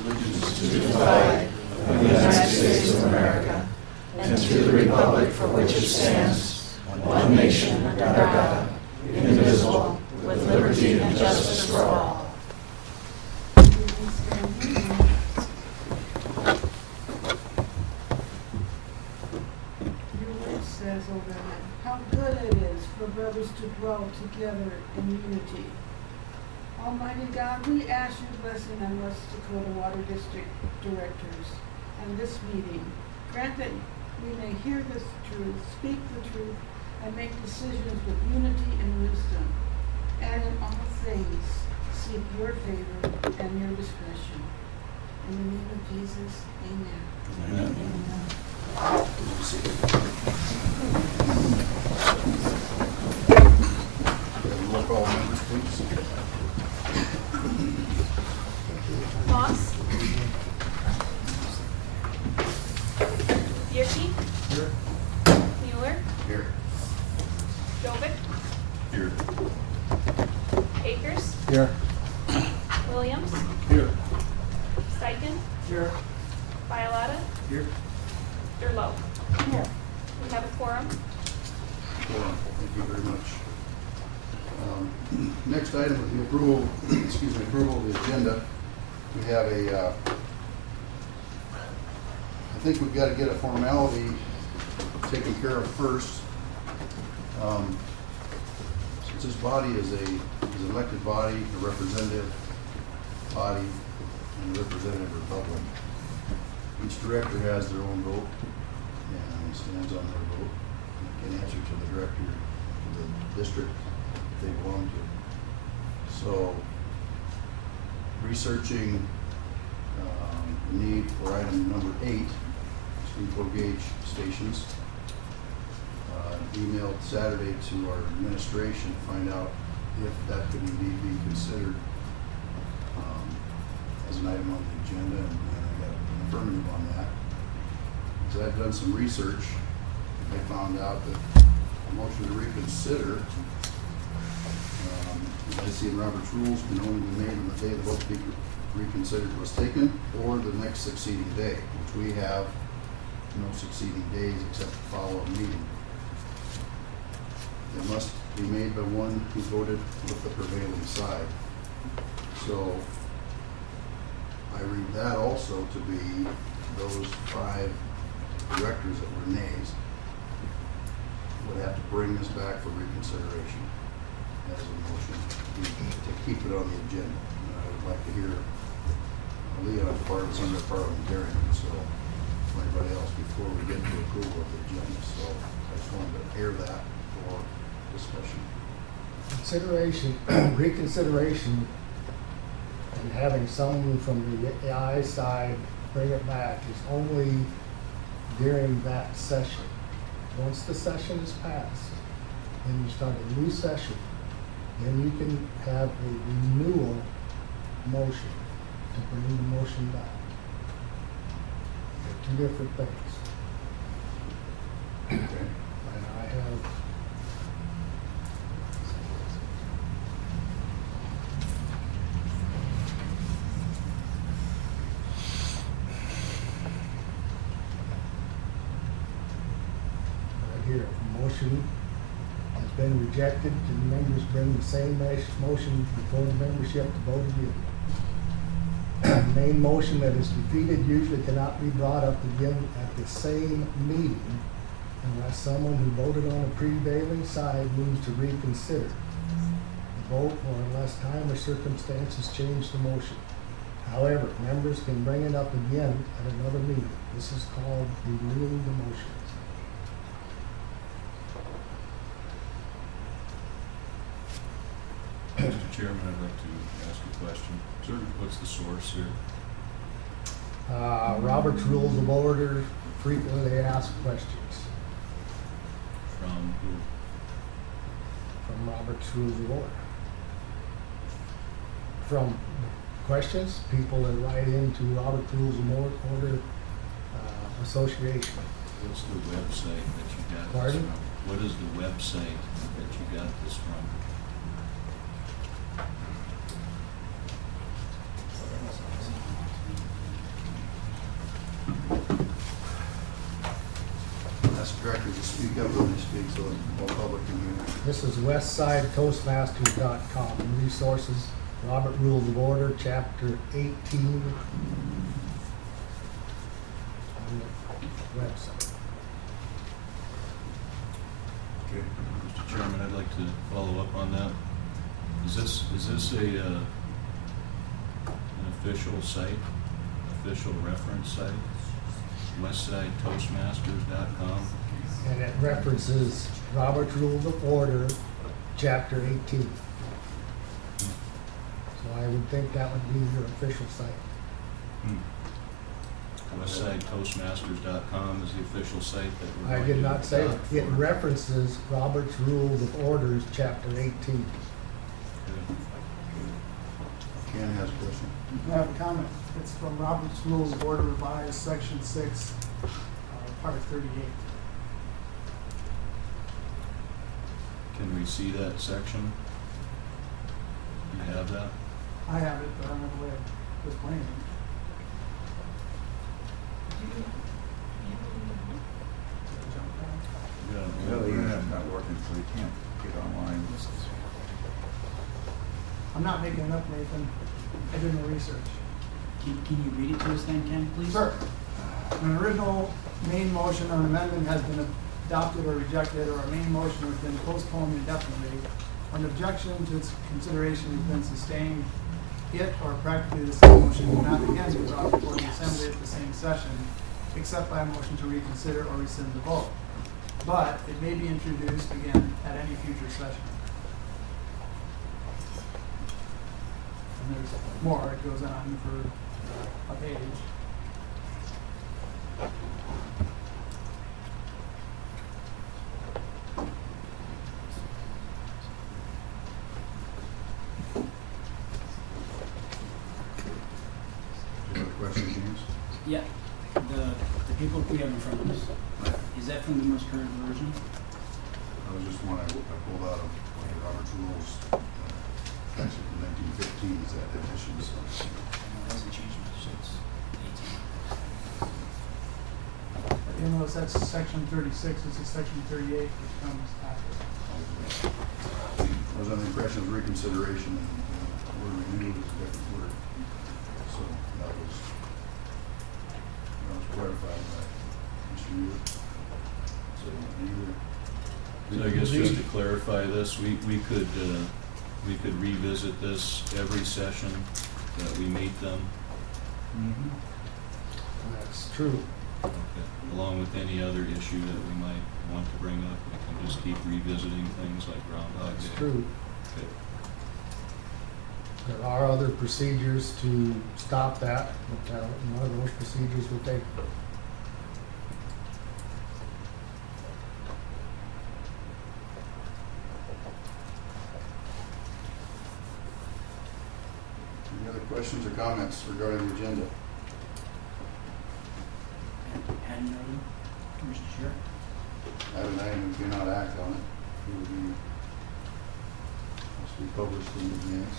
allegiance to the flag of the United States of America and to the republic for which it stands, one nation under God, indivisible, with liberty and justice for all. Says over there, how good it is for brothers to dwell together in unity. Almighty God, we ask your blessing on West Dakota Water District directors and this meeting. Grant that we may hear this truth, speak the truth, and make decisions with unity and wisdom. And in all things, seek your favor and your discretion. In the name of Jesus, amen. Amen. Amen. Roll call, members, please. Moss. Yerke. Here. Mueller. Here. Jovic. Here. Akers. Here. Williams. Here. Steichen. Here. Bialotta. Here. Durlow. Here. We have a quorum. Thank you very much. Next item is the approval, approval of the agenda. We have a, I think we've got to get a formality taken care of first. Since this body is an elected body, a representative body, and a representative republic, each director has their own vote and stands on their vote and can answer to the director, to the district they belong to. So, researching the need for item number 8, steam flow gauge stations, emailed Saturday to our administration to find out if that could indeed be considered as an item on the agenda, and I got an affirmative on that. So I've done some research. I found out that a motion to reconsider, I see in Robert's rules, can only be made on the day the vote to be reconsidered was taken, or the next succeeding day, which we have no succeeding days except the follow-up meeting. It must be made by one who voted with the prevailing side. So I read that also to be those 5 directors that were nays would have to bring this back for reconsideration as a motion to keep it on the agenda. And I would like to hear Leon's part of some of the parliamentarian, so for anybody else before we get to approval of the agenda. So I just wanted to air that for discussion. Consideration, reconsideration, and having someone from the aye side bring it back is only during that session. Once the session is passed, then you start a new session, then you can have a renewal motion to bring the motion back. They're 2 different things. Okay. And I have right here, motion has been rejected. Can members bring the same motion before the membership to vote again? Main motion that is defeated usually cannot be brought up again at the same meeting unless someone who voted on the prevailing side moves to reconsider the vote, or unless time or circumstances change the motion. However, members can bring it up again at another meeting. This is called renewing the motion. Mr. Chairman, I'd like to ask a question. Sir, what's the source here? Robert's Rules of Order, frequently asked questions From who? from Robert's Rules of Order. From questions, people that write into Robert's Rules of Order Association. What's the website that you got Pardon? this from? What is the website that you got this from? directors to speak up when they speak so all public can hear. This is westsideToastmasters.com. Resources, Robert Rules of Order, Chapter 18. On the website. Okay. Mr. Chairman, I'd like to follow up on that. Is this an official site, official reference site? westsideToastmasters.com? And it references Robert's Rules of Order, Chapter 18. So I would think that would be your official site. westsideToastmasters.com is the official site that we're I going did to not say it. adopt It for- references Robert's Rules of Orders, Chapter 18. Okay. Ken has a question. I have a comment. It's from Robert's Rules of Order Revised, Section 6, Part 38. Can we see that section? You have that? I have it, but I don't have a way of displaying it. Jump down. Yeah. No, the internet's not working, so we can't get online. I'm not making it up, Nathan. I did my research. Can you read it to us then, Ken, please? Sir, an original main motion or amendment has been adopted or rejected, or a main motion has been postponed indefinitely, or an objection to its consideration has been sustained, it or practically the same motion will not again be brought before the assembly at the same session, except by a motion to reconsider or rescind the vote. But it may be introduced again at any future session. And there's more, it goes on for a page. Do you have a question, James? Yeah, the paperwork we have in front of us, is that from the most current version? That was just one I pulled out of Robert's Rules, actually from 1915, is that edition, so. No, it hasn't changed much since 18. You notice that's section 36, this is section 38, which comes after. I was under the impression of reconsideration and word renewed is a different word. So that was clarified by Mr. Mueller. So either. So I guess just to clarify this, we could revisit this every session that we meet them, Mm-hmm. That's true. okay, along with any other issue that we might want to bring up. We can just keep revisiting things like Groundhog Day. That's true. Okay. There are other procedures to stop that, but one of those procedures would take. Any other questions or comments regarding the agenda? Add another, Mr. Chair? I have an item, we cannot act on it. It will be, must be published in advance.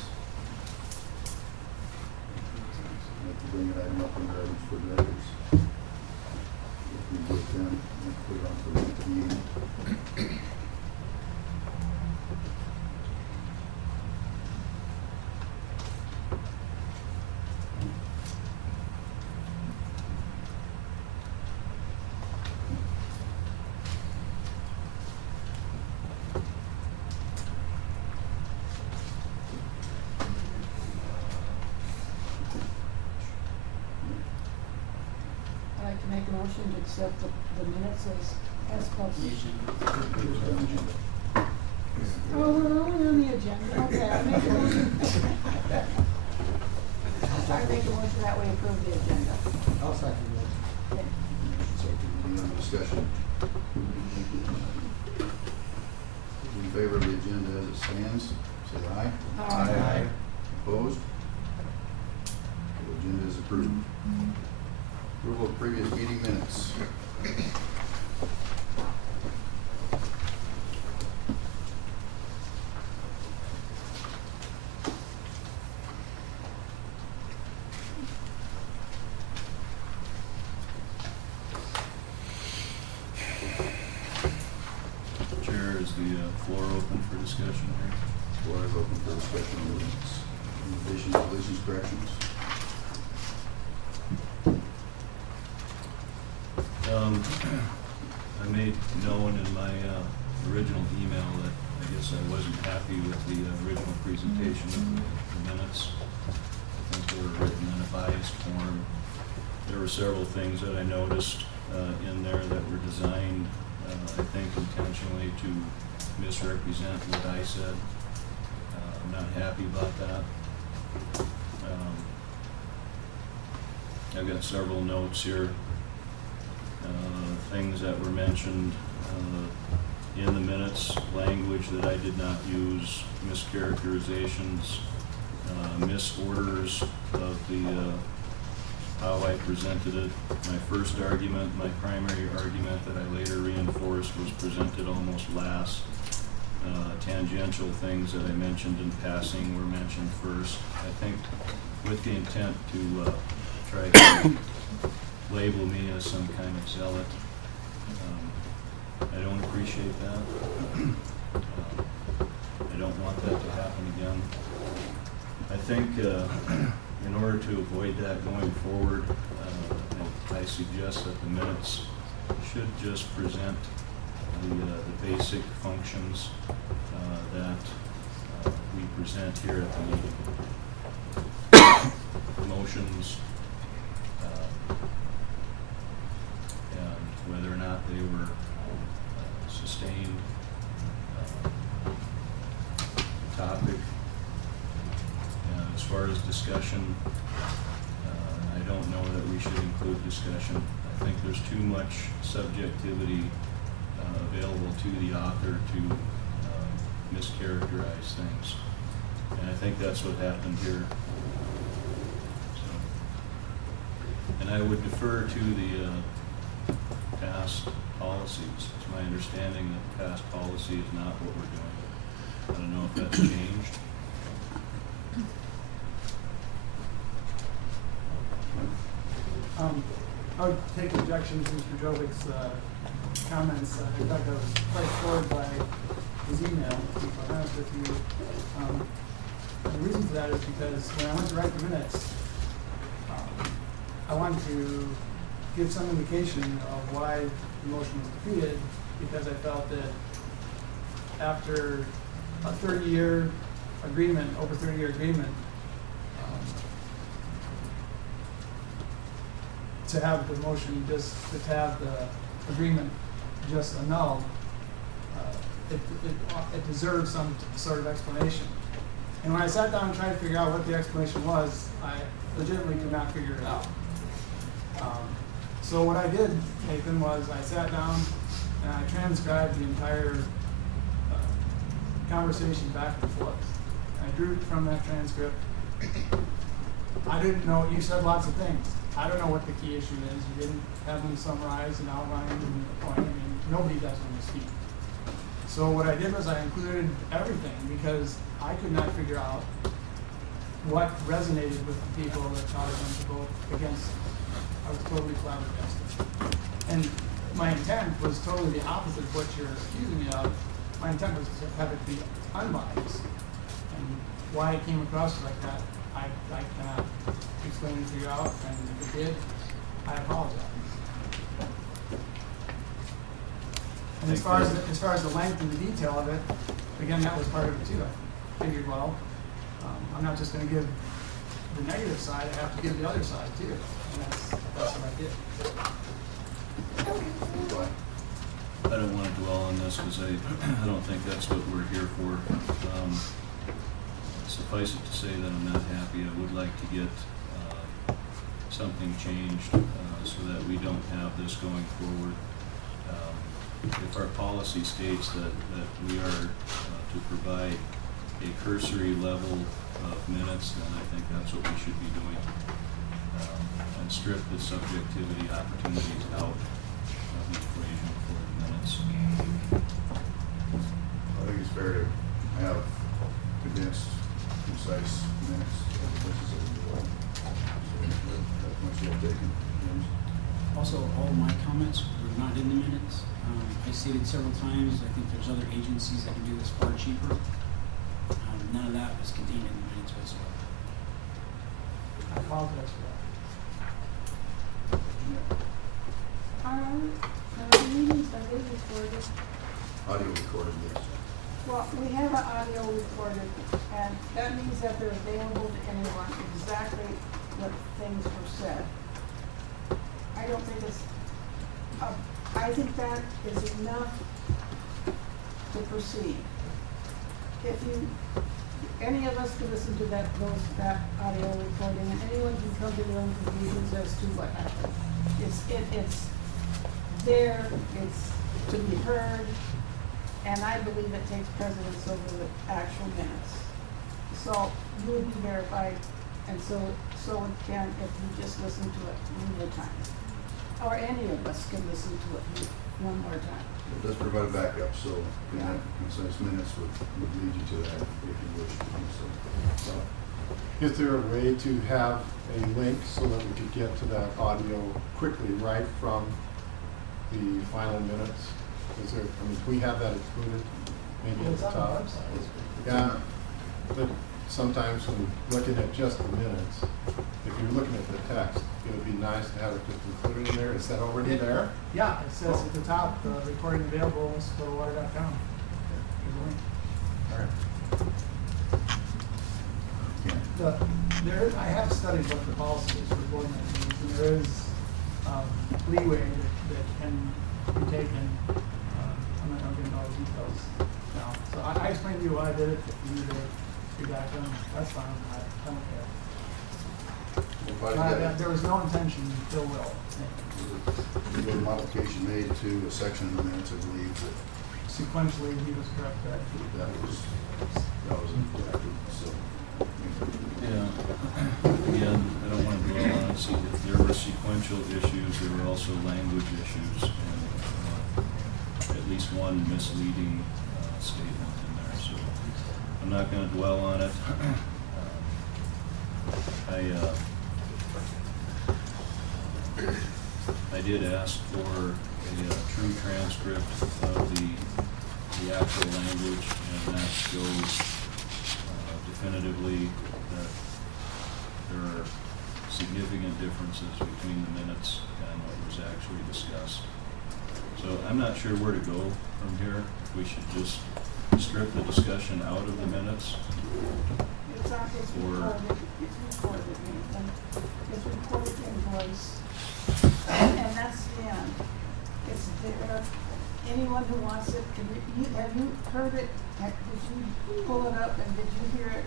I have to bring an item up under items for the records. If we get them, we'll put it on for the next meeting. I'd like to make a motion to accept the minutes as The published. agenda. Oh, we're only on the agenda, okay, I make a motion. I make a motion that way approve the agenda. I'll second this. Okay. So, any other discussion? Those in favor of the agenda as it stands, say aye. Aye. Opposed? The agenda is approved. Approval of previous meeting minutes. discussion here? Floor is open for discussion on minutes. Additions, deletions, corrections? I made known in my original email that I guess I wasn't happy with the original presentation of the minutes. I think they were written in a biased form. There were several things that I noticed in there that were designed, I think, intentionally to misrepresent what I said. I'm not happy about that. I've got several notes here. Things that were mentioned in the minutes, language that I did not use, mischaracterizations, misorders of the how I presented it. My first argument, my primary argument that I later reinforced, was presented almost last. Tangential things that I mentioned in passing were mentioned first. I think with the intent to try to label me as some kind of zealot. I don't appreciate that. I don't want that to happen again. I think in order to avoid that going forward, I suggest that the minutes should just present the basic functions that we present here at the meeting. Motions, and whether or not they were sustained, topic. As far as discussion, I don't know that we should include discussion. I think there's too much subjectivity available to the author to mischaracterize things. And I think that's what happened here. So, and I would defer to the past policies. It's my understanding that past policy is not what we're doing. I don't know if that's changed. I would take objection to Mr. Jovic's comments. In fact, I was quite floored by his email, to be quite honest with you. The reason for that is because when I went to write the minutes, I wanted to give some indication of why the motion was defeated, because I felt that after a 30-year agreement, over 30-year agreement, to have the motion just, to have the agreement just annulled, it deserves some sort of explanation. And when I sat down and tried to figure out what the explanation was, I legitimately could not figure it out. So what I did, Nathan, was I sat down and I transcribed the entire conversation back and forth. I drew from that transcript. I didn't know, you said lots of things. I don't know what the key issue is. You didn't have them summarized and outlined and the point. I mean, nobody does when they speak. So what I did was I included everything because I could not figure out what resonated with the people that caused them to vote against it. I was totally flabbergasted. And my intent was totally the opposite of what you're accusing me of. My intent was to have it be unbiased. And why it came across like that, I cannot explain it to you out, and if it did, I apologize. And as far as the length and the detail of it, again, that was part of it too. I figured, well, I'm not just going to give the negative side, I have to give the other side too. And that's what I did. I don't want to dwell on this because I don't think that's what we're here for. Suffice it to say that I'm not happy. I would like to get something changed so that we don't have this going forward. If our policy states that we are to provide a cursory level of minutes, then I think that's what we should be doing. And strip the subjectivity opportunities out of the equation for the minutes. I think it's fair to have condensed, concise minutes as much as it will. So that's much well taken. Also, all of my comments were not in the minutes. I stated several times, I think there's other agencies that can do this far cheaper. None of that was contained in the minutes whatsoever. I apologize for that. Our meetings are being recorded. Audio recorded, yes. Well, we have an audio recorded, and that means that they're available to anyone, exactly what things were said. I don't think it's, I think that is enough to proceed. If you, any of us can listen to that audio recording, and anyone can come to their own conclusions as to what happened. It's there, it's to be heard, and I believe it takes precedence over the actual minutes. So you would be verified, and so it can, if you just listen to it one more time. Or any of us can listen to it one more time. It does provide a backup, so concise minutes would lead you to that if you wish to do so. Is there a way to have a link so that we could get to that audio quickly right from the final minutes? Is there, I mean, do we have that included maybe at It's the on the top? website. Yeah, but sometimes when looking at just the minutes, if you're looking at the text, it would be nice to have it just included in there. Is that already there? Yeah, it says at the top, recording available, SacotaWater.com. There's a link. All right. I have studied what the policy is for board meetings, and there is leeway that can be taken. I'm not going to get into all the details now. So I explained to you why I did it. If you need to do that, then that's fine. I don't care. We'll try to get it. There was no intention, Bill will. There was a modification made to a section in the minutes, I believe, that Sequentially, he was correct there. that was incorrect, so. Yeah, again, I don't want to dwell on it. See, if there were sequential issues, there were also language issues, and at least one misleading statement in there, so I'm not going to dwell on it. I did ask for a true transcript of the actual language, and that shows definitively that there are significant differences between the minutes and what was actually discussed. So I'm not sure where to go from here. If we should just strip the discussion out of the minutes. It's recorded, Nathan. It's recorded in voice. And that's the end. It's there. Anyone who wants it can, have you heard it? Did you pull it up and did you hear it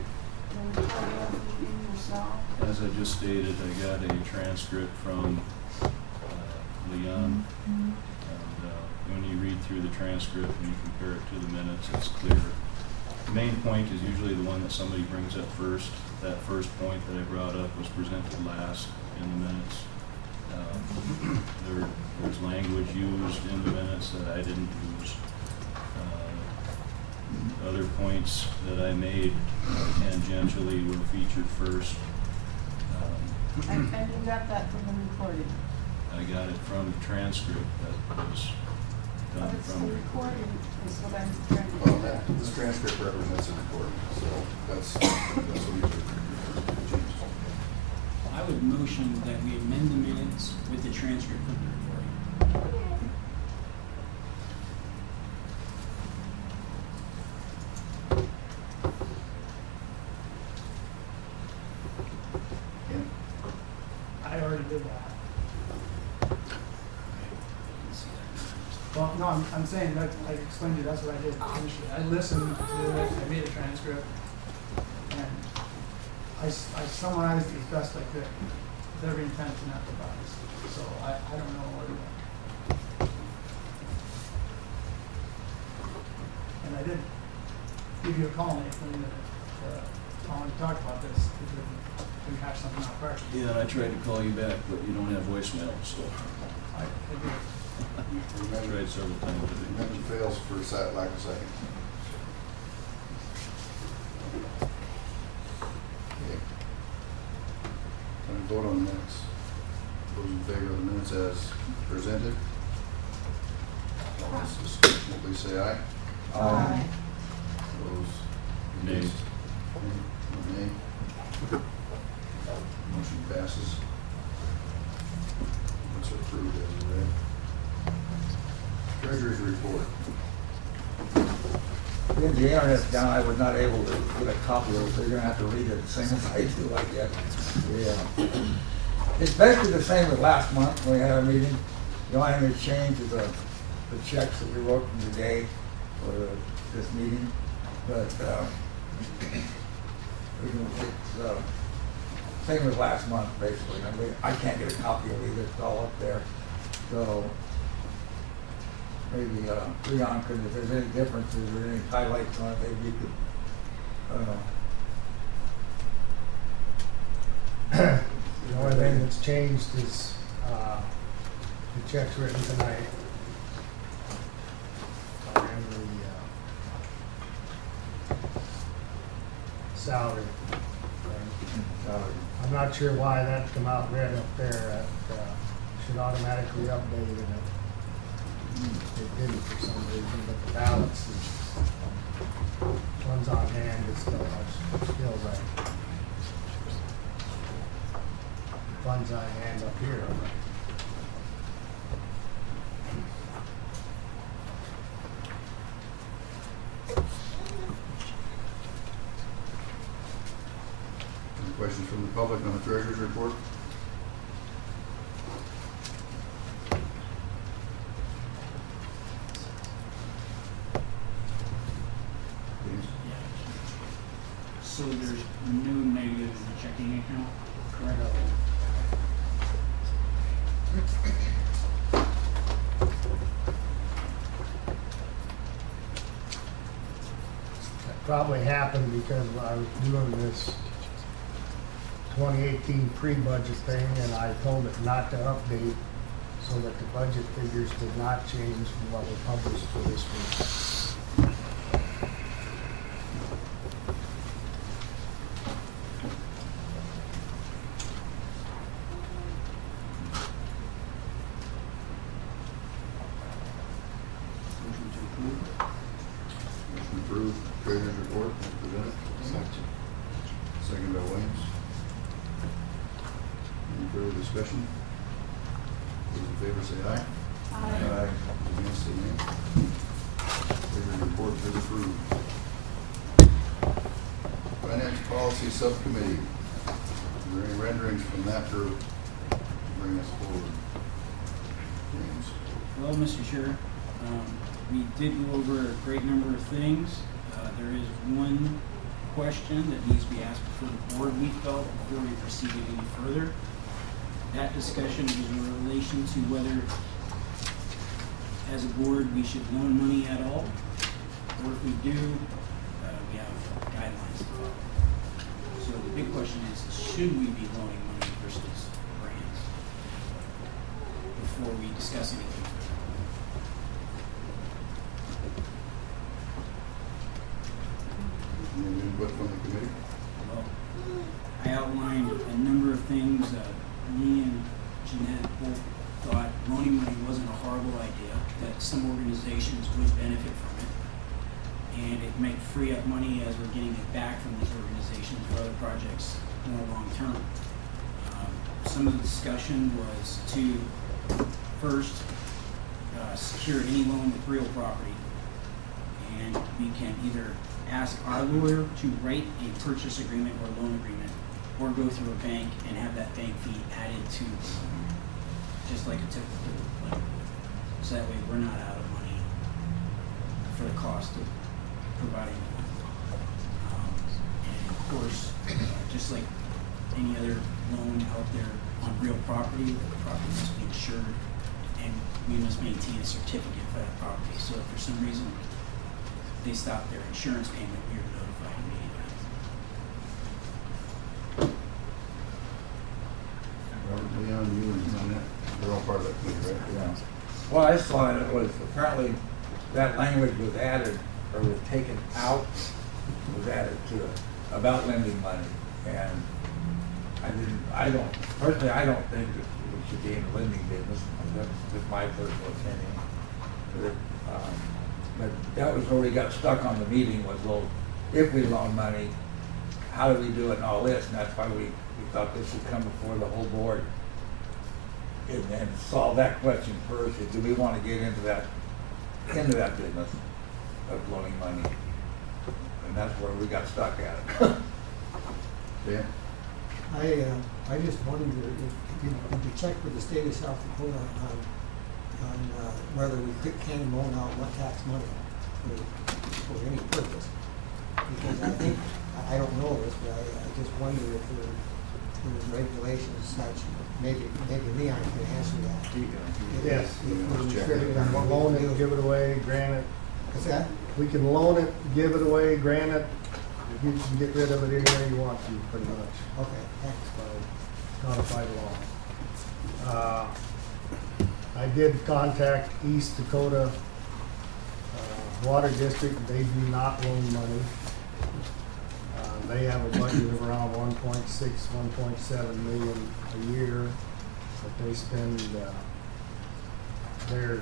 in the recording of the meeting yourself? As I just stated, I got a transcript from Leon. And when you read through the transcript and you compare it to the minutes, it's clear. The main point is usually the one that somebody brings up first. That first point that I brought up was presented last in the minutes. There's language used in the minutes that I didn't use. Other points that I made tangentially were featured first. And you got that from the recording? I got it from the transcript that was But done it's from the the recording is what I'm trying to Well, get at. this transcript represents a recording, so that's what we took. I would motion that we amend the minutes with the transcript of the recording. Ken? I already did that. Well, no, I'm saying that, I explained to you, that's what I did initially. I listened to it, I made a transcript, and I summarized it as best I could, with every intent to not revise. So I don't know where to go. And I did give you a call, Nathan, I want to talk about this, if we can hash something out first. Yeah, and I tried to call you back, but you don't have voicemail, so I did. I tried several times. Amendment fails for lack of second. Okay. Time to vote on the minutes. Those in favor of the minutes as presented? All this discussion, will please say aye. Aye. Those Nay. against? Nay. Motion passes. That's approved as read. Treasurer's report. Yeah, the internet's down, I was not able to get a copy of it, so you're gonna have to read it the same as I do, I guess. Yeah. It's basically the same as last month when we had a meeting. The only thing that changed is the checks that we wrote from today for this meeting. But, it's, same as last month, basically. I can't get a copy of it either, it's all up there. So, maybe, Leon could, if there's any differences or any highlights on it, maybe you could, I don't know. The only thing that's changed is, the checks written tonight. And the, salary. I'm not sure why that come out red up there, that, should automatically update it. It didn't for some reason, but the balance is, funds on hand is still right. Funds on hand up here are right. Any questions from the public on the treasurer's report? James? So there's no negative in the checking account, correct? That probably happened because I was doing this 2018 pre-budget thing, and I told it not to update so that the budget figures did not change from what we published for this week. Motion to approve. Motion approved, treasurer's report as presented. Second by Williams. Any further discussion? Those in favor say aye. Aye. Against, say nay. Treasurer's report is approved. Finance Policy Subcommittee. Are there any renderings from that group to bring us forward? James? Well, Mr. Chair, we did go over a great number of things. There is one question that needs to be asked before the board, we felt, before we proceeded any further. That discussion is in relation to whether, as a board, we should loan money at all, or if we do, we have guidelines to follow. So the big question is, should we be loaning money versus grants before we discuss anything? Any input from the committee? Well, I outlined a number of things. Me and Jeanette both thought loaning money wasn't a horrible idea, that some organizations would benefit from it. And it might free up money as we're getting it back from these organizations for other projects more long-term. Some of the discussion was to first secure any loan with real property. And we can either ask our lawyer to write a purchase agreement or loan agreement, or go through a bank and have that bank fee added to the loan, just like a typical loan. So that way we're not out of money for the cost of providing the loan. And of course, just like any other loan out there on real property, the property must be insured, and we must maintain a certificate for that property. So if for some reason they stop their insurance payment, we are notified immediately. Robert, Leon, you and Jeanette, they're all part of that committee, right? Yeah. Well, I saw it was, apparently, that language was added, or was taken out, was added to it, about lending money. And personally, I don't think that we should be in the lending business. That's just my personal opinion. But But that was where we got stuck on the meeting was, well, if we loan money, how do we do it and all this? And that's why we thought this would come before the whole board and solve that question first. Is do we want to get into that business of loaning money? And that's where we got stuck at it. Yeah, I just wondered if you check with the state of South Dakota on whether we can loan out what tax money for any purpose. Because I think, I don't know this, but I just wonder if there's regulations such, maybe Leon can answer that. Yes, we can loan it, give it away, grant it. What's that? We can loan it, give it away, grant it. You can get rid of it anywhere you want to, pretty much. Okay, thanks. By codified law. I did contact East Dakota Water District. They do not loan money. They have a budget of around 1.6, 1.7 million a year that they spend. They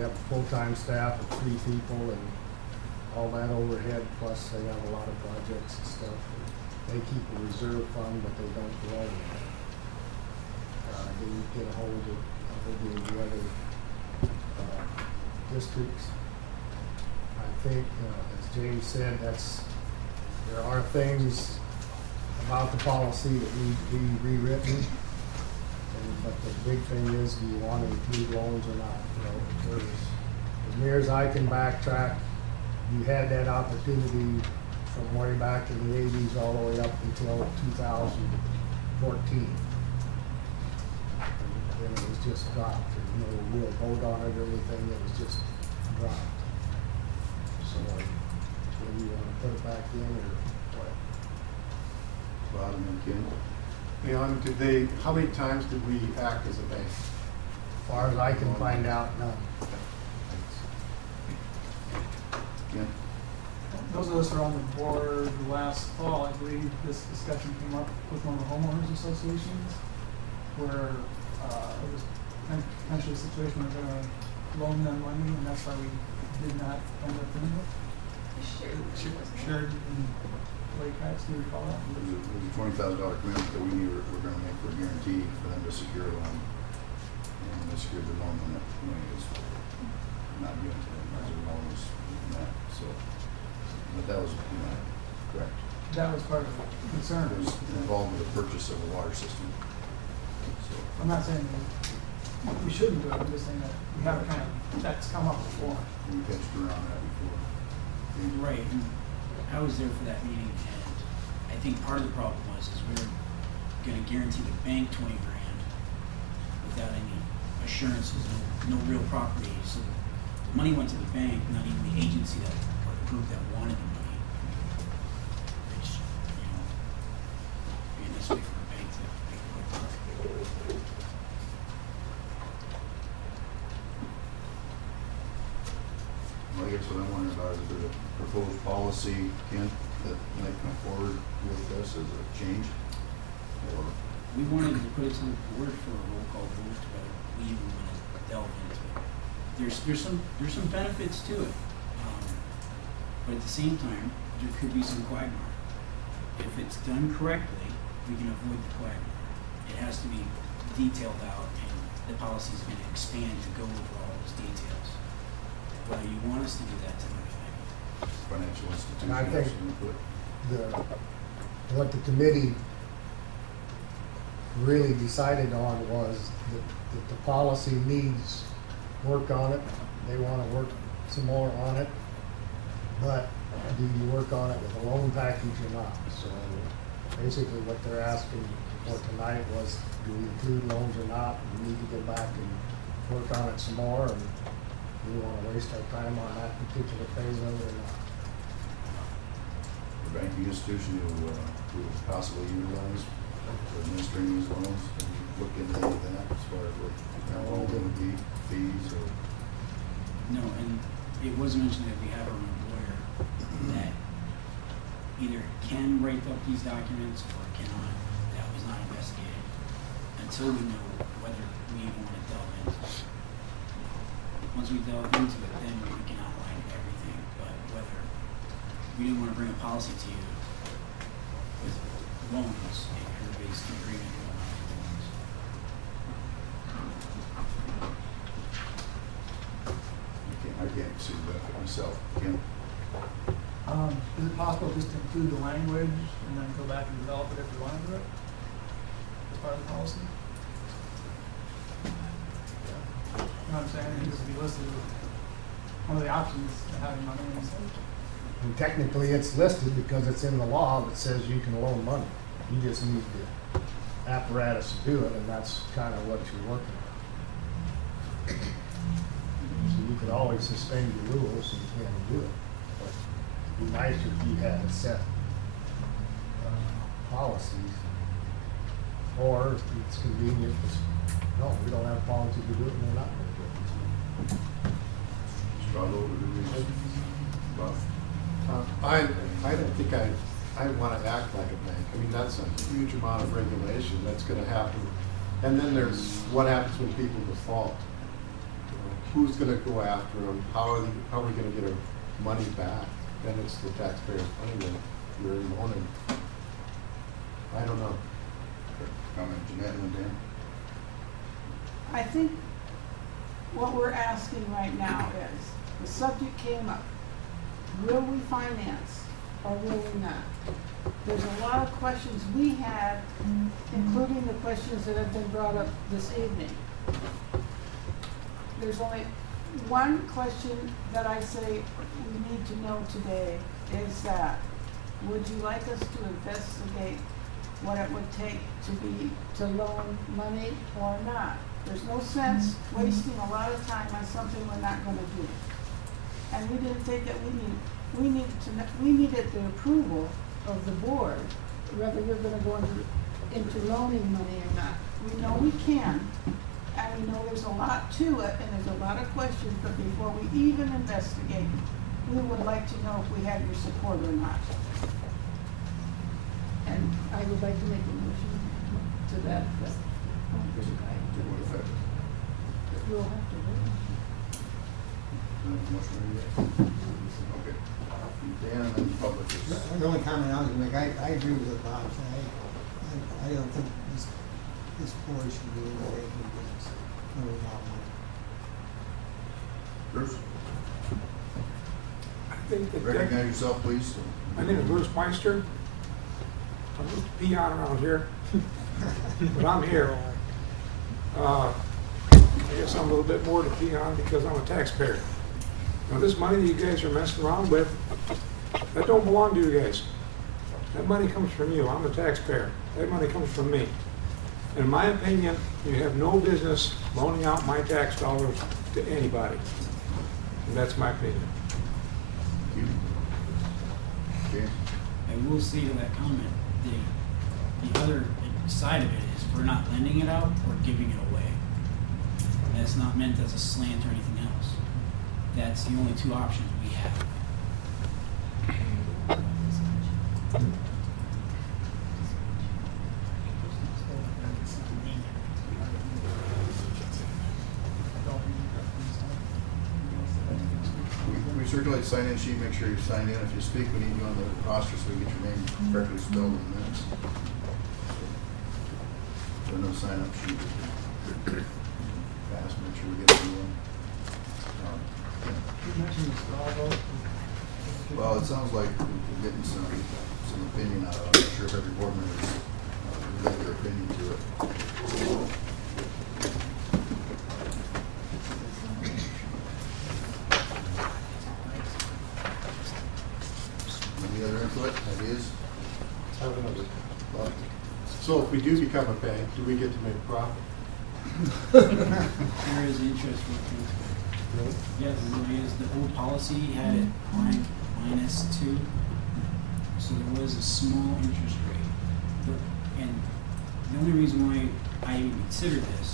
have a full-time staff of 3 people and all that overhead, plus they have a lot of projects and stuff. They keep a reserve fund, but they don't loan it. They get a hold of the other districts. I think, as James said, there are things about the policy that need to be rewritten. But the big thing is, do you want to include loans or not? As near as I can backtrack, you had that opportunity from way back in the 80s all the way up until 2014. And then it was just dropped. There's no real vote on it or anything. It was just dropped. So, whether you want to put it back in or what? Bottom and Ken. Leon, how many times did we act as a bank? As far as I can find out, none. Ken? Those of us who are on the board last fall, I believe this discussion came up with one of the homeowners associations where it was potentially a situation where we're going to loan them money, and that's why we did not end up doing it. Shared in Lake Heights, do you recall that? It was a $20,000 commitment that we knew we're going to make for a guarantee for them to secure a loan. And they secured the loan, and that money was not given to them as a loan was that. So, but that was, correct. That was part of the concern. It was involved with the purchase of a water system. So, I'm not saying we shouldn't do it, I'm just saying that we have that's come up before. we pitched around that before. Right, and I was there for that meeting, and I think part of the problem is we were gonna guarantee the bank 20 grand without any assurances, no real property, so the money went to the bank, not even the agency or the group that wanted the money. Which, be a nice way for a bank to make a quick profit. Well, I guess what I'm wondering about is there a proposed policy, Ken, that might come forward with this as a change? Or, We wanted to put it to the board for a roll call vote, but we even want to delve into it. There's some benefits to it, but at the same time, there could be some quagmire. If it's done correctly, we can avoid the quagmire. It has to be detailed out, and the policy is going to expand to go over all those details. Whether you want us to do that tonight, financial institution. And I think input. what the committee really decided on was that the policy needs work on it. They want to work some more on it. But do you work on it with a loan package or not? So basically what they're asking for tonight was, do we include loans or not? We need to get back and work on it some more, and do we want to waste our time on that particular phase of it or not? The banking institution who possibly utilize for administering these loans, have you looked into any of that as far as what that loan would be, fees or? no, and it was mentioned that we have our own lawyer that either can write up these documents or cannot. That was not investigated until we know whether we even want to delve into it. once we delve into it, then we can outline everything, but whether, we didn't wanna bring a policy to you with loans, if everybody's in agreement with loans. I can't see the benefit myself. Kim? Is it possible just to include the language and then go back and develop it if we want to do it? As part of the policy? You know what I'm saying? It just be listed as one of the options to having money in the state. And technically, it's listed because it's in the law that says you can loan money. You just need the apparatus to do it, and that's kind of what you're working on. So you could always suspend your rules and you can't do it. But it'd be nicer if you had a set policies. Or if it's convenient, just, no, we don't have policy to do it, and we're not going to do it. Struggle to do this. Rough. I don't think I want to act like a bank. I mean, that's a huge amount of regulation that's going to happen. And then there's what happens when people default. Who's going to go after them? How are we going to get our money back? Then it's the taxpayers' money that we're loaning. I don't know. Comment, Jeanette and Dan? I think what we're asking right now is, the subject came up, will we finance or will we not? There's a lot of questions we had, including the questions that have been brought up this evening. There's only one question that I say we need to know today is that, would you like us to investigate what it would take to loan money or not? There's no sense wasting a lot of time on something we're not gonna do. And we didn't think that we needed the approval of the board, whether we're gonna go into loaning money or not. We know we can, and we know there's a lot to it, and there's a lot of questions, but before we even investigate, we would like to know if we have your support or not. And I would like to make a motion to that effect. To what effect? We'll have to vote. Motion ready yet? Okay. Dan and then the public is. The only comment I was gonna make, I agree with what Bob said. I don't think this board should be anything against loaning out money. Bruce, I think that recognize yourself, please. my name is Bruce Meister. I'm just a peon around here, but I'm here. I guess I'm a little bit more to peon because I'm a taxpayer. Now, this money that you guys are messing around with, that don't belong to you guys. That money comes from you. I'm a taxpayer. That money comes from me. In my opinion, you have no business loaning out my tax dollars to anybody. And that's my opinion. Thank you. Okay. I will say to that comment, the other side of it is we're not lending it out, we're giving it away. And that's not meant as a slant or anything else. That's the only two options we have. We circulate sign-in sheet, make sure you sign in. If you speak, we need you on the roster so we get your name correctly spelled in the minutes. So no sign-up sheet. Fast, make sure we get it in. You mentioned the straw vote. Well, it sounds like we're getting some opinion out of it. I'm not sure if every board member has their opinion to it. Any other input, ideas? I have another thought. So if we do become a bank, do we get to make profit? There is interest working. Yeah, there really is. The old policy had it -2, so there was a small interest rate. And the only reason why I even considered this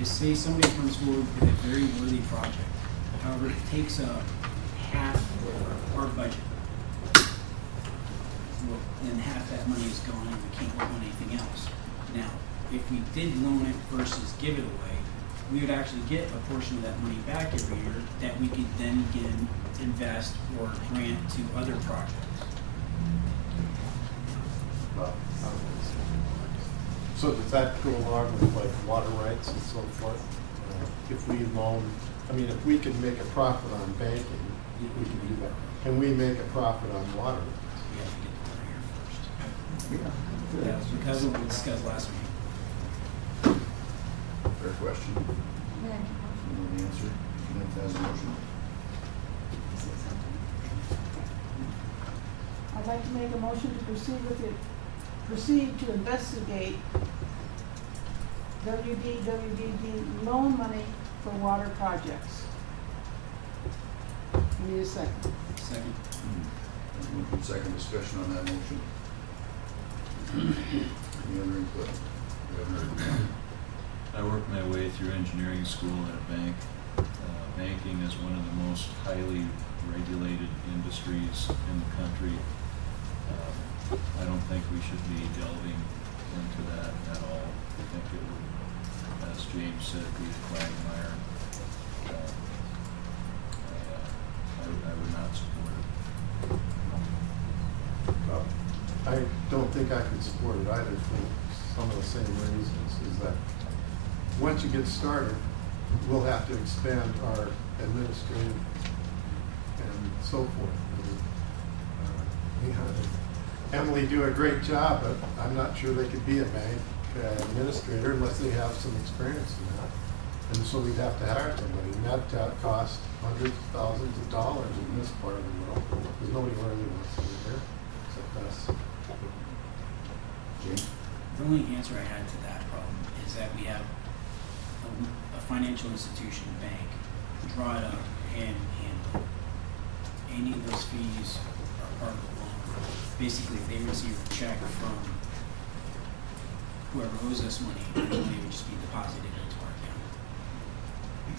is, say somebody comes forward with a very worthy project. However, it takes up half of our budget. Well, then half that money is gone and we can't loan anything else. Now, if we did loan it versus give it away, we would actually get a portion of that money back every year that we could then again invest or grant to other projects. So does that go along with like water rights and so forth? If we loan, I mean, if we could make a profit on banking, we can do that. Can we make a profit on water rights? We have to get the money here first. That was because of what we discussed last week. Fair question. You know the answer? Jeanette has a motion. I'd like to make a motion to proceed to investigate WDWDD loan money for water projects. I need a second. Second. Move to second discussion on that motion. Any other input? We haven't heard. I worked my way through engineering school at a bank. Banking is one of the most highly regulated industries in the country. I don't think we should be delving into that at all. I think it would, as James said, be a quagmire. I would not support it. I don't think I could support it either for some of the same reasons, is that once you get started, we'll have to expand our administrative and so forth. Emily do a great job, but I'm not sure they could be a bank administrator unless they have some experience in that. And so we'd have to hire somebody, and that costs hundreds of thousands of dollars in this part of the world, because nobody really wants to live here except us. James? The only answer I had to that problem is that we have a financial institution, bank, draw it up and handle. Any of those fees are part of the loan. Basically, if they receive a check from whoever owes us money, the money would just be deposited into our account.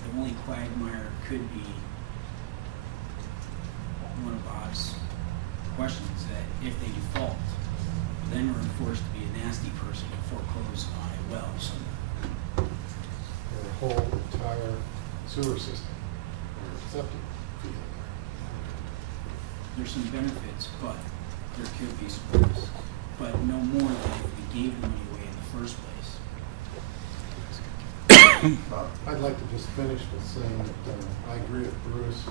The only quagmire could be one of Bob's questions, that if they default, then we're forced to be a nasty person and foreclose on a well somewhere. The whole entire sewer system, or septic field. There's some benefits, but there could be some risks, but no more than if we gave the money away in the first place. I'd like to just finish with saying that I agree with Bruce.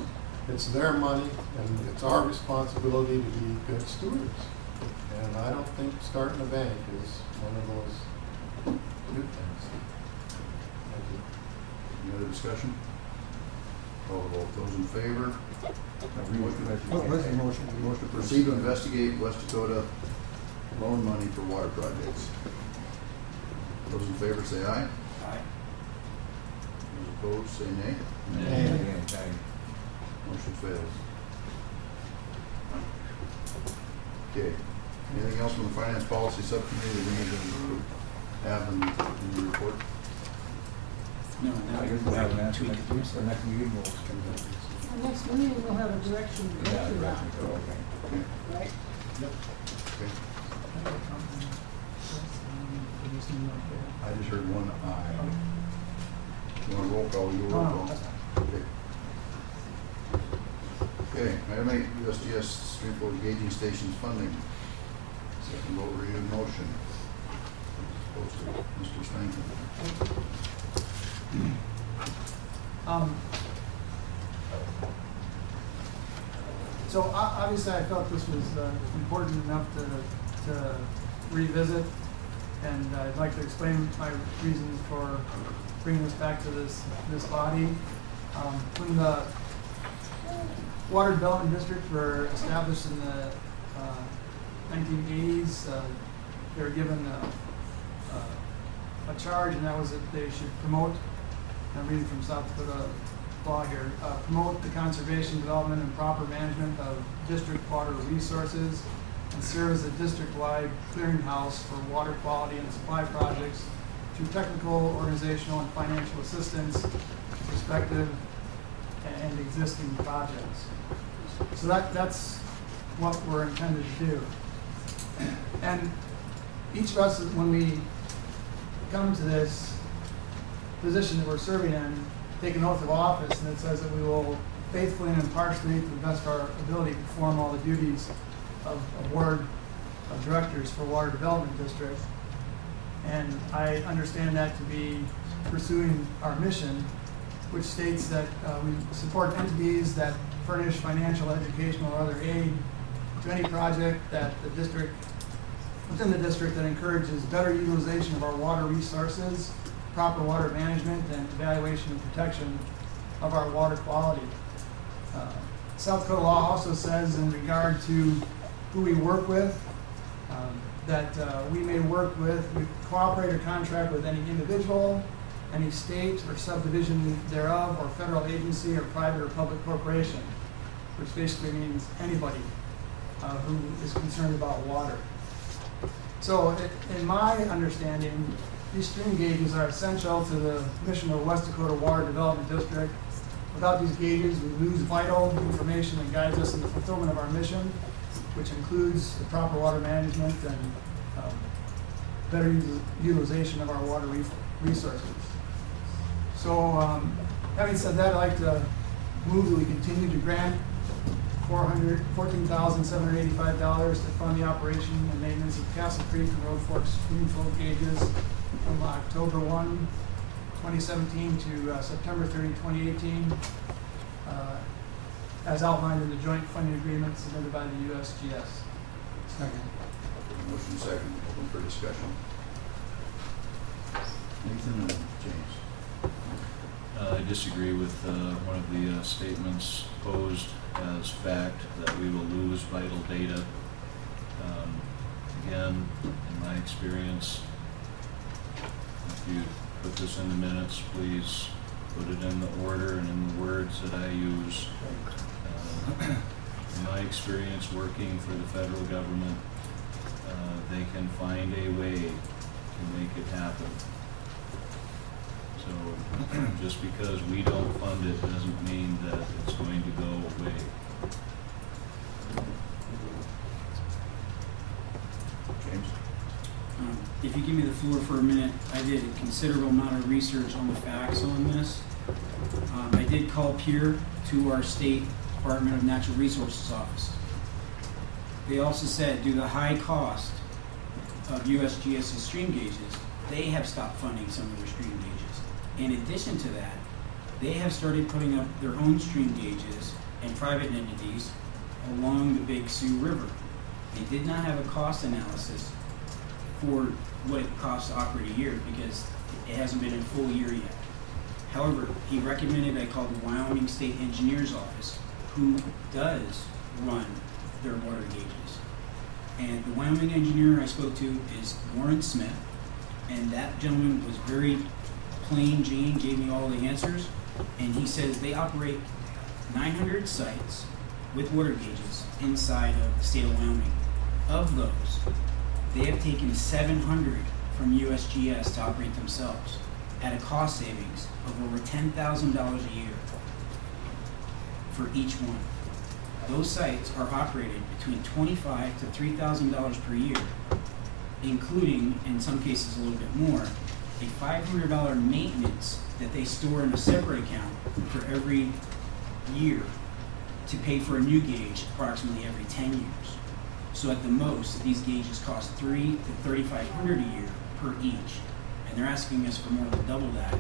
It's their money, and it's our responsibility to be good stewards. And I don't think starting a bank is one of those good things. Thank you. Any other discussion? Call the vote. Those in favor? What was the motion? Motion to proceed to investigate West Dakota loan money for water projects. Those in favor say aye. Aye. Those opposed say nay. Nay. Motion fails. Okay. Anything else from the Finance Policy Subcommittee that we need to have in the report? No, I now guess we'll have an answer next week, or next meeting we'll come to this. The next meeting, we'll have a direction to go Yeah, through that, okay. Okay. right? Okay. I just heard one aye. You want a roll call? We go roll call. Okay. Okay, item 8, USGS Streamflow Gauging Stations funding. Second vote, review motion. Posted. Mr. Stanton. So obviously I felt this was important enough to revisit, and I'd like to explain my reasons for bringing this back to this body. When the Water Development Districts were established in the 1980s, they were given a charge, and that was that they should promote, I'm reading from South Dakota law here, promote the conservation, development, and proper management of district water resources, and serve as a district-wide clearinghouse for water quality and supply projects through technical, organizational, and financial assistance to prospective and existing projects. So that's what we're intended to do. And each of us, when we come to this position that we're serving in, take an oath of office, and it says that we will faithfully and impartially, to the best of our ability, perform all the duties of board of directors for Water Development District. And I understand that to be pursuing our mission, which states that we support entities that furnish financial, educational, or other aid to any project that the district, within the district, that encourages better utilization of our water resources, proper water management, and evaluation and protection of our water quality. South Dakota law also says, in regard to who we work with, that we may work with, we cooperate or contract with any individual, any state or subdivision thereof, or federal agency or private or public corporation, which basically means anybody who is concerned about water. So in my understanding, these stream gauges are essential to the mission of West Dakota Water Development District. Without these gauges, we lose vital information that guides us in the fulfillment of our mission, which includes the proper water management and better utilization of our water resources. So, having said that, I'd like to move that we continue to grant $14,785 to fund the operation and maintenance of Castle Creek and Road Fork stream flow gauges from October 1, 2017 to September 30, 2018, as outlined in the joint funding agreement submitted by the USGS. Second. Motion second, open for discussion. Nathan and James. I disagree with one of the statements posed as fact that we will lose vital data. Again, in my experience, if you put this in the minutes, please put it in the order and in the words that I use. In my experience working for the federal government, they can find a way to make it happen. So just because we don't fund it doesn't mean that it's going to go away. James? If you give me the floor for a minute, I did a considerable amount of research on the facts on this. I did call Pure to our state Department of Natural Resources office. They also said, due to the high cost of USGS's stream gauges, they have stopped funding some of their stream gauges. In addition to that, they have started putting up their own stream gauges and private entities along the Big Sioux River. They did not have a cost analysis for what it costs to operate a year because it hasn't been a full year yet. However, he recommended I call the Wyoming State Engineer's Office, who does run their water gauges. And the Wyoming engineer I spoke to is Warren Smith, and that gentleman was very plain Jane, gave me all the answers, and he says they operate 900 sites with water gauges inside of the state of Wyoming. Of those, they have taken 700 from USGS to operate themselves at a cost savings of over $10,000 a year for each one. Those sites are operated between $25,000 to $3,000 per year, including, in some cases a little bit more, a $500 maintenance that they store in a separate account for every year to pay for a new gauge approximately every 10 years. So at the most, these gauges cost $3,000 to $3,500 a year per each. And they're asking us for more than double that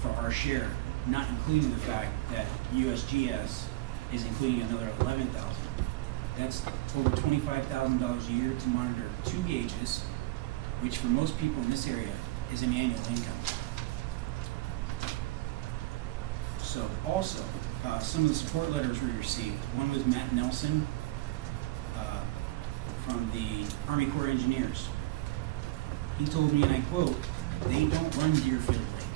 for our share, not including the fact that USGS is including another $11,000. That's over $25,000 a year to monitor 2 gauges, which for most people in this area is an annual income. So also, some of the support letters we received, one was Matt Nelson from the Army Corps of Engineers. He told me, and I quote, "They don't run Deerfield Lake.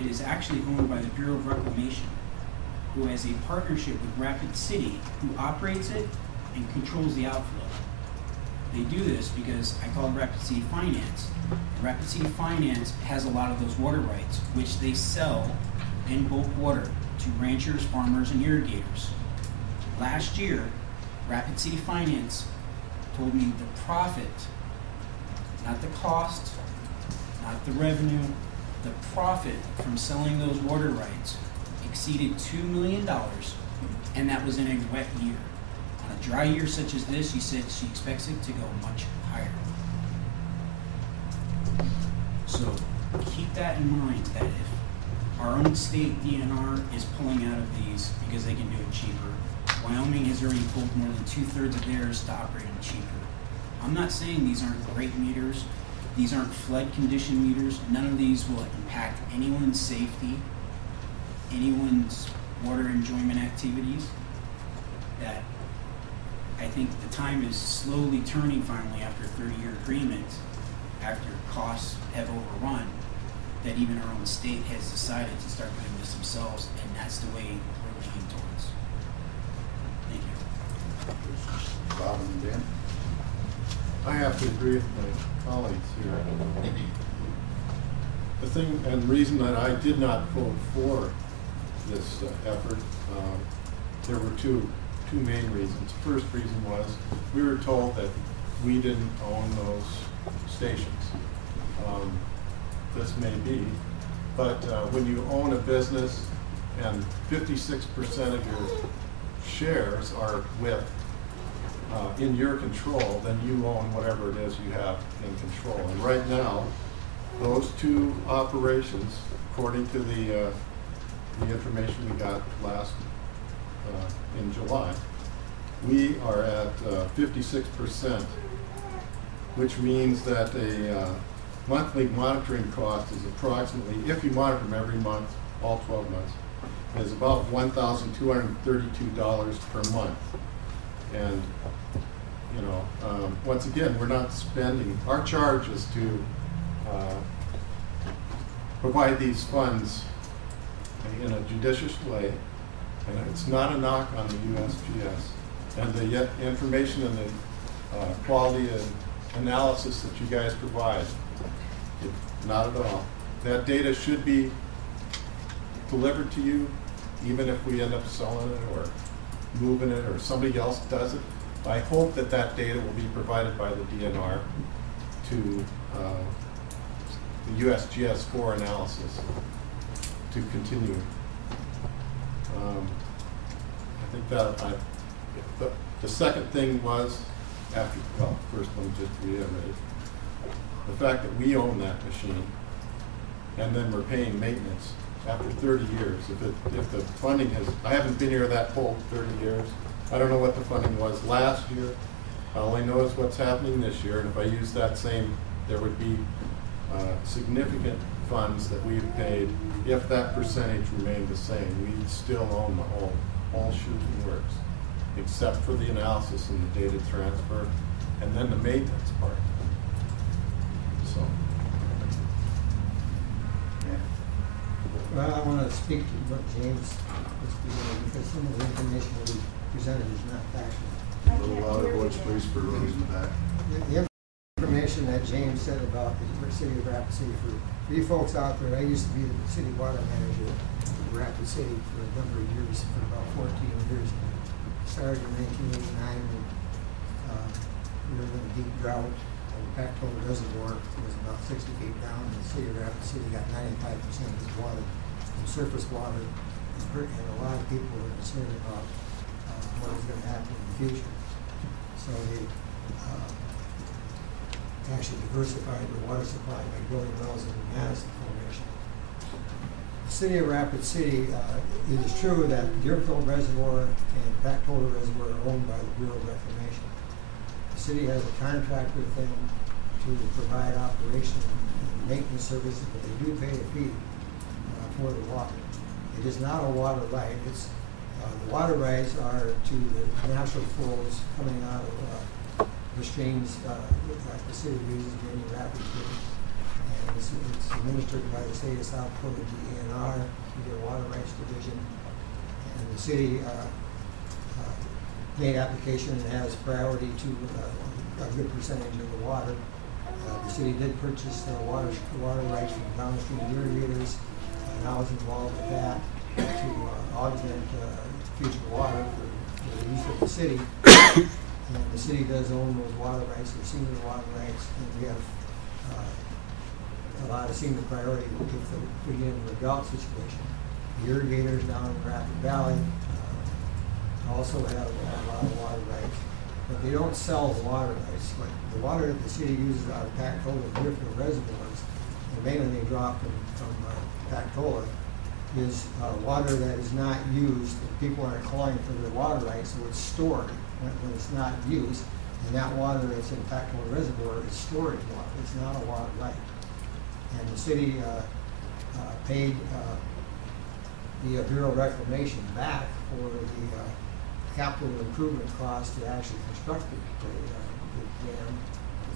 It is actually owned by the Bureau of Reclamation, who has a partnership with Rapid City, who operates it and controls the outflow. They do this because I call it Rapid City Finance. Rapid City Finance has a lot of those water rights, which they sell in bulk water to ranchers, farmers, and irrigators. Last year, Rapid City Finance told me the profit, not the cost, not the revenue, the profit from selling those water rights exceeded $2 million, and that was in a wet year. On a dry year such as this, she said she expects it to go much higher. So keep that in mind, that if our own state DNR is pulling out of these because they can do it cheaper, Wyoming has already pulled more than 2/3 of theirs to operate them cheaper. I'm not saying these aren't great meters. These aren't flood condition meters. None of these will impact anyone's safety, anyone's water enjoyment activities. That I think the time is slowly turning finally after a 30-year agreement, after costs have overrun, that even our own state has decided to start doing this themselves, and that's the way we're leaning towards. Thank you. Bob and Dan? I have to agree with my colleagues here. The thing and reason that I did not vote for this effort, there were two main reasons. First reason was we were told that we didn't own those stations. This may be, but when you own a business and 56% of your shares are with in your control, then you own whatever it is you have in control. And right now, those two operations, according to the information we got last in July, we are at 56%, which means that a monthly monitoring cost is approximately, if you monitor them every month, all 12 months, is about $1,232 per month. And you know, once again, we're not spending. Our charge is to provide these funds in a judicious way, and it's not a knock on the USGS. And the information and the quality and analysis that you guys provide, not at all. That data should be delivered to you, even if we end up selling it or moving it or somebody else does it. I hope that that data will be provided by the DNR to the USGS for analysis to continue. I think that the second thing was, after, well, first let me just reiterate, the fact that we own that machine and then we're paying maintenance after 30 years. If the funding has, I haven't been here that whole 30 years. I don't know what the funding was last year. I only know is what's happening this year, and if I use that same, there would be significant funds that we've paid. If that percentage remained the same, we'd still own the whole shooting works, except for the analysis and the data transfer, and then the maintenance part. So. Well, I want to speak to what James was speaking, because some of the information that he presented is not factual. A little louder voice, please, for those in the back. The information that James said about the city of Rapid City, for you folks out there, I used to be the city water manager of Rapid City for a number of years, for about 14 years. Started in 1989 when we were in a deep drought. The Dakota reservoir was about 60 feet down, and the city of Rapid City got 95% of its water from surface water, and a lot of people were concerned about what was going to happen in the future. So they actually diversified the water supply by drilling wells in the Madison Formation. The city of Rapid City, it is true that Deerfield Reservoir and Dakota Reservoir are owned by the Bureau of Reclamation. The city has a contract with them to provide operation and maintenance services, but they do pay a fee for the water. It is not a water right. It's the water rights are to the natural flows coming out of the streams that the city uses in Rapid City, and it's administered by the state of South Dakota DNR, their water rights division, and the city made application and has priority to a good percentage of the water. The city did purchase water rights from downstream irrigators, and I was involved with that to augment future water for the use of the city. And the city does own those water rights, the senior water rights, and we have lot of senior priority if we get into a drought situation. The irrigators down in Rapid Valley also have a lot of water rights, but they don't sell the water rights. Like the water that the city uses out of Dakota and Deerfield reservoirs, and mainly they draw from Dakota, is water that is not used, and people aren't calling for their water rights, so it's stored when it's not used, and that water that's in Dakota Reservoir is storage water. It's not a water right. And the city paid the Bureau of Reclamation back for the capital improvement cost to actually construct the dam.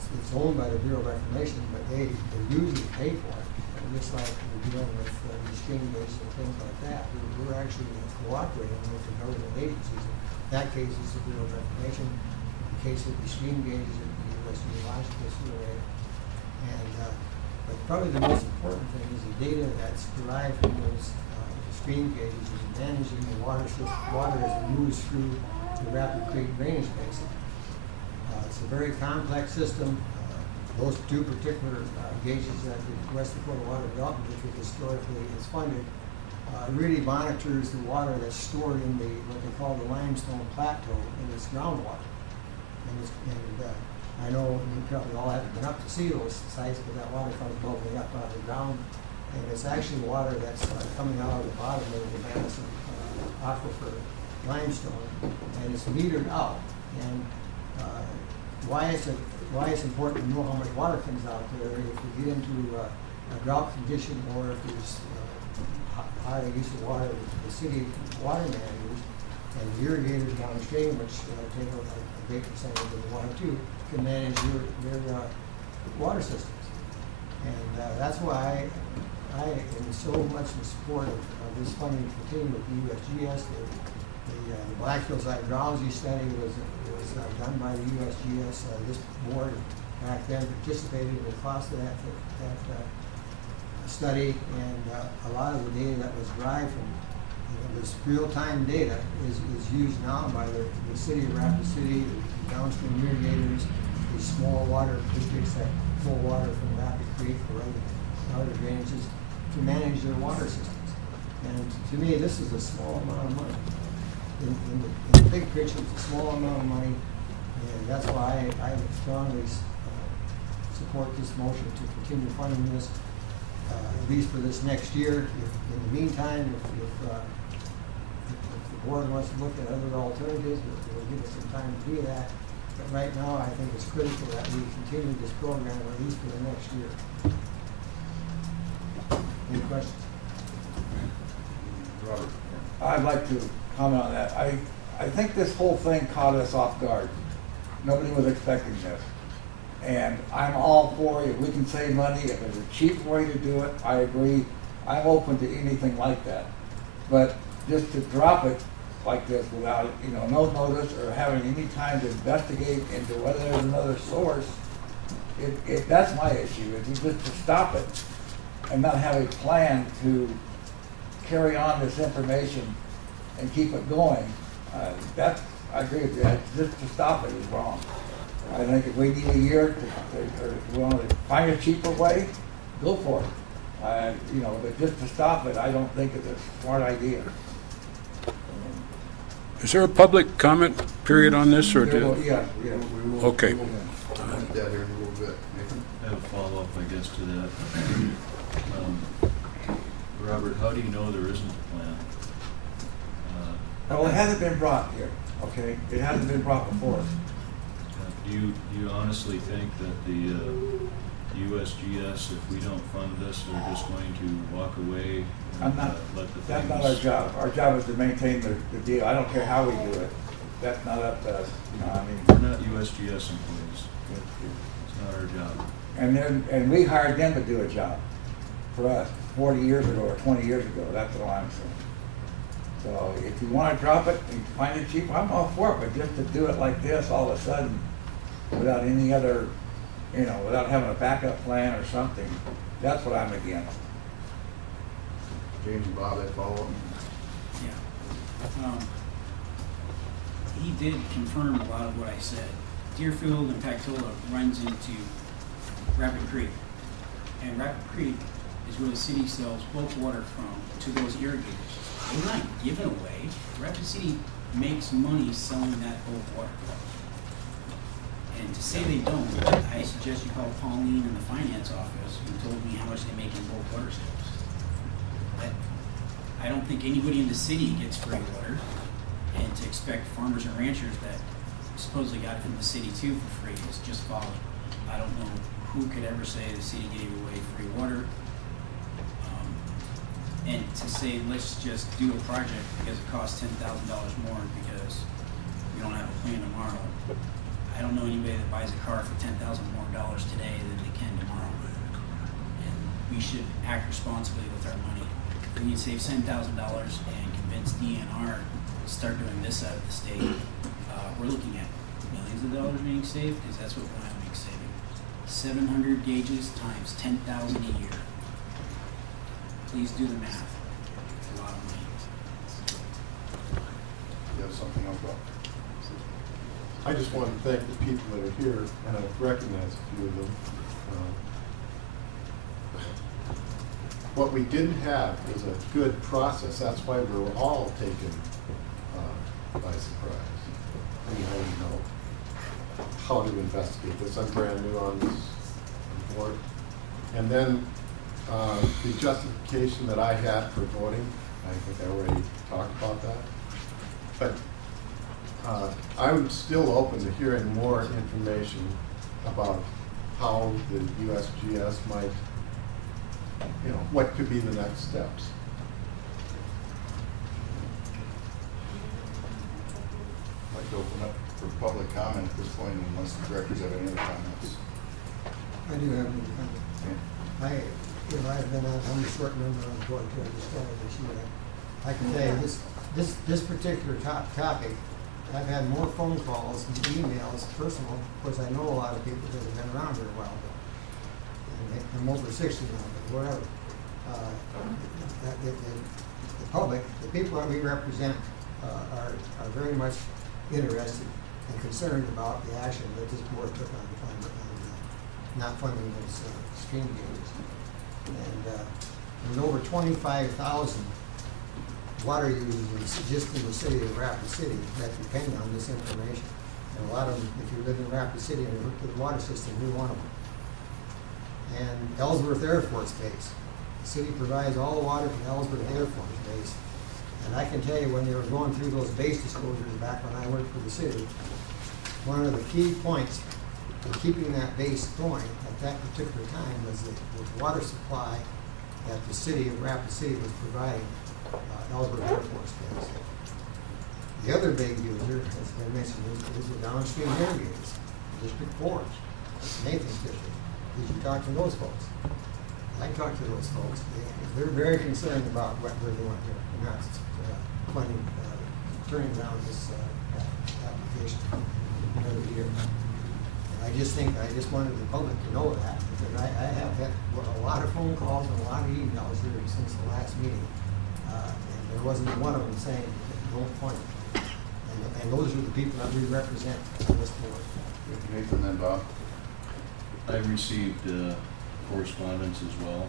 It's owned by the Bureau of Reclamation, but they usually pay for it. And just like we're dealing with the stream gauges and things like that, we're actually cooperating with the government agencies. In that case, it's the Bureau of Reclamation. In the case of the stream gauges, it's the U.S. Geological Survey. And but probably the most important thing is the data that's derived from those stream gauges is managing the water as it moves through the Rapid Creek drainage basin. It's a very complex system. Those two particular gauges that the West Dakota Water Development District historically has funded really monitors the water that's stored in what they call the limestone plateau in its groundwater. I know you probably all haven't been up to see those sites, but that water comes bubbling up out of the ground, and it's actually water that's coming out of the bottom of the Madison aquifer limestone, and it's metered out. And why it's important to know how much water comes out there if we get into a drought condition, or if there's high use of water, the city water managers and the irrigators downstream, which take a big percentage of the water too, can manage their water systems. And that's why I am so much in support of this funding to continue with the USGS. The Blackfield hydrology study was done by the USGS. This board back then participated in the cost of that study, and a lot of the data that was derived from this real-time data is used now by the city of Rapid City, the downstream irrigators, the small water districts that pull water from Rapid Creek or other drainages to manage their water systems. And to me, this is a small amount of money. In the big picture, it's a small amount of money, and that's why I strongly support this motion to continue funding this, at least for this next year. In the meantime, if the board wants to look at other alternatives, we'll give us some time to do that. But right now, I think it's critical that we continue this program at least for the next year. Any questions? Robert? I'd like to comment on that. I think this whole thing caught us off guard. Nobody was expecting this. And I'm all for it. If we can save money, if there's a cheap way to do it, I agree. I'm open to anything like that. But just to drop it like this without, no notice or having any time to investigate into whether there's another source, that's my issue. Is just to stop it and not have a plan to carry on this information and keep it going. I agree with you. Just to stop it is wrong. I think if we need a year or if we want to find a cheaper way, go for it. But just to stop it, I don't think it's a smart idea. Is there a public comment period on this, or Yeah. We will. Okay. We will look at that here in a little bit. Nathan? I have a follow-up, I guess, to that. Robert, how do you know there isn't a plan? Well, it hasn't been brought here, okay? It hasn't been brought before us. Do you honestly think that the USGS, if we don't fund this, they're just going to walk away and let the That's things... not our job. Our job is to maintain the deal. I don't care how we do it. That's not up to us. We're not USGS employees. It's not our job. And we hired them to do a job for us 40 years ago or 20 years ago. That's all I'm saying. So if you want to drop it and find it cheap, I'm all for it. But just to do it like this all of a sudden, without any other, without having a backup plan or something, that's what I'm against. James and Bob, that follow-up? Yeah. He did confirm a lot of what I said. Deerfield and Dakota runs into Rapid Creek. And Rapid Creek is where the city sells bulk water from to those irrigators. They're not giving away. Rapid City makes money selling that bulk water. And to say they don't, I suggest you call Pauline in the finance office who told me how much they make in bulk water sales. I don't think anybody in the city gets free water, and to expect farmers and ranchers that supposedly got it from the city too for free is just folly. I don't know who could ever say the city gave away free water. And to say, let's just do a project because it costs $10,000 more because we don't have a plan tomorrow. I don't know anybody that buys a car for $10,000 more today than they can tomorrow. And we should act responsibly with our money. If we can save $10,000 and convince DNR to start doing this out of the state, we're looking at millions of dollars being saved, because that's what Wyoming's saving. 700 gauges times 10,000 a year. Please do the math. It's a lot of money. You have something else, Bob? I just want to thank the people that are here, and I've recognized a few of them. What we didn't have is a good process. That's why we were all taken by surprise. We don't know how to investigate this. I'm brand new on this board. And then the justification that I had for voting, I think I already talked about that. But I'm still open to hearing more information about how the USGS might, what could be the next steps. I'd like to open up for public comment at this point, unless the directors have any other comments. I do have one comment. I've been I'm a short member on the board here this year. I can tell you this particular topic, I've had more phone calls and emails, personal. Of course, I know a lot of people that have been around here a while, and I'm over 60 now, but whatever. The public, the people that we represent, are very much interested and concerned about the action that this board took on not funding those stream gauges. And there's over 25,000 water users just in the city of Rapid City that depend on this information. And a lot of them, if you live in Rapid City and look at the water system, you're one of them. And Ellsworth Air Force Base. The city provides all the water from Ellsworth Air Force Base. And I can tell you, when they were going through those base disclosures back when I worked for the city, one of the key points of keeping that base going at that particular time was the water supply that the city of Rapid City was providing Ellsworth Air Force Base. The other big user, as I mentioned, is the downstream irrigators, District 4s, Nathan's district. Did you talk to those folks? I talked to those folks. They're very concerned about what we're doing here, and not funding, turning down this application every year. And I just wanted the public to know that, because I have had a lot of phone calls and a lot of emails here since the last meeting. And there wasn't one of them saying, don't fund it. And those are the people that we represent on this board. Nathan, then Bob. I received correspondence as well,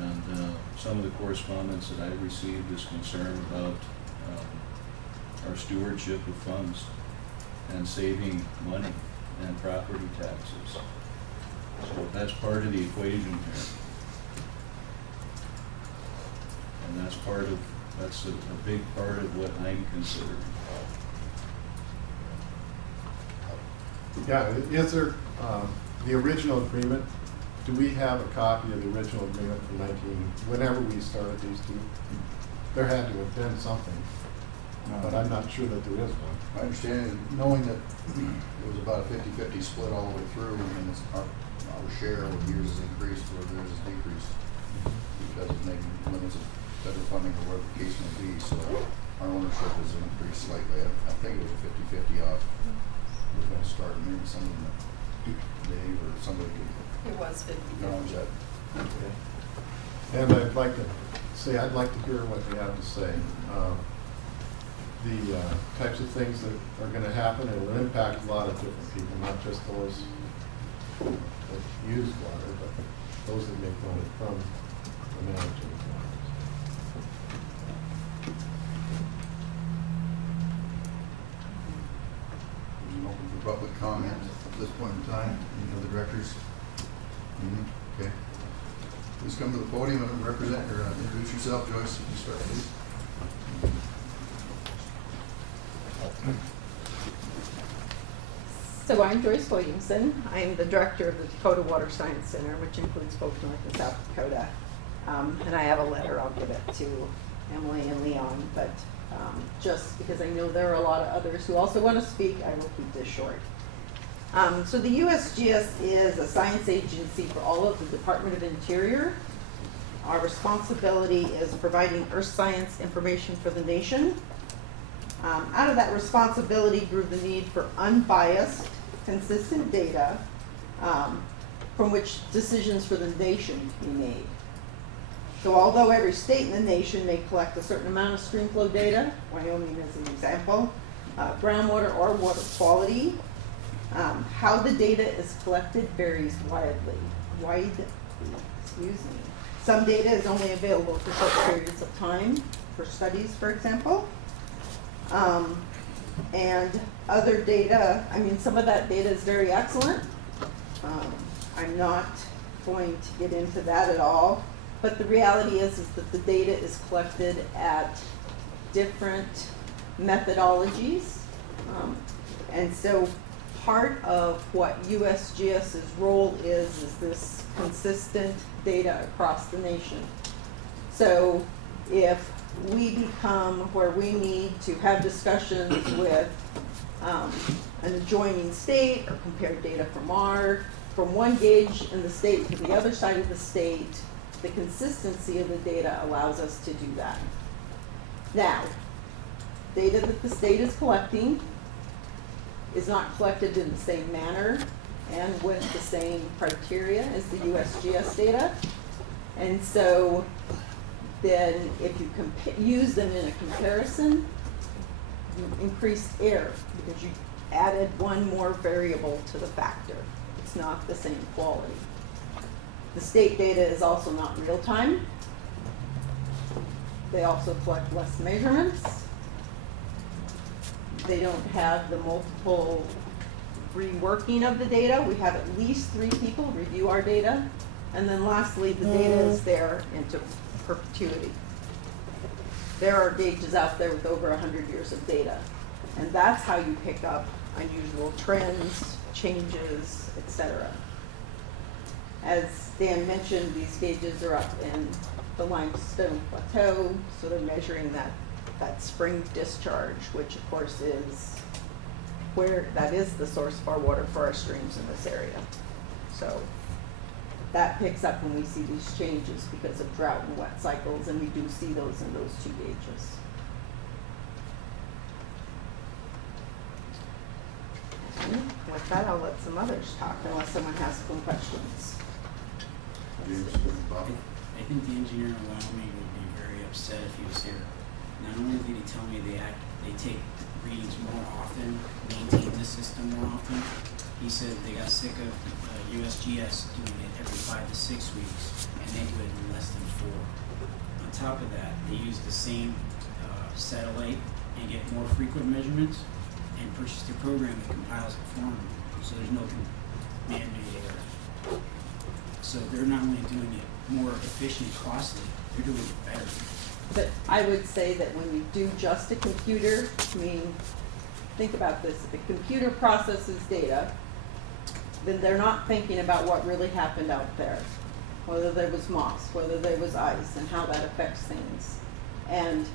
and some of the correspondence that I received is concerned about our stewardship of funds and saving money and property taxes. So that's part of the equation here. And that's a big part of what I'm considering. Yeah, is there, the original agreement, do we have a copy of the original agreement from whenever we started these two? There had to have been something, but I'm not sure that there is one. My understanding, knowing that it was about a 50-50 split all the way through, and it's our share of years has increased or theirs has decreased because of maybe limits of federal funding or whatever the case may be. So our ownership has increased slightly. I think it was a 50-50 off. We're going to start, maybe some of them, Dave or somebody could. It was 50. Acknowledge that. Okay. And I'd like to hear what they have to say. The types of things that are going to happen, it will impact a lot of different people, not just those that use water, but those that make money from the managing of lines. I'm open for public comment at this point in time. Any of the directors? Okay. Please come to the podium and represent or introduce yourself. Joyce, if you start, please. So I'm Joyce Williamson. I'm the director of the Dakota Water Science Center, which includes both North and South Dakota. And I have a letter, I'll give it to Emily and Leon, but just because I know there are a lot of others who also want to speak, I will keep this short. So the USGS is a science agency for all of the Department of Interior. Our responsibility is providing earth science information for the nation. Out of that responsibility grew the need for unbiased, consistent data from which decisions for the nation can be made. So although every state in the nation may collect a certain amount of stream flow data, Wyoming is an example, groundwater or water quality, how the data is collected varies widely. Some data is only available for short periods of time, for studies, for example. And other data, I mean, some of that data is very excellent. I'm not going to get into that at all, but the reality is that the data is collected at different methodologies. And so part of what USGS's role is this consistent data across the nation. So if we become where we need to have discussions with an adjoining state or compare data from one gauge in the state to the other side of the state, the consistency of the data allows us to do that. Now, data that the state is collecting is not collected in the same manner and with the same criteria as the USGS data. And so then if you use them in a comparison, you increase error because you added one more variable to the factor. It's not the same quality. The state data is also not real time. They also collect less measurements. They don't have the multiple reworking of the data. We have at least 3 people review our data. And then lastly, the data is there into perpetuity. There are gauges out there with over 100 years of data. And that's how you pick up unusual trends, changes, etc. As Dan mentioned, these gauges are up in the limestone plateau, so they're measuring that spring discharge, which of course is that is the source of our water for our streams in this area. So that picks up when we see these changes because of drought and wet cycles, and we do see those in those 2 gauges. And with that, I'll let some others talk unless someone has some questions. James, Bob? I think the engineer in Wyoming would be very upset if he was here. Not only did he tell me they take readings more often, maintain the system more often, he said they got sick of USGS doing it every 5 to 6 weeks, and they do it in less than 4. On top of that, they use the same satellite and get more frequent measurements and purchase the program that compiles it for them, so there's no man-made error. So they're not only doing it more efficient and costly, they're doing it better. But I would say that when you do just a computer, I mean, think about this, if a computer processes data, then they're not thinking about what really happened out there, whether there was moss, whether there was ice, and how that affects things. And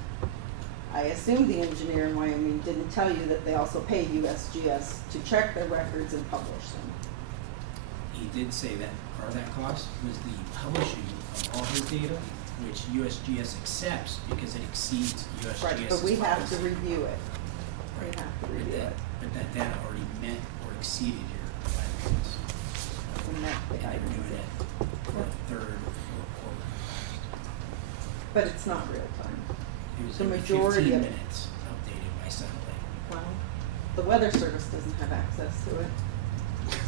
I assume the engineer in Wyoming didn't tell you that they also pay USGS to check their records and publish them. He did say that part of that cost was the publishing of all his data, which USGS accepts because it exceeds USGS's Right, but we have to policy. review it. We Right. have to review it. But that data already met or exceeded your guidelines. And that's the And they're guidance. doing it for a third or a quarter. But it's not real time. It was The every majority 15 of- minutes updated by satellite. Well, the Weather Service doesn't have access to it.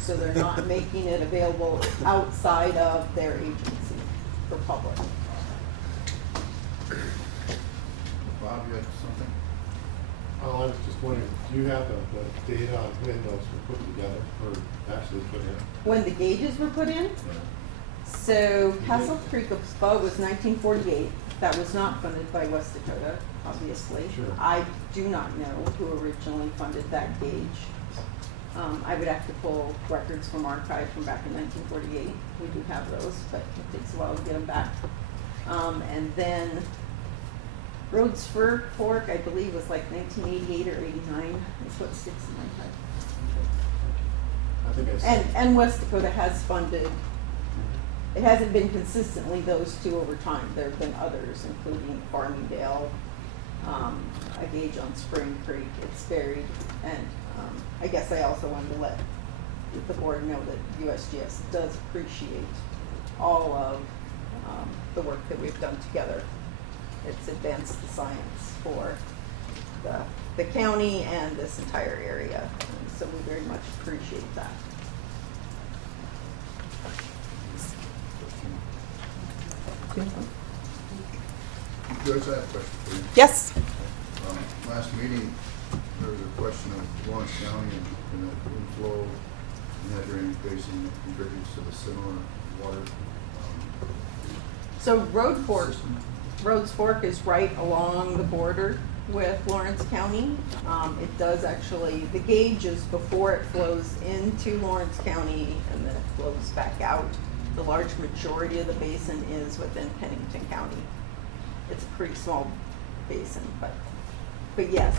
So they're not making it available outside of their agency for public. Bob, you had something? Oh, I was just wondering, do you have the data on when those were put together, or actually put in? When the gauges were put in, so Castle Creek above was 1948. That was not funded by West Dakota, obviously. Sure. I do not know who originally funded that gauge. I would have to pull records from archive from back in 1948. We do have those, but it takes a while to get them back. And then Rhodes Fork, I believe, was like 1988 or 89. Is what sticks in my head. I think I said. And West Dakota has funded. It hasn't been consistently those two over time. There have been others, including Farmingdale, a gauge on Spring Creek. It's varied, and I guess I also wanted to let the board know that USGS does appreciate all of the work that we've done together. It's advanced the science for the county and this entire area, and so we very much appreciate that. Joyce, I have a question for you. Yes. Last meeting, there was a question of Lawrence County and the inflow in that drainage basin that contributes to the similar water. So Rhodes system. Fork is right along the border with Lawrence County. It does actually, the gauge is before it flows into Lawrence County and then it flows back out. The large majority of the basin is within Pennington County. It's a pretty small basin, but yes,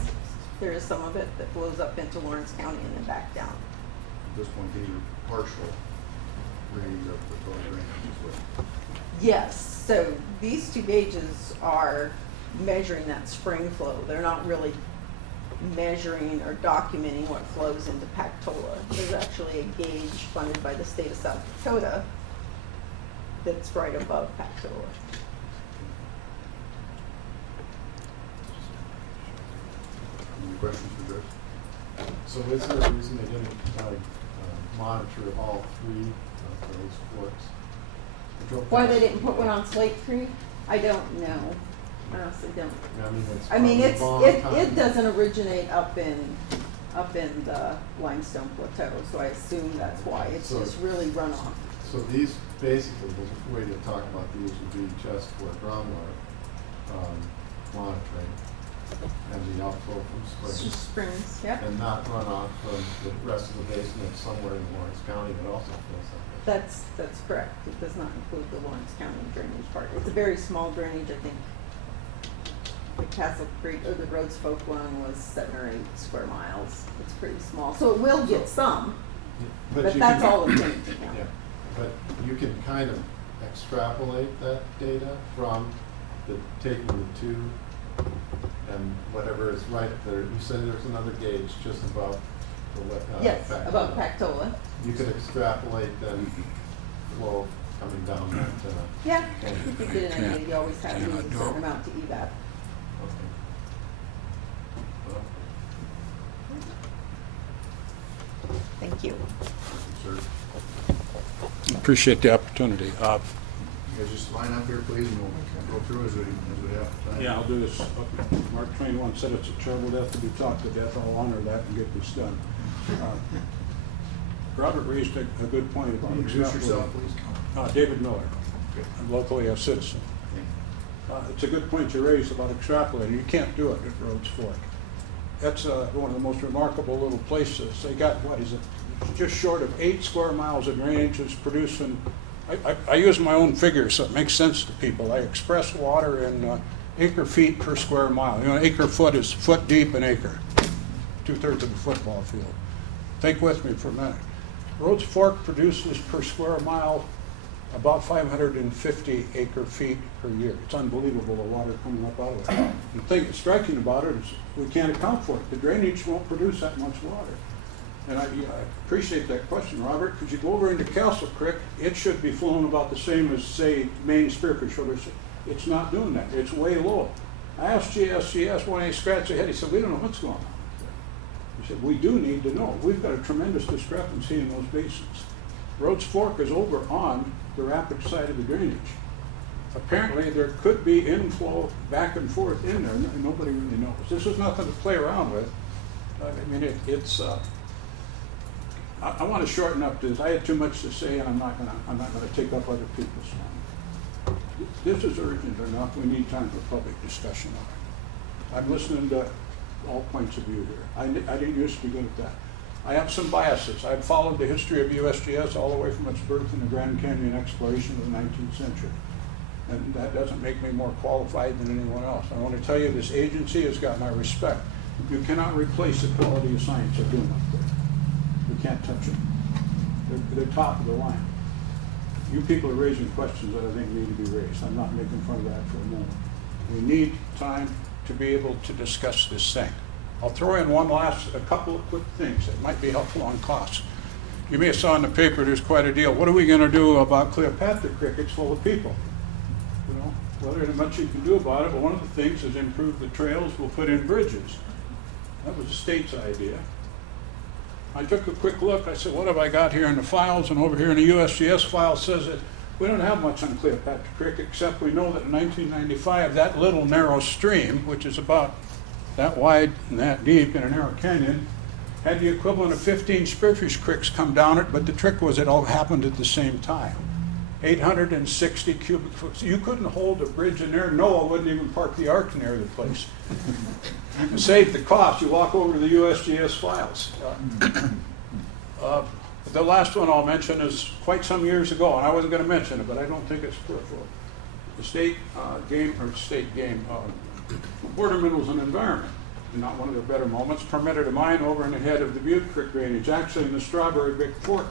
there is some of it that flows up into Lawrence County and then back down. At this point, these are partial readings of the total drainage as well. Yes, so these two gauges are measuring that spring flow. They're not really measuring or documenting what flows into Pactola. There's actually a gauge funded by the state of South Dakota that's right above Pactola. Any questions for Joyce? So is there a reason they didn't monitor all three of those forks? Why they didn't put one on Slate Creek, I don't know. I honestly don't. I mean, it's it doesn't originate up in the limestone plateau, so I assume that's why. It's just really runoff. So these, basically, the way to talk about these would be just for groundwater monitoring and the outflow from springs. Springs, yep. And not runoff from the rest of the basin that's somewhere in Lawrence County that also fills that. That's correct. It does not include the Lawrence County drainage part. It's a very small drainage, I think. The Castle Creek, or the Rhodes Fork one was 7 or 8 square miles. It's pretty small. So it will get some, but that's all of Pennington County. Yeah, but you can kind of extrapolate that data from taking the two and whatever is right there. You said there's another gauge just above the Yes, Pactola. above Pactola. You could extrapolate then flow coming down that. Yeah, you could get an idea. You always have to use a certain amount to evap. Okay. Well, Thank you. Sir, Appreciate the opportunity. you guys just line up here, please, and we'll go through as we have time. Yeah, I'll do this. Mark Twain once said it's a terrible death to be talked to death. I'll honor that and get this done. Robert raised a good point about Can you introduce yourself, please? David Miller. Okay. I'm locally a citizen. It's a good point you raised about extrapolating. You can't do it at Rhodes Fork. That's one of the most remarkable little places. They got, what is it, just short of 8 square miles of drainage. It's producing, I use my own figures so it makes sense to people. I express water in acre feet per square mile. You know, an acre foot is foot deep an acre, 2/3 of the football field. Think with me for a minute. Rhodes Fork produces per square mile about 550 acre feet per year. It's unbelievable the water coming up out of it. The thing that's striking about it is we can't account for it. The drainage won't produce that much water. And I appreciate that question, Robert, because you go over into Castle Creek, it should be flowing about the same as, say, Main Spearfish River. It's not doing that. It's way low. I asked GSGS when he scratched his head, he said, we don't know what's going on. He said, we do need to know. We've got a tremendous discrepancy in those basins. Rhodes Fork is over on the rapid side of the drainage. Apparently, there could be inflow back and forth in there, and nobody really knows. This is nothing to play around with. I mean, I want to shorten up this. I had too much to say, and I'm not gonna take up other people's time. This is urgent enough. We need time for public discussion on it. I'm listening to all points of view here. I didn't used to be good at that. I have some biases. I've followed the history of USGS all the way from its birth in the Grand Canyon exploration of the 19th century. And that doesn't make me more qualified than anyone else. I want to tell you, this agency has got my respect. You cannot replace the quality of science they're doing up there. You can't touch it. They're top of the line. You people are raising questions that I think need to be raised. I'm not making fun of that for a moment. We need time to be able to discuss this thing. I'll throw in a couple of quick things that might be helpful on costs. You may have saw in the paper there's quite a deal. What are we going to do about Cleopatra Creek? It's full of people. You know, well, there isn't much you can do about it, but one of the things is improve the trails. We'll put in bridges. That was the state's idea. I took a quick look. I said, what have I got here in the files? And over here in the USGS file says that we don't have much on Cleopatra Creek, except we know that in 1995, that little narrow stream, which is about that wide and that deep in a narrow canyon, had the equivalent of 15 Spearfish creeks come down it, but the trick was it all happened at the same time. 860 cubic foot. You couldn't hold a bridge in there. Noah wouldn't even park the ark near the place. To save the cost, you walk over to the USGS files. The last one I'll mention is quite some years ago, and I wasn't going to mention it, but I don't think it's peripheral. The Board of Minerals and Environment, not one of their better moments, permitted a mine over in the head of the Butte Creek drainage, actually in the Strawberry Creek Fork.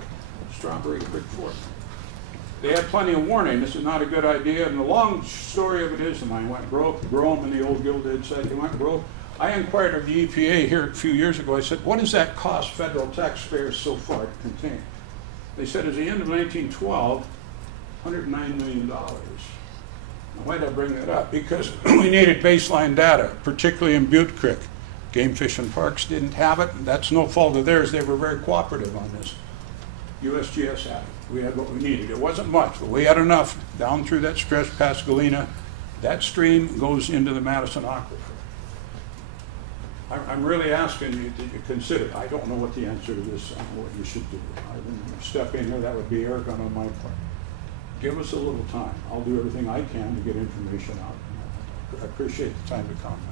They had plenty of warning. This is not a good idea. And the long story of it is the mine went broke. Grome and the old Gilded said they went broke. I inquired of the EPA here a few years ago. I said, what does that cost federal taxpayers so far to contain? They said at the end of 1912, $109 million. Now, why did I bring that up? Because we needed baseline data, particularly in Butte Creek. Game Fish and Parks didn't have it. That's no fault of theirs. They were very cooperative on this. USGS had it. We had what we needed. It wasn't much, but we had enough down through that stretch past Galena. That stream goes into the Madison Aquifer. I'm really asking you to consider. I don't know what the answer to this, I don't know what you should do. I wouldn't step in here, that would be arrogant on my part. Give us a little time. I'll do everything I can to get information out. I appreciate the time to comment.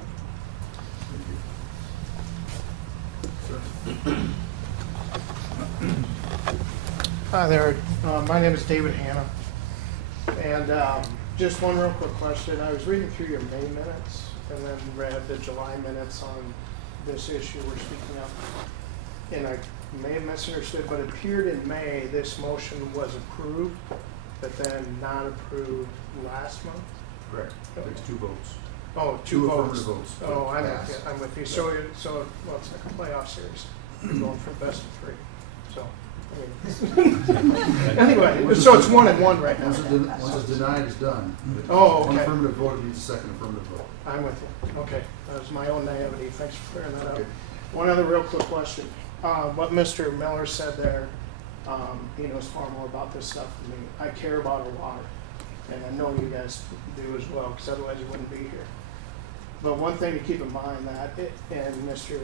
Hi there. My name is David Hanna. And just one real quick question. I was reading through your May minutes and then read the July minutes on this issue we're speaking of. And I may have misunderstood, but it appeared in May this motion was approved, but then not approved last month? Correct. Takes 2 votes. Oh, Two votes. affirmative votes. Oh, I'm Pass. with you. I'm with you. So well, it's like a playoff series. You're going for best of 3. So, I mean, anyway, so it's 1-1 right now. Once it's denied, it's done. Oh, One okay. affirmative vote needs a second affirmative vote. I'm with you. Okay, that was my own naivety. Thanks for clearing that up. Okay. One other real quick question. What Mr. Miller said there, he knows far more about this stuff than me. I care about our water, and I know you guys do as well, because otherwise you wouldn't be here. But one thing to keep in mind that, and Mr.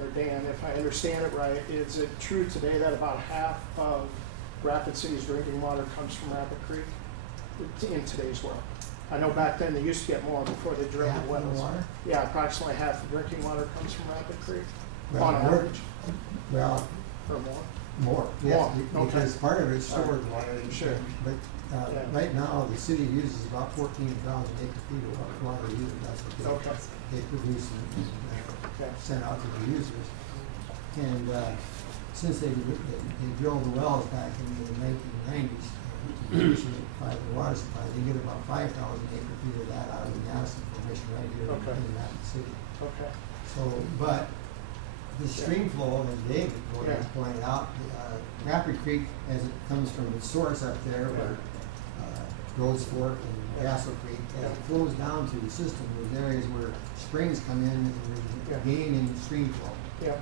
or Dan, if I understand it right, is it true today that about half of Rapid City's drinking water comes from Rapid Creek in today's world? I know back then they used to get more before they drilled the wells. Water? Yeah, approximately half the drinking water comes from Rapid Creek, Well, on more- average, Well, or more. more, yes, More, okay. because part of it's stored water. Sure. But Yeah. right now, the city uses about 14,000 acre-feet of water a year. That's what Okay. they produce and Yeah. send out to the users. And since they drilled the wells back in the 1990s, by the water supply, they get about 5,000 acre-feet of that out of the Madison Formation right here Okay. in Rapid City. Okay. So, but the stream flow, as David has pointed out, Rapid Creek, as it comes from the source up there, where Rhodes Fork and Castle Creek, as it flows down through the system, there's areas where springs come in and there's gain in stream flow. Yeah.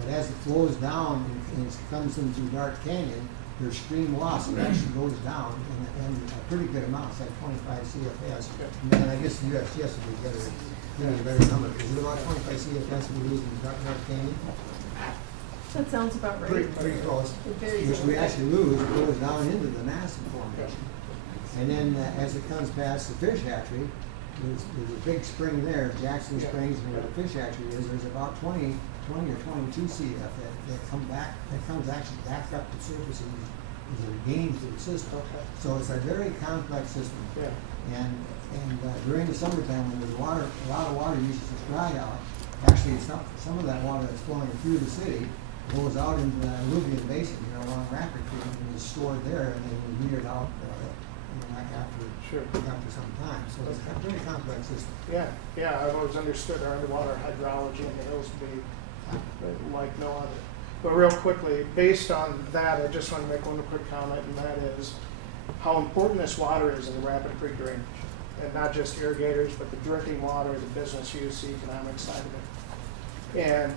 But as it flows down and it comes into Dark Canyon, their stream loss actually goes down and a pretty good amount, it's like 25 CFS. And I guess the USGS would be a better number. Is it about 25 CFS we lose in Dark Canyon? That sounds about right. Pretty close. It varies Which a we little bit. actually lose, it goes down into the Madison Formation. And then as it comes past the fish hatchery, there's a big spring there, Jackson Springs, and where the fish hatchery is, there's about 20 or 22 CF that comes actually back up to surface and is a gain to the system. So it's a very complex system. And during the summertime when there's a lot of water usage is dried out, actually some of that water that's flowing through the city goes out into the alluvial basin, along Rapid Creek, and is stored there, and then metered out after some time. So it's a very complex system. Yeah, I've always understood our underwater hydrology in the hills to be like no other. But real quickly, based on that, I just want to make one quick comment, and that is how important this water is in the Rapid Creek drainage. And not just irrigators, but the drinking water, the business use, the economic side of it. And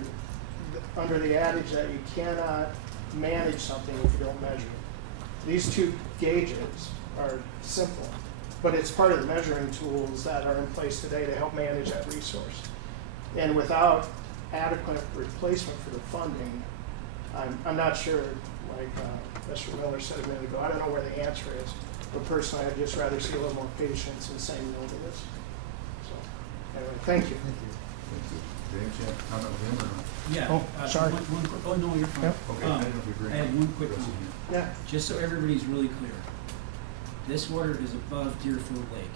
under the adage that you cannot manage something if you don't measure it. These two gauges are simple, but it's part of the measuring tools that are in place today to help manage that resource. And without adequate replacement for the funding, I'm not sure, like Mr. Miller said a minute ago, I don't know where the answer is, but personally I'd just rather see a little more patience in saying no to this. So, anyway, thank you. James, you have a comment with him or no? Yeah. Oh, sorry. Oh, no, you're fine. Yep. Okay, I didn't know if you agreed. I had one quick comment. Yeah. Just so everybody's really clear, this water is above Deerfield Lake.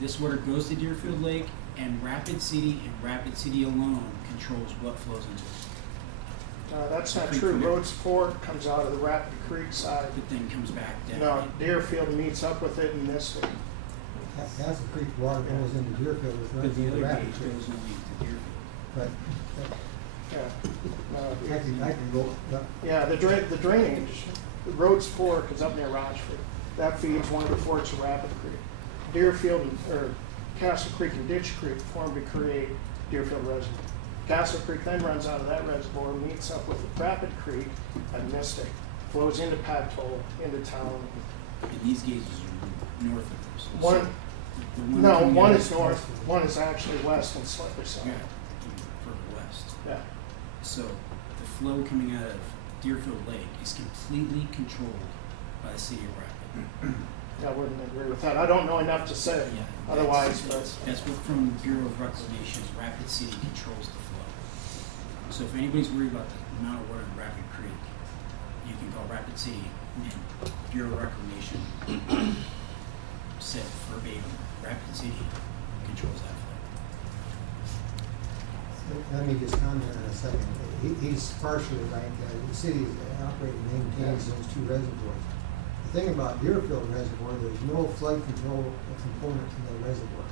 This water goes to Deerfield Lake, and Rapid City and Rapid City alone controls what flows into it. That's not true. Rhodes Fork comes out of the Rapid Creek side. But then comes back down. No, Deerfield meets up with it in Mystic. That's the creek water goes into Deerfield, which But runs the into other Rapid gauge Creek. goes only to Deerfield. But Yeah. I can go, Yeah, the drainage, the Rhodes Fork is up near Rochford. That feeds one of the forks of Rapid Creek. Deerfield or Castle Creek and Ditch Creek form to create Deerfield Reservoir. Castle Creek then runs out of that reservoir, meets up with Rapid Creek at Mystic, flows into Pactola, into town. And these gauges are north of us. One, The no, coming one out is of- north, one is actually west and Slippery side. Yeah, further west. Yeah. So the flow coming out of Deerfield Lake is completely controlled by the city of Rapid. I wouldn't agree with that. I don't know enough to say Yeah, otherwise, that's what from the Bureau of Reclamation, Rapid City controls the flow. So if anybody's worried about the amount of water in Rapid Creek, you can call Rapid City and Bureau of Reclamation said verbatim, Rapid City controls that flow. let me just comment on a second. He's partially right. The city operates and maintains those two reservoirs. The thing about Deerfield Reservoir, there's no flood control component to the reservoir.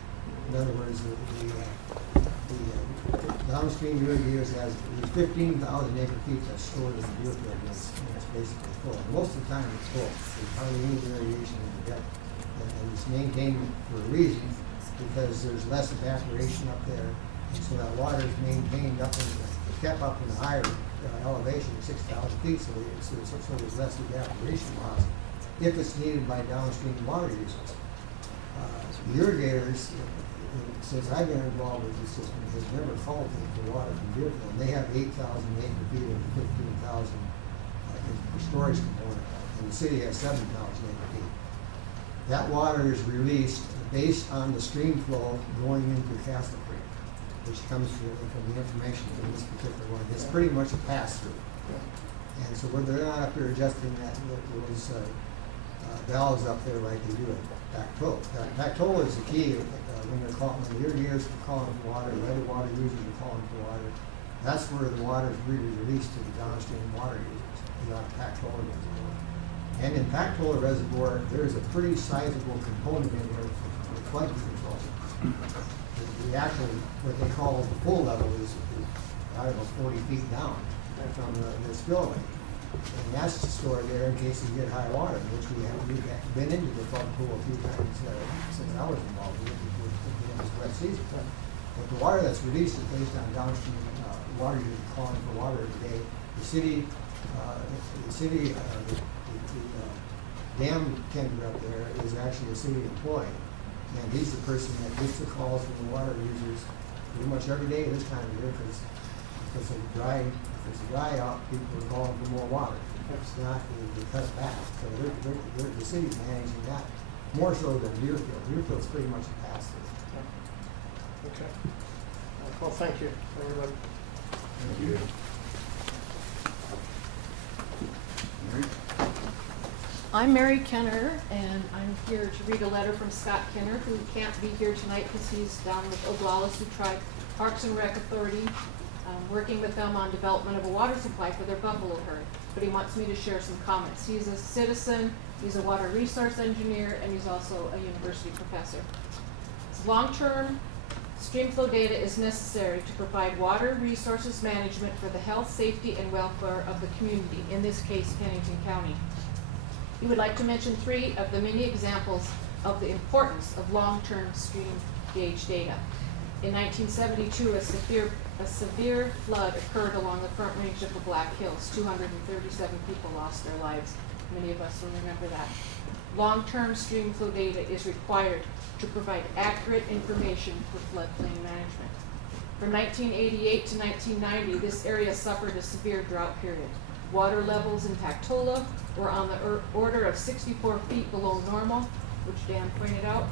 In other words, the downstream irrigators there's 15,000 acre feet that's stored in the Deerfield, and it's basically full. And most of the time it's full. There's hardly any variation in the depth. And it's maintained for a reason, because there's less evaporation up there. And so that water is maintained up kept up in a higher elevation, 6,000 feet, so there's less evaporation loss if it's needed by downstream water users. The irrigators, since I've been involved with this system, has never called for water from Deerfield. They have 8,000 acre feet and 15,000 for storage component, and the city has 7,000 acre feet. That water is released based on the stream flow going into Castle Creek, which comes from the information from this particular one. It's pretty much a pass-through. And so when they're not up there adjusting those valves up there like they do at Dakota. Dakota is the key when the irrigators are calling for water, the other water users are calling for water. That's where the water is really released to the downstream water users, is out of Dakota Reservoir. And in Dakota Reservoir, there's a pretty sizable component in there for flood control. The actual, what they call the pool level is I don't know, 40 feet down from the spillway. And that's stored there in case you get high water, which we've been into the flood pool a few times since I was involved with this wet season. But the water that's released is based on downstream water users calling for water every day. The dam tender up there is actually a city employee, and he's the person that gets the calls from the water users pretty much every day this time of year, because if it's dry out, people are calling for more water. If it's not, they cut it back. So the city's managing that more so than Deerfield. Deerfield's pretty much a pass-through. Okay. Well, thank you, everybody. Thank you. Mary? I'm Mary Kenner, and I'm here to read a letter from Scott Kenner, who can't be here tonight because he's down with Oglala Sioux Tribe Parks and Rec Authority, working with them on development of a water supply for their buffalo herd. But he wants me to share some comments. He's a citizen, he's a water resource engineer, and he's also a university professor. Long-term stream flow data is necessary to provide water resources management for the health, safety, and welfare of the community, in this case, Pennington County. He would like to mention 3 of the many examples of the importance of long-term stream gauge data. In 1972, a severe flood occurred along the Front Range of the Black Hills. 237 people lost their lives. Many of us will remember that. Long-term stream flow data is required to provide accurate information for floodplain management. From 1988 to 1990, this area suffered a severe drought period. Water levels in Dakota were on the order of 64 feet below normal, which Dan pointed out.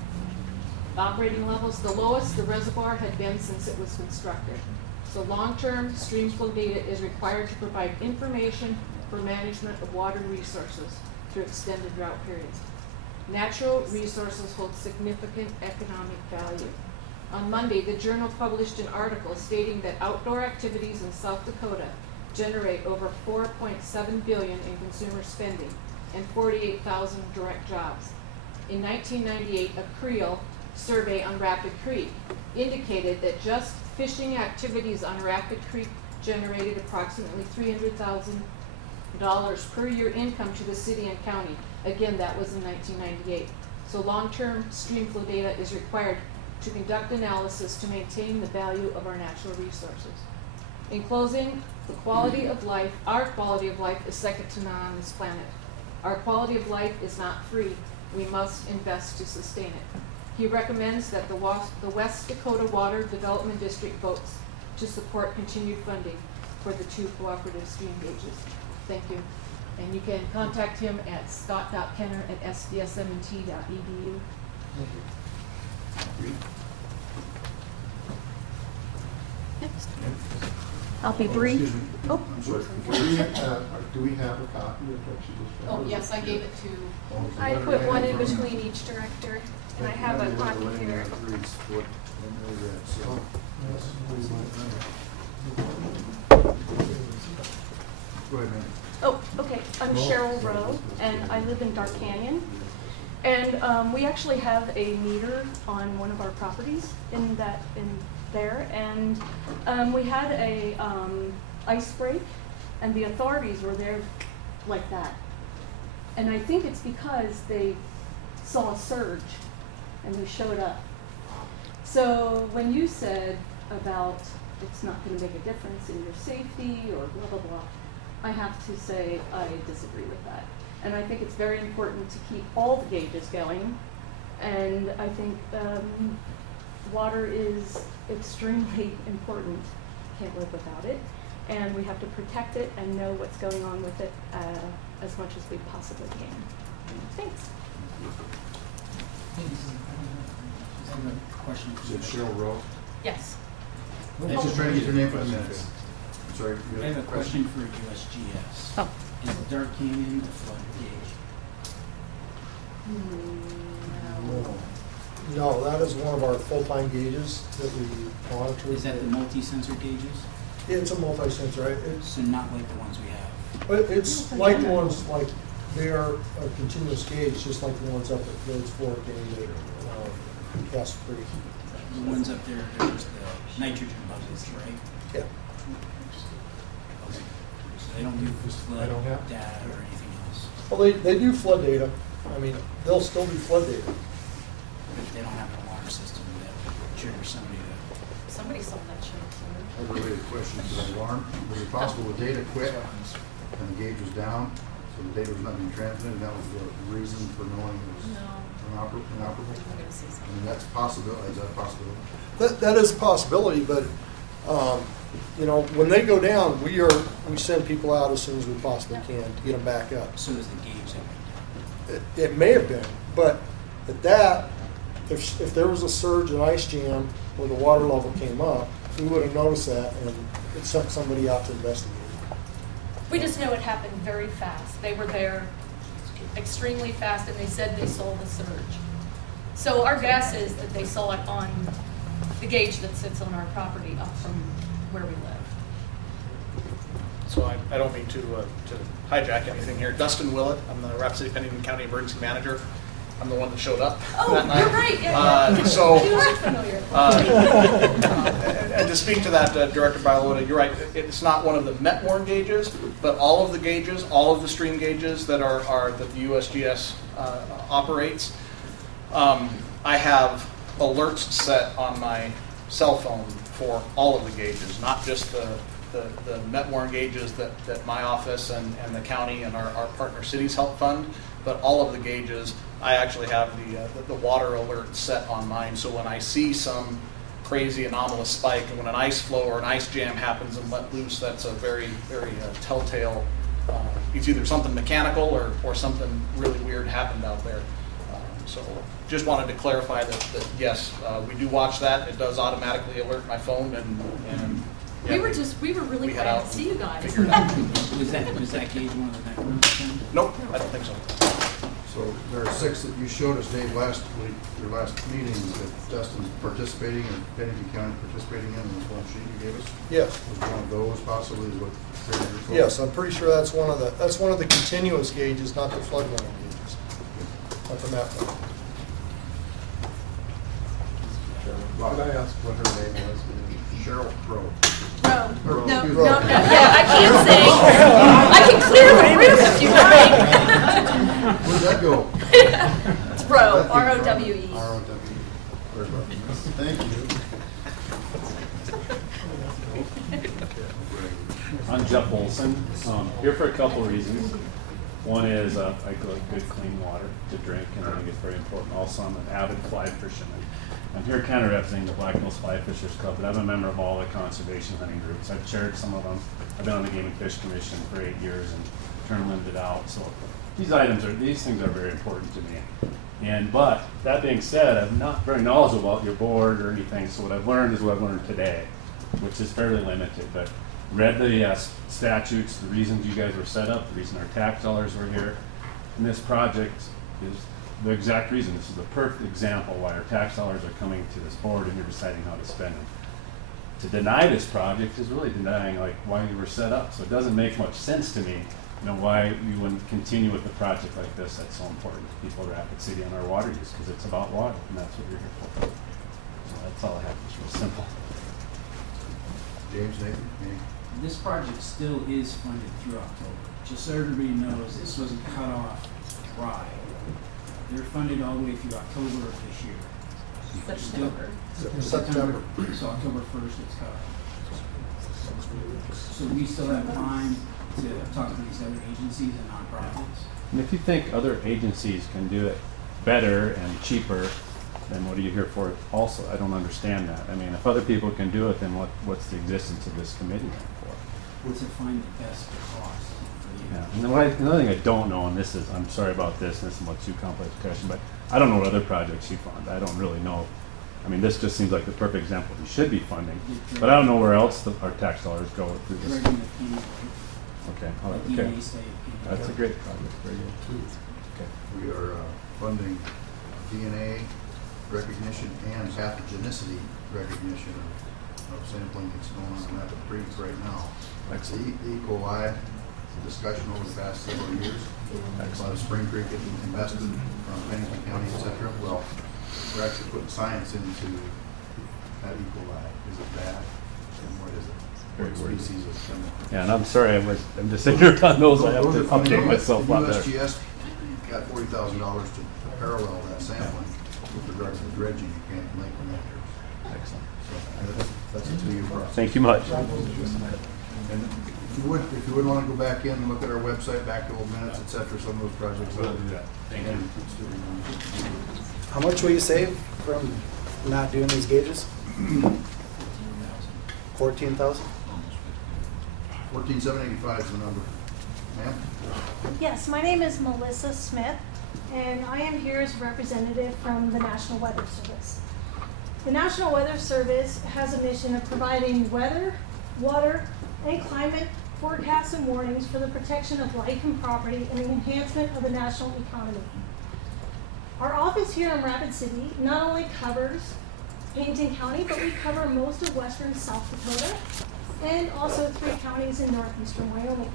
Operating levels, the lowest the reservoir had been since it was constructed. So long-term stream flow data is required to provide information for management of water resources through extended drought periods. Natural resources hold significant economic value. On Monday, the Journal published an article stating that outdoor activities in South Dakota generate over $4.7 billion in consumer spending and 48,000 direct jobs. In 1998, a Creel survey on Rapid Creek indicated that just fishing activities on Rapid Creek generated approximately $300,000 per year income to the city and county. Again, that was in 1998. So long-term stream flow data is required to conduct analysis to maintain the value of our natural resources. In closing, the quality of life, our quality of life, is second to none on this planet. Our quality of life is not free. We must invest to sustain it. He recommends that the West Dakota Water Development District votes to support continued funding for the 2 cooperative stream gauges. Thank you. And you can contact him at scott.kenner@sdsmnt.edu. Next. I'll be brief. Excuse me. Oh. I'm sorry. Do we have a copy of what she just read? Oh, yes, I gave it to. I put one in between each director, and I have a copy here. Go ahead, man. Oh, okay. I'm Cheryl Rowe, and I live in Dark Canyon. And we actually have a meter on one of our properties in there, and we had a ice break, and the authorities were there like that. And I think it's because they saw a surge, and they showed up. So when you said about it's not going to make a difference in your safety or blah, blah, blah, I have to say I disagree with that. And I think it's very important to keep all the gauges going. And I think water is extremely important. Can't live without it. And we have to protect it and know what's going on with it as much as we possibly can. Thanks. I have a question. Is it Cheryl Rowe? Yes. I'm just trying to get your name for the minutes. I'm sorry. I have a question for USGS. Oh. Is Dark Canyon a flood gauge? No, that is one of our full-time gauges that we monitor. Is that the multi-sensor gauges? It's a multi-sensor. So not like the ones we have? But it's like the ones, like, they are a continuous gauge, just like the ones up at Village Fork and Cass Creek. The ones up there, they're just the nitrogen levels, right? Yeah. Okay. So they don't do flood data or anything else? Well, they do flood data. I mean, they'll still do flood data. But they don't have an alarm system that triggers somebody to question to that alarm. Was it possible the data quit and the gauge was down, so the data was not being transmitted, and that was the reason for knowing it was inoperable? I mean, that's a possibility. Is that a possibility? That is a possibility, but, you know, when they go down, we send people out as soon as we possibly can to get them back up. So is the gauge that went down. It may have been, but at that, if there was a surge in ice jam where the water level came up, we would have noticed that and it sent somebody out to investigate. We just know it happened very fast. They were there extremely fast, and they said they saw the surge. So our guess is that they saw it on the gauge that sits on our property up from where we live. So I don't mean to hijack anything here. Dustin Willett, I'm the Rapid City Pennington County Emergency Manager. I'm the one that showed up that night. You're right. Yeah. So, you are familiar. And to speak to that, Director Bialotta, you're right. It's not one of the MET-worn gauges, but all of the gauges, all of the stream gauges that that the USGS operates. I have alerts set on my cell phone for all of the gauges, not just the MET-worn gauges that my office and the county and our partner cities help fund, but all of the gauges. I actually have the water alert set on mine, so when I see some crazy anomalous spike and when an ice flow or an ice jam happens and let loose, that's a very, very telltale. It's either something mechanical or something really weird happened out there. So just wanted to clarify that yes, we do watch that. It does automatically alert my phone, and yeah, we were really glad to see you guys. Was that gauge one of the MET ones then? Nope, I don't think so. So there are 6 that you showed us, Dave, last week, your last meeting, that Dustin's participating, or Pennington County participating in this one sheet you gave us? Yes. Was one of those possibly is what triggered your call? Yes, I'm pretty sure that's one of the continuous gauges, not the flood warning gauges. Not the map one. Could I ask what her name was? Cheryl Crow. No, Or, no, excuse no, me. no. Yeah, I can't sing. I can clear the room if you like. Where'd that go? It's Rowe, R-O-W-E. R-O-W-E. Very well. Thank you. I'm Jeff Olson. Here for a couple of reasons. One is I like good clean water to drink, and I think it's very important. Also, I'm an avid fly fisherman. I'm here kind of representing the Black Hills Fly Fishers Club, but I'm a member of all the conservation hunting groups. I've chaired some of them. I've been on the Game and Fish Commission for 8 years and tournamented it out. So these things are very important to me. But that being said, I'm not very knowledgeable about your board or anything. So what I've learned is what I've learned today, which is fairly limited. But read the statutes, the reasons you guys were set up, the reason our tax dollars were here, and this project is the exact reason. This is the perfect example why our tax dollars are coming to this board and you're deciding how to spend them. To deny this project is really denying why you were set up. So it doesn't make much sense to me, why you wouldn't continue with a project like this that's so important to people of Rapid City on our water use, because it's about water and that's what you're here for. So that's all I have. It's real simple. James, Nathan, any? This project still is funded through October. Just so everybody knows, this wasn't cut off dry. They're funded all the way through October of this year. September. September. So October 1st it's cut off. So we still have time to talk to these other agencies and nonprofits. And if you think other agencies can do it better and cheaper, then what are you here for also? I don't understand that. I mean, if other people can do it, then what's the existence of this committee then for? To find the best cost for you. Yeah. And another thing I don't know, and this is, I'm sorry about this, and this is a much too complex question, but I don't know what other projects you fund. I don't really know. I mean, this just seems like the perfect example we should be funding, but I don't know where else our tax dollars go through this. Okay, all right, okay. That's a great project, very good. Okay. We are funding DNA recognition and pathogenicity recognition of sampling that's going on in Rapid Creek right now. Like the E. coli discussion over the past several years. A lot of Spring Creek getting invested from Pennington County, etc. Well, we're actually putting science into that E. coli. Is it bad? And what is it? What species is coming? Yeah, and I'm sorry, I'm just ignorant on those. I have to update myself on that. USGS got $40,000 to parallel that sampling with regard to the dredging. You can't lake connectors. Excellent. That's a 2-year process. Thank you much. And if you would want to go back in and look at our website, back to old minutes, et cetera, some of those projects. We'll do that. Thank you. How much will you save from not doing these gauges? 14,000? 14,785 is the number. Ma'am? Yes, my name is Melissa Smith, and I am here as a representative from the National Weather Service. The National Weather Service has a mission of providing weather, water, and climate forecasts and warnings for the protection of life and property and the enhancement of the national economy. Our office here in Rapid City not only covers Pennington County, but we cover most of western South Dakota and also 3 counties in northeastern Wyoming.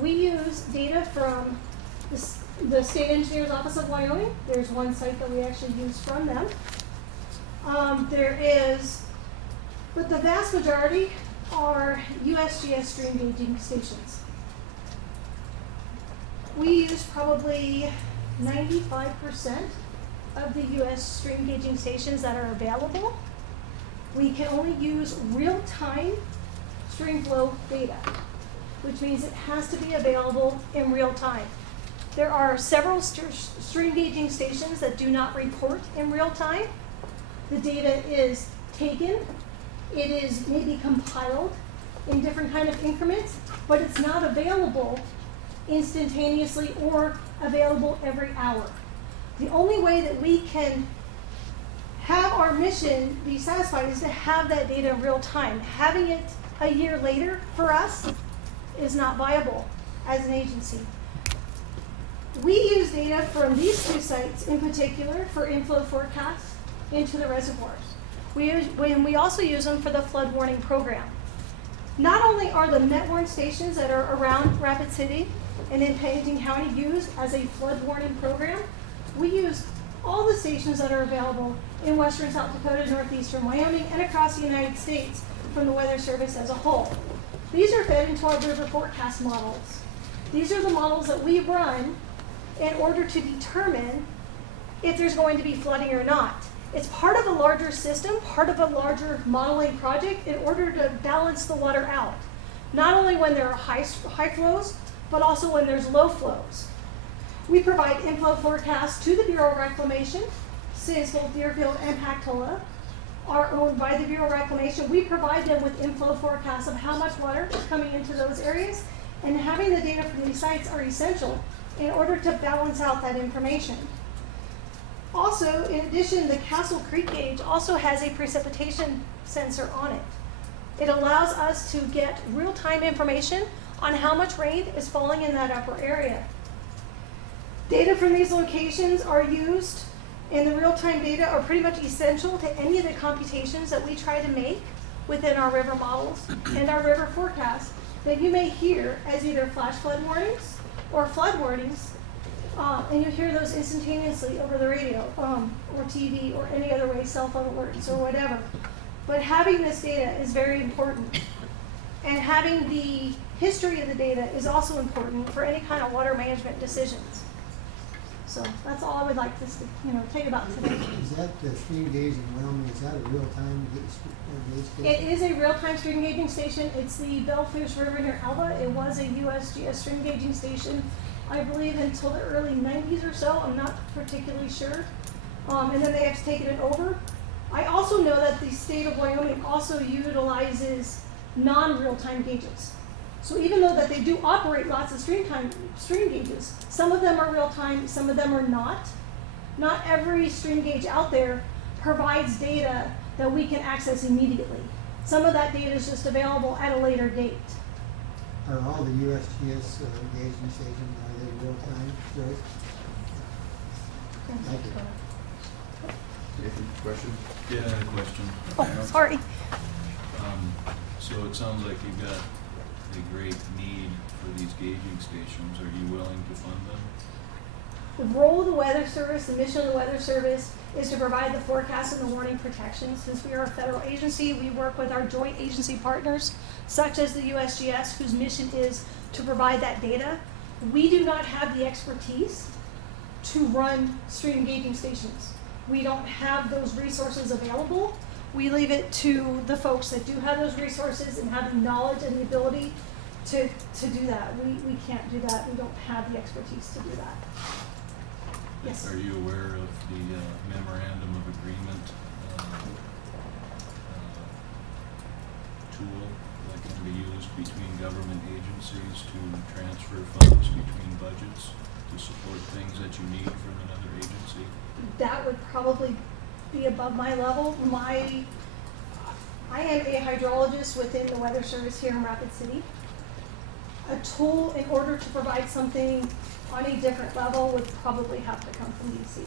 We use data from the State Engineer's Office of Wyoming. There's one site that we actually use from them. But the vast majority are USGS stream gauging stations. We use probably 95% of the US stream gauging stations that are available. We can only use real-time stream flow data, which means it has to be available in real time. There are several stream gauging stations that do not report in real time. The data is taken, it is maybe compiled in different kind of increments, but it's not available instantaneously or available every hour. The only way that we can have our mission be satisfied is to have that data in real time. Having it a year later for us is not viable as an agency. We use data from these 2 sites in particular for inflow forecasts into the reservoirs. We also use them for the flood warning program. Not only are the Met-warn stations that are around Rapid City and in Pennington County used as a flood warning program, we use all the stations that are available in western South Dakota, northeastern Wyoming, and across the United States from the Weather Service as a whole. These are fed into our river forecast models. These are the models that we run in order to determine if there's going to be flooding or not. It's part of a larger system, part of a larger modeling project in order to balance the water out. Not only when there are high flows, but also when there's low flows. We provide inflow forecasts to the Bureau of Reclamation, since both Deerfield and Pactola are owned by the Bureau of Reclamation. We provide them with inflow forecasts of how much water is coming into those areas, and having the data from these sites are essential in order to balance out that information. Also, in addition, the Castle Creek gauge also has a precipitation sensor on it. It allows us to get real-time information on how much rain is falling in that upper area. Data from these locations are used, and the real-time data are pretty much essential to any of the computations that we try to make within our river models and our river forecasts that you may hear as either flash flood warnings or flood warnings, and you hear those instantaneously over the radio or TV or any other way, cell phone alerts or whatever. But having this data is very important, and having the history of the data is also important for any kind of water management decisions. So that's all I would like to tell you about today. Is that the stream gauge in Wyoming, is that a real-time gauge station? It is a real-time stream gauging station. It's the Bellfish River near Alba. It was a USGS stream gauging station, I believe, until the early 90s or so. I'm not particularly sure. And then they have taken it over. I also know that the state of Wyoming also utilizes non-real-time gauges. So even though that they do operate lots of stream gauges, some of them are real-time, some of them are not. Not every stream gauge out there provides data that we can access immediately. Some of that data is just available at a later date. Are all the USGS gauging stations, are they real-time? Right? Thank you. Question? Yeah, I had a question. Oh, sorry. So it sounds like you've got a great need for these gauging stations. Are you willing to fund them? The role of the Weather Service, the mission of the Weather Service, is to provide the forecast and the warning protection. Since we are a federal agency, we work with our joint agency partners, such as the USGS, whose mission is to provide that data. We do not have the expertise to run stream gauging stations. We don't have those resources available. We leave it to the folks that do have those resources and have the knowledge and the ability to do that. We can't do that. We don't have the expertise to do that. Yes. Are you aware of the memorandum of agreement tool that can be used between government agencies to transfer funds between budgets to support things that you need from another agency? That would probably be above my level. I am a hydrologist within the Weather Service here in Rapid City. A tool in order to provide something on a different level would probably have to come from DC.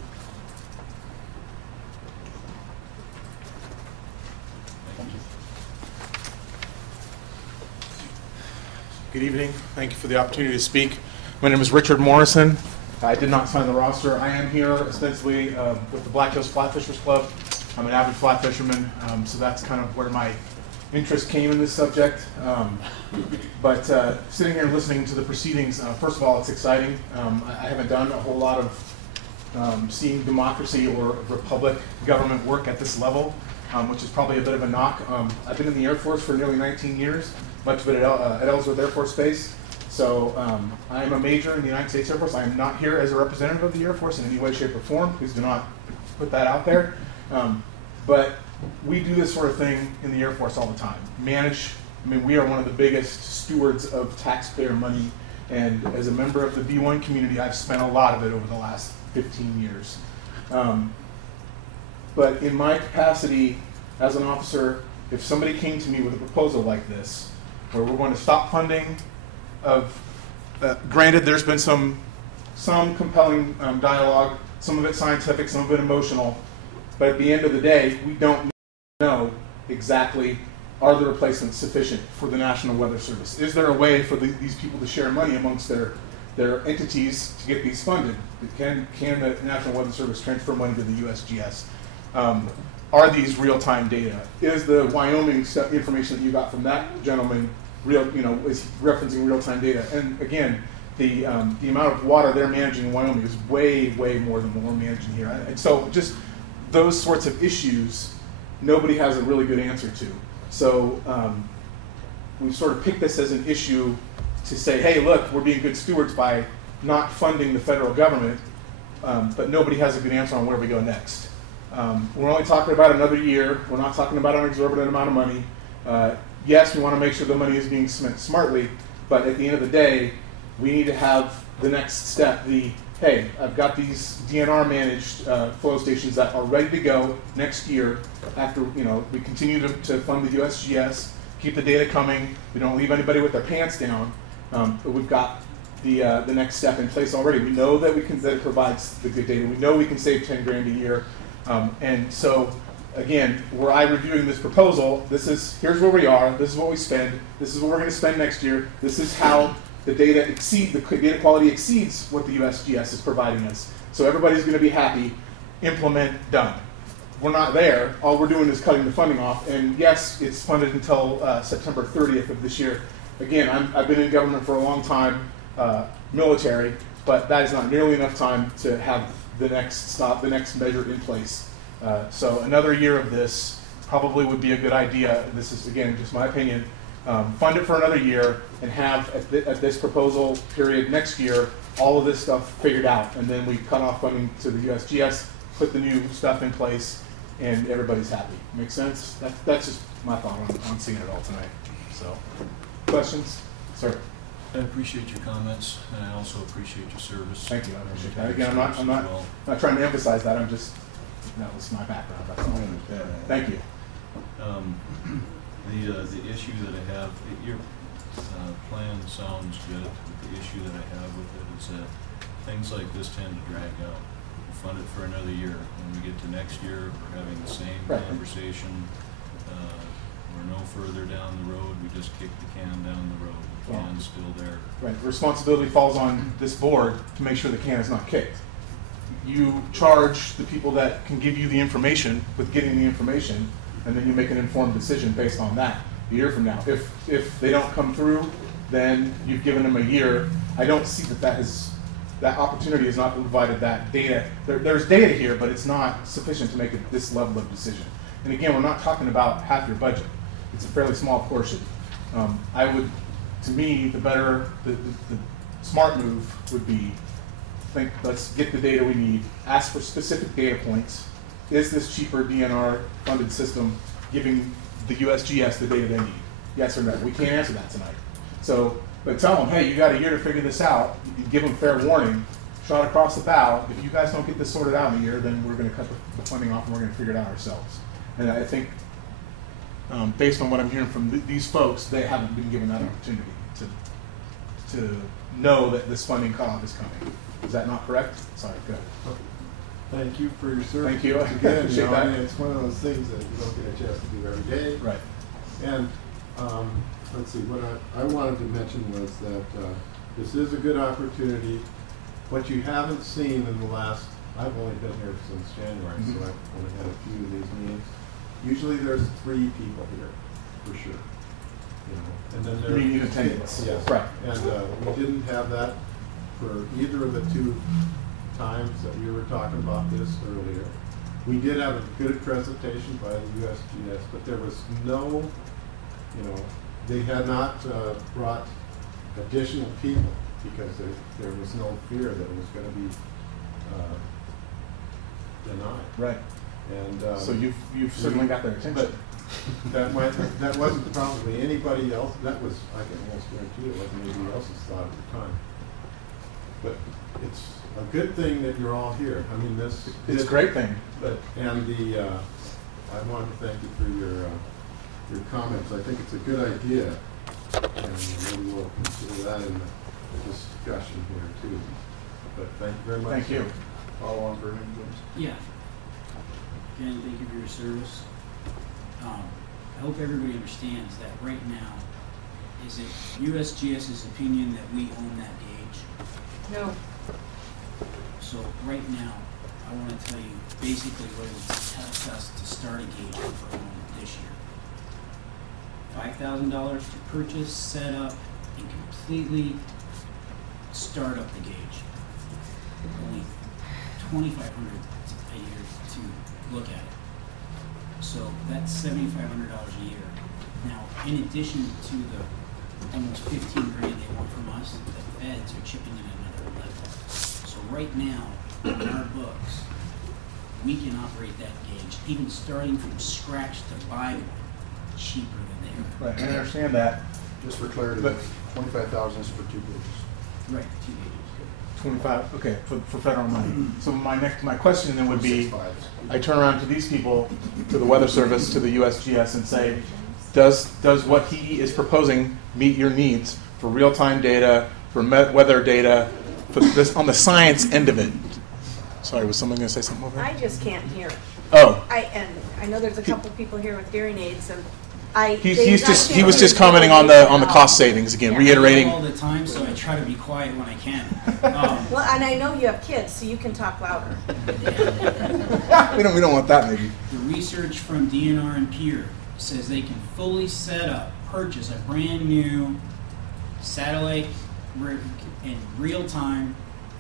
Thank you. Good evening. Thank you for the opportunity to speak. My name is Richard Morrison. I did not sign the roster. I am here ostensibly with the Black Hills Flat Fishers Club. I'm an avid flat fisherman, so that's kind of where my interest came in this subject. But sitting here listening to the proceedings, first of all, it's exciting. I haven't done a whole lot of seeing democracy or republic government work at this level, which is probably a bit of a knock. I've been in the Air Force for nearly 19 years, much of it at Ellsworth Air Force Base. So I am a major in the United States Air Force. I am not here as a representative of the Air Force in any way, shape, or form. Please do not put that out there. But we do this sort of thing in the Air Force all the time. We are one of the biggest stewards of taxpayer money, and as a member of the B1 community, I've spent a lot of it over the last 15 years. But in my capacity as an officer, if somebody came to me with a proposal like this, where we're going to stop funding of, granted there's been some compelling dialogue, some of it scientific, some of it emotional, but at the end of the day, we don't know exactly, are the replacements sufficient for the National Weather Service? Is there a way for these people to share money amongst their entities to get these funded? Can the National Weather Service transfer money to the USGS? Are these real-time data? Is the Wyoming information that you got from that gentleman real? Is referencing real-time data? And again, the amount of water they're managing in Wyoming is way, way more than what we're managing here. And so just those sorts of issues, nobody has a really good answer to. So we've sort of picked this as an issue to say, hey, look, we're being good stewards by not funding the federal government, but nobody has a good answer on where we go next. We're only talking about another year. We're not talking about an exorbitant amount of money. Yes, we want to make sure the money is being spent smartly, but at the end of the day, we need to have the next step, hey, I've got these DNR managed flow stations that are ready to go next year after we continue to fund the USGS, keep the data coming, we don't leave anybody with their pants down, but we've got the next step in place already. We know that that it provides the good data. We know we can save 10 grand a year. And so, again, were I reviewing this proposal, here's where we are, this is what we spend, this is what we're going to spend next year, this is how the data quality exceeds what the USGS is providing us. So everybody's going to be happy, implement, done. We're not there. All we're doing is cutting the funding off. And yes, it's funded until September 30th of this year. Again, I've been in government for a long time, military, but that is not nearly enough time to have the next measure in place. So another year of this probably would be a good idea. This is, again, just my opinion. Fund it for another year and have at this proposal period next year all of this stuff figured out, and then we cut off funding to the USGS, put the new stuff in place, and everybody's happy. Make sense? That's just my thought on seeing it all tonight. So, questions, sir? I appreciate your comments, and I also appreciate your service. Thank you. I appreciate that. Again, I'm not trying to emphasize that. That was my background. That's all. Thank you. The issue that I have, your plan sounds good, but the issue that I have with it is that things like this tend to drag out. We fund it for another year. When we get to next year, we're having the same conversation. We're no further down the road. We just kick the can down the road. The can's still there. Right. The responsibility falls on this board to make sure the can is not kicked. You charge the people that can give you the information with getting the information, and then you make an informed decision based on that a year from now. If they don't come through, then you've given them a year. I don't see that has that opportunity is not provided that data. There's data here, but it's not sufficient to make this level of decision. And again, we're not talking about half your budget. It's a fairly small portion. I would, to me, the smart move would be, let's get the data we need, ask for specific data points. Is this cheaper DNR funded system giving the USGS the data they need? Yes or no? We can't answer that tonight. So, but tell them, hey, you got a year to figure this out. You give them fair warning, shot across the bow. If you guys don't get this sorted out in a year, then we're going to cut the funding off and we're going to figure it out ourselves. And I think, based on what I'm hearing from these folks, they haven't been given that opportunity to know that this funding cutoff is coming. Is that not correct? Sorry, go ahead. Thank you for your service. Thank you. Again, Appreciate that. it's one of those things that you don't get a chance to do every day. Right. And let's see, what I wanted to mention was that this is a good opportunity. What you haven't seen in the last, I've only been here since January, so I've only had a few of these meetings. Usually there's 3 people here, for sure. You know, and then there in attendance. Yes. Right. And we didn't have that for either of the 2 times that we were talking about this earlier. We did have a good presentation by the USGS, but there was no, you know, they had not brought additional people because there was no fear that it was going to be denied. Right. And so you've certainly got their attention. But that wasn't probably anybody else. That was, I can almost guarantee it wasn't anybody else's thought at the time. But it's a good thing that you're all here. I mean, it's a great thing. But and I wanted to thank you for your comments. I think it's a good idea, and maybe we'll consider that in the discussion here too. But thank you very much. Thank you. Follow on for him, please. Yeah. Again, thank you for your service. I hope everybody understands that right now, is it USGS's opinion that we own that gauge? No. So right now, I want to tell you basically what it would cost us to start a gauge for home this year. $5,000 to purchase, set up, and completely start up the gauge. Only $2,500 a year to look at it. So that's $7,500 a year. Now, in addition to the almost $15 grand they want from us, the feds are chipping in another level. So right now, in our books, we can operate that gauge, even starting from scratch to buy one, cheaper than they are. Right, I understand that. Just for clarity, But 25,000 is for 2 gauges. Right, 2 gauges. 25, okay, for federal money. So my question then would be, I turn around to these people, to the Weather Service, to the USGS, and say, does what he is proposing meet your needs for real-time data, for weather data, for this on the science end of it? Sorry, was someone going to say something over there? I just can't hear. Oh. I know there's a couple people here with hearing aids, and he was just commenting on the cost savings again, reiterating. All the time, so I try to be quiet when I can. Well, and I know you have kids, so you can talk louder. we don't want that maybe. The research from DNR and Peer says they can fully set up, purchase a brand new satellite in real time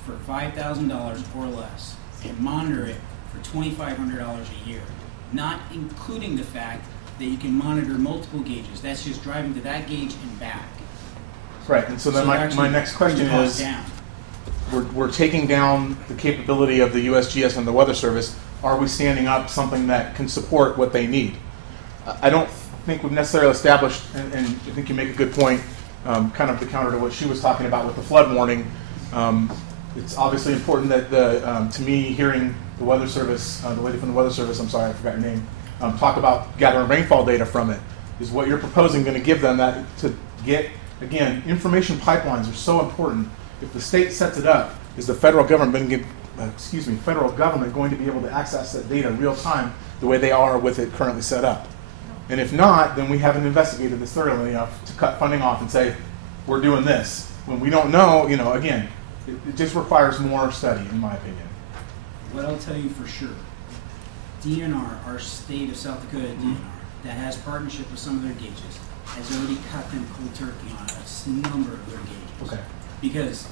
for $5,000 or less and monitor it for $2,500 a year, not including the fact that you can monitor multiple gauges. That's just driving to that gauge and back. Right, and so then my next question is, we're taking down the capability of the USGS and the Weather Service. Are we standing up something that can support what they need? I don't think we've necessarily established, and I think you make a good point, kind of the counter to what she was talking about with the flood warning. It's obviously important that to me, hearing the Weather Service, the lady from the Weather Service, I'm sorry, I forgot your name, talk about gathering rainfall data from it. Is what you're proposing going to give them that to get, again, information pipelines are so important. If the state sets it up, is the federal government going to be able to access that data real time the way they are with it currently set up? And if not, then we haven't investigated this thoroughly enough to cut funding off and say, we're doing this. When we don't know, again, it just requires more study, in my opinion. What I'll tell you for sure, DNR, our state of South Dakota DNR, that has partnership with some of their gauges, has already cut them cold turkey on a number of their gauges. Okay. Because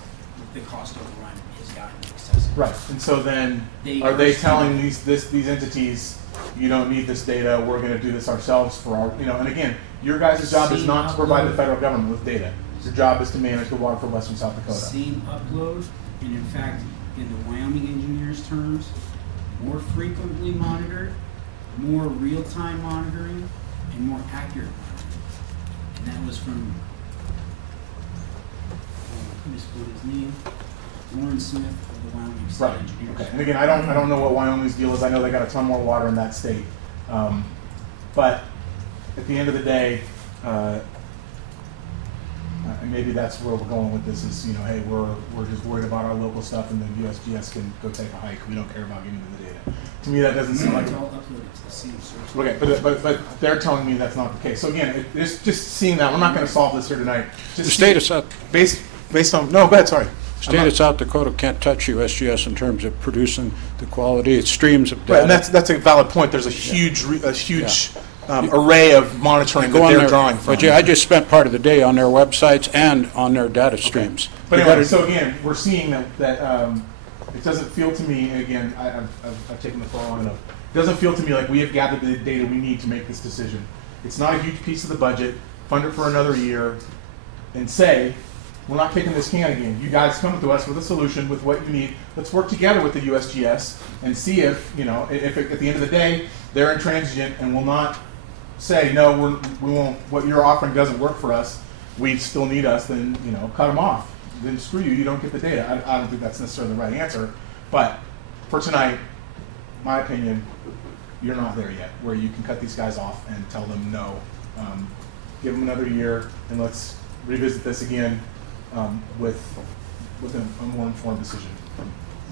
the cost overrun has gotten excessive. Right, and so then, They are they are- telling these entities, you don't need this data, we're gonna do this ourselves for our, and again, your guys' job is not to provide the federal government with data. Your job is to manage the water for Western South Dakota. Same upload, and in fact, in the Wyoming engineers' terms, more frequently monitored, more real-time monitoring, and more accurate monitoring. And that was from, I misquote his name, Warren Smith of the Wyoming State Right, Engineers. okay, and again, I don't know what Wyoming's deal is, I know they got a ton more water in that state. But at the end of the day, maybe that's where we're going with this is, hey, we're just worried about our local stuff and then USGS can go take a hike. We don't care about getting them the data. To me, that doesn't seem like... It's all uploaded to the same source. Okay, but they're telling me that's not the case. So again, just seeing that, we're not going to solve this here tonight. The state of South... Based on... No, go ahead, sorry. State of South Dakota can't touch USGS in terms of producing the quality. It's streams of data. Right, and that's a valid point. There's a huge array of monitoring that they're drawing from. But yeah, I just spent part of the day on their websites and on their data streams. Okay. But anyway, so again, we're seeing that it doesn't feel to me, and again, I've taken the floor long enough, it doesn't feel to me like we have gathered the data we need to make this decision. It's not a huge piece of the budget. Fund it for another year and say, we're not kicking this can again. You guys come to us with a solution, with what you need. Let's work together with the USGS and see if, if at the end of the day, they're intransigent and will not say, no, we won't, what you're offering doesn't work for us, we still need us, then, cut them off. Then screw you, you don't get the data. I don't think that's necessarily the right answer. But for tonight, my opinion, you're not there yet, where you can cut these guys off and tell them no. Give them another year, and let's revisit this again with a more informed decision.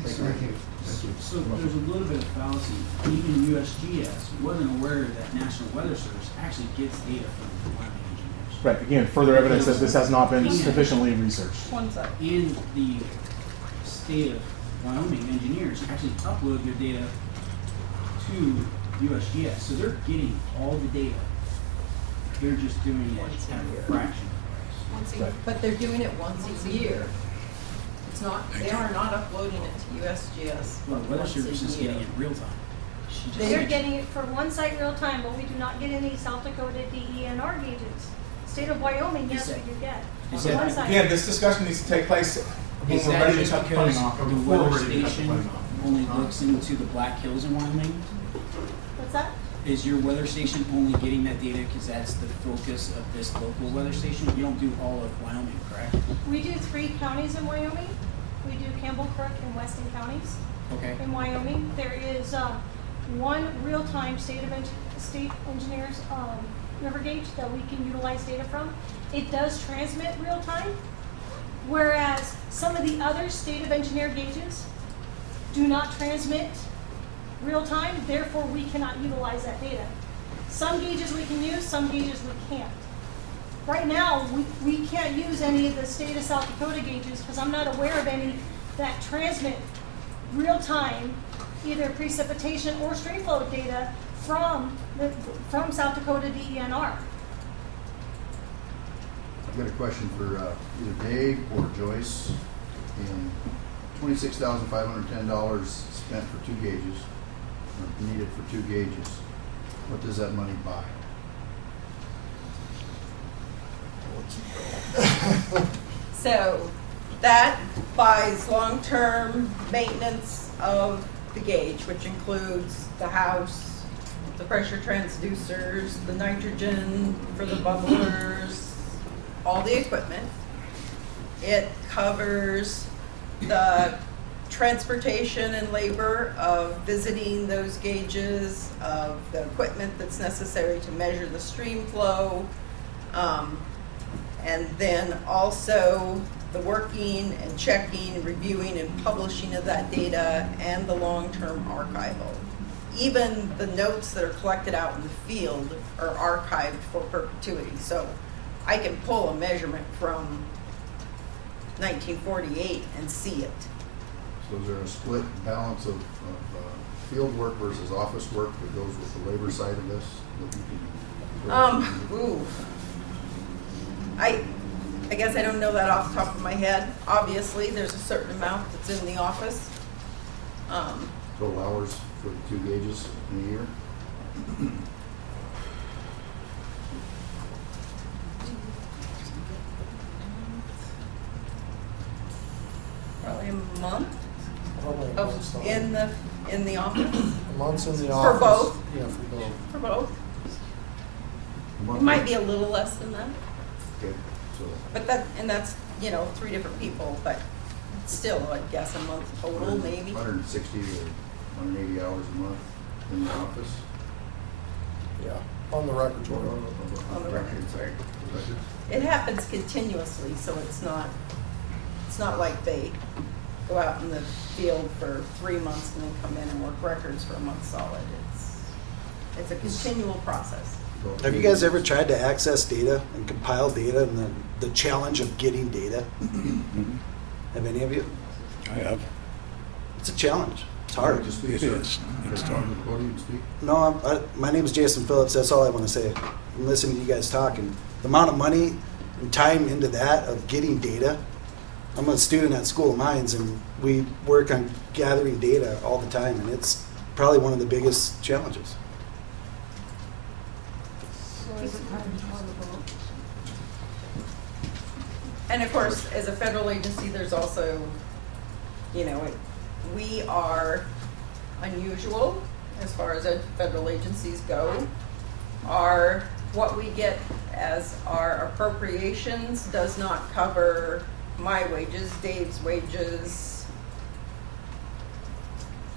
Thank you. So there's a little bit of fallacy. Even USGS wasn't aware that National Weather Service actually gets data from the Wyoming engineers. Right, again, further evidence that this has not been sufficiently researched. And the state of Wyoming engineers actually upload their data to USGS. So they're getting all the data. They're just doing it at a fraction. But they're doing it once a year. It's not, they are not uploading it to USGS. Well, the Weather Service is getting it in real time. They're getting it from one site real time, but we do not get any South Dakota DENR gauges. State of Wyoming, yes, we do get. On one site. Again, this discussion needs to take place when Is we're that ready to just cut the because funding off, or the before we're weather ready to cut the station funding off? only looks into the Black Hills in Wyoming? What's that? Is your weather station only getting that data because that's the focus of this local weather station? You don't do all of Wyoming, correct? We do 3 counties in Wyoming. We do Campbell, Crook, and Weston counties. Okay. In Wyoming, there is one real-time state engineers river gauge that we can utilize data from. It does transmit real-time, whereas some of the other state of engineer gauges do not transmit real-time, therefore we cannot utilize that data. Some gauges we can use, some gauges we can't. Right now, we can't use any of the state of South Dakota gauges because I'm not aware of any that transmit real-time, either precipitation or stream flow data from South Dakota DENR. I've got a question for either Dave or Joyce. In $26,510 spent for 2 gauges, or needed for 2 gauges, what does that money buy? So that buys long-term maintenance of the gauge, which includes the house, the pressure transducers, the nitrogen for the bubblers, all the equipment. It covers the transportation and labor of visiting those gauges, of the equipment that's necessary to measure the stream flow, and then also the working and checking, reviewing and publishing of that data, and the long-term archival. Even the notes that are collected out in the field are archived for perpetuity. So I can pull a measurement from 1948 and see it. So is there a split balance of field work versus office work that goes with the labor side of this? That you can I guess I don't know that off the top of my head. Obviously, there's a certain amount that's in the office. Total hours for the 2 gauges in a year? Probably a month Probably a month's of, time. in the office. A month's in the For office. both? Yeah, for both. For both. Month- It might be a little less than that. Okay, so But that's, 3 different people, but still, I guess a month total, maybe. 160 or 180 hours a month in the office? Yeah, on the records. On the records, right. It happens continuously, so it's not like they go out in the field for 3 months and then come in and work records for a month solid. It's a continual process. Have you guys ever tried to access data and compile data and the challenge of getting data? Have any of you? I have. It's a challenge. It's hard. Just speak, It sir. is. It's Okay, hard. on the podium, speak. No, my name is Jason Phillips. That's all I want to say. I'm listening to you guys talk, and the amount of money and time into that of getting data. I'm a student at School of Mines, and we work on gathering data all the time, and it's probably one of the biggest challenges. So is it kind of horrible? And of course, as a federal agency, there's also, we are unusual as far as federal agencies go. What we get as our appropriations does not cover my wages, Dave's wages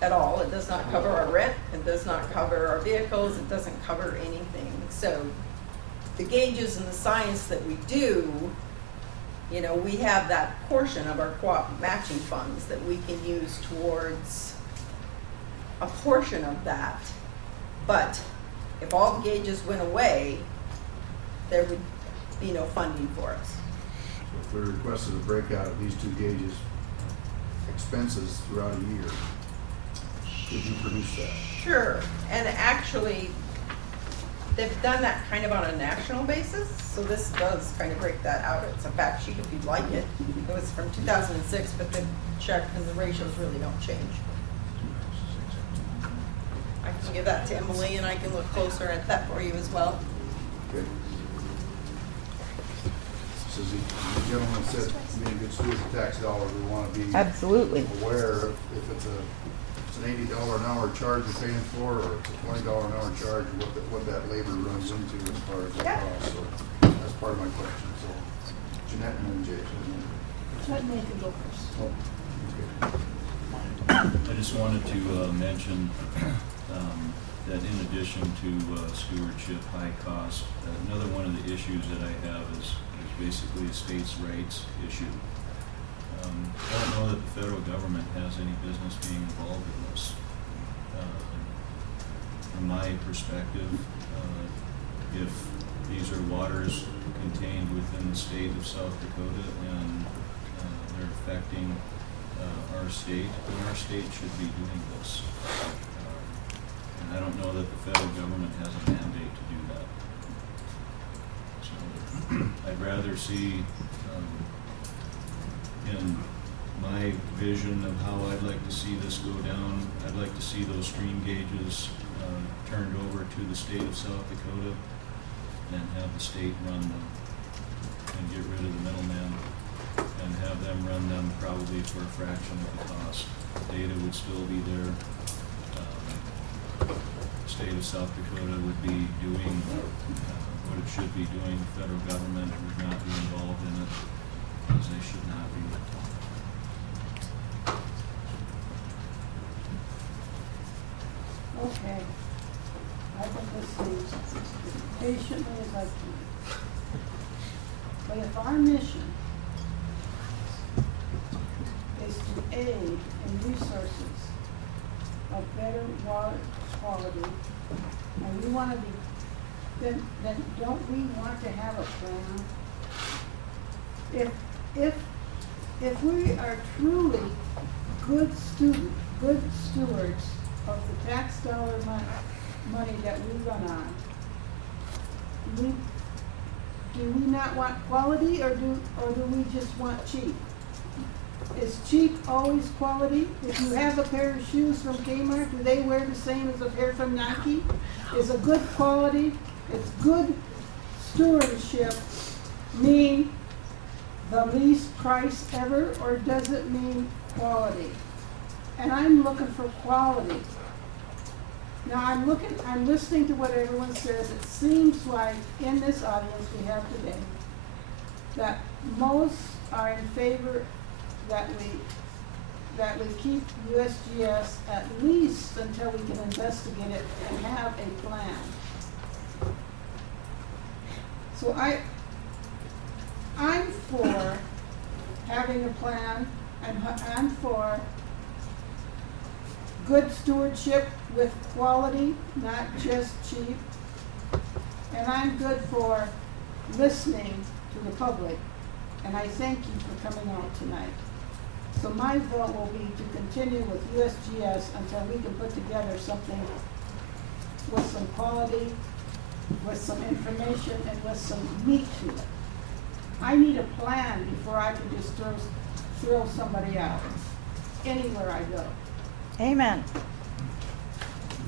at all. It does not cover our rent. It does not cover our vehicles. It doesn't cover anything. So the gauges and the science that we do, we have that portion of our co-op matching funds that we can use towards a portion of that. But if all the gauges went away, there would be no funding for us. So if we requested a breakout of these 2 gauges expenses throughout a year, could you produce that? Sure, and actually, they've done that kind of on a national basis, so this does kind of break that out. It's a fact sheet if you'd like it. It was from 2006, but the check and the ratios really don't change. I can give that to Emily, and I can look closer at that for you as well. Okay. So the gentleman said, being good stewards of tax dollars, we want to be Absolutely. aware if it's an $80 an hour charge you're paying for, or it's a $20 an hour charge, what that labor runs into as far as the cost. So that's part of my question. So Jeanette and then Jason. Let Nathan go first. Oh, okay. I just wanted to mention that in addition to stewardship, high cost, another one of the issues that I have is basically a states' rights issue. I don't know that the federal government has any business being involved in this. From my perspective, if these are waters contained within the state of South Dakota and they're affecting our state, then our state should be doing this. And I don't know that the federal government has a mandate to do that. So I'd rather see, in my vision of how I'd like to see this go down, I'd like to see those stream gauges turned over to the state of South Dakota and have the state run them and get rid of the middleman and have them run them probably for a fraction of the cost. The data would still be there. The state of South Dakota would be doing what it should be doing. The federal government would not be involved in it, because they should not be. Okay. I can listen as patiently as I can. But if our mission is to aid in resources of better water quality, and we want to be, then don't we want to have a plan? If we are truly good stewards of the tax dollar money that we run on, do we not want quality, or do we just want cheap? Is cheap always quality? If you have a pair of shoes from Kmart, do they wear the same as a pair from Nike? Is a good quality, it's good stewardship mean the least price ever, or does it mean quality? And I'm looking for quality. Now I'm listening to what everyone says. It seems like in this audience we have today that most are in favor that we keep USGS at least until we can investigate it and have a plan. So I'm for having a plan, and I'm for good stewardship with quality, not just cheap. And I'm good for listening to the public. And I thank you for coming out tonight. So my vote will be to continue with USGS until we can put together something with some quality, with some information, and with some meat to it. I need a plan before I can just throw somebody out anywhere I go. Amen.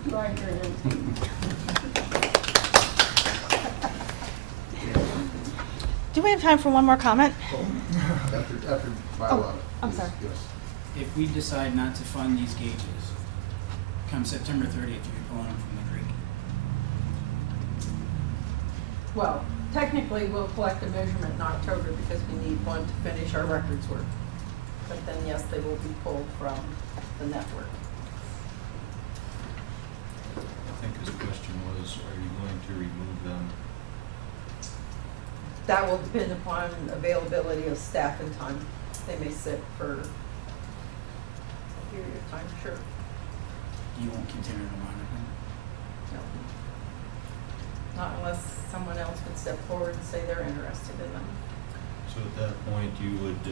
Do I hear him? Do we have time for one more comment? After bylaw. I'm sorry. Yes. If we decide not to fund these gauges, come September 30th, you're pulling them from the creek. Well, technically, we'll collect a measurement in October because we need one to finish our records work. But then, yes, they will be pulled from the network. I think his question was, are you going to remove them? That will depend upon availability of staff and time. They may sit for a period of time, sure. You won't continue to monitor them? No. Not unless someone else would step forward and say they're interested in them. So at that point, you would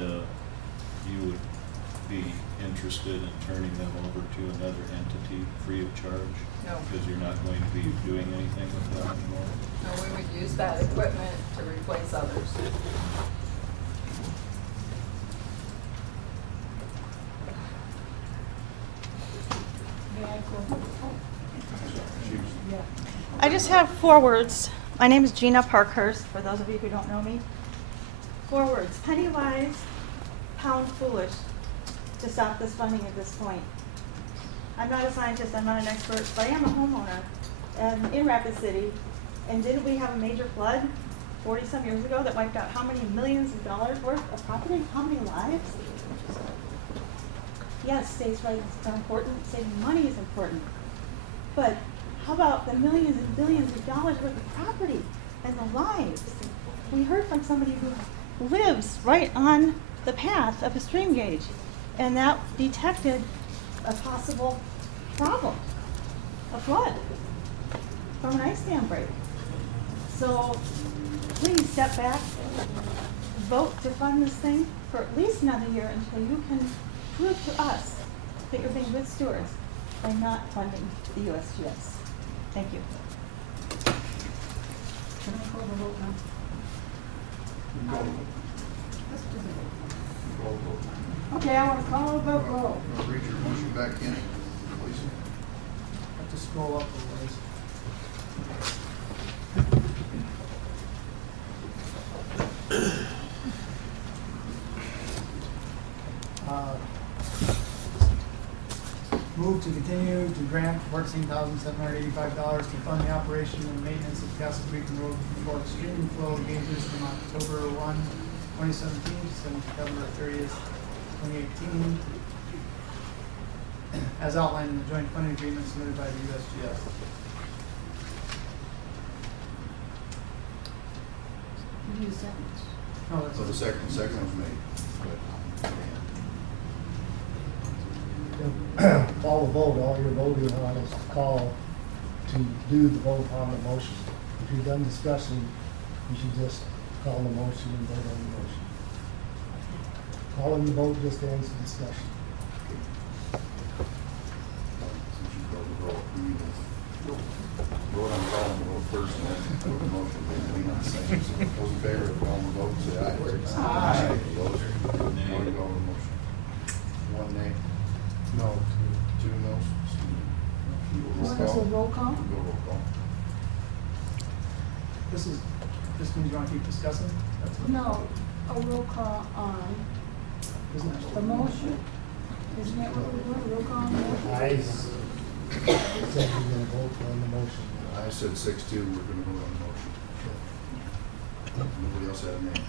be interested in turning them over to another entity free of charge? No. Because you're not going to be doing anything with them anymore? No, we would use that equipment to replace others. I just have 4 words. My name is Gina Parkhurst, for those of you who don't know me. 4 words: penny wise, pound foolish, to stop this funding at this point. I'm not a scientist, I'm not an expert, but I am a homeowner in Rapid City. And didn't we have a major flood 40-some years ago that wiped out how many millions of dollars worth of property? How many lives? Yes, states' rights are important, saving money is important. But how about the millions and billions of dollars worth of property and the lives? We heard from somebody who lives right on the path of a stream gauge, and that detected a possible problem, a flood from an ice dam break. So please step back, vote to fund this thing for at least another year until you can prove to us that you're being good stewards by not funding the USGS. Thank you. Can I call the vote now? Let's do the vote. Okay, I want to call the vote. Read your motion back in, please. Have to scroll up a ways. Move to continue to grant $14,785 to fund the operation and maintenance of Castle Creek and Road for stream flow gauges from October 1, 2017 to September 30th, 2018, as outlined in the joint funding agreement submitted by the USGS. Need a second. No, that's So the second was made. Call the vote, all you're voting on is to call to do the vote on the motion. If you've done discussion, you should just call the motion and vote on the motion. Calling the vote just ends the discussion. Since you called the vote, we need to vote on calling the vote first and then the motion, we not second. So those in favor of calling the vote, say aye. Aye. Opposed? One go on the motion. One nay. No, Two noes. What is a roll call? Go roll call. This means you want to keep discussing? That's what- No, a roll call on Isn't that the motion. Isn't that what we're doing, roll call on the motion? I said we're gonna vote on the motion. I said 6-2, we're gonna vote on the motion. Nobody else had a name.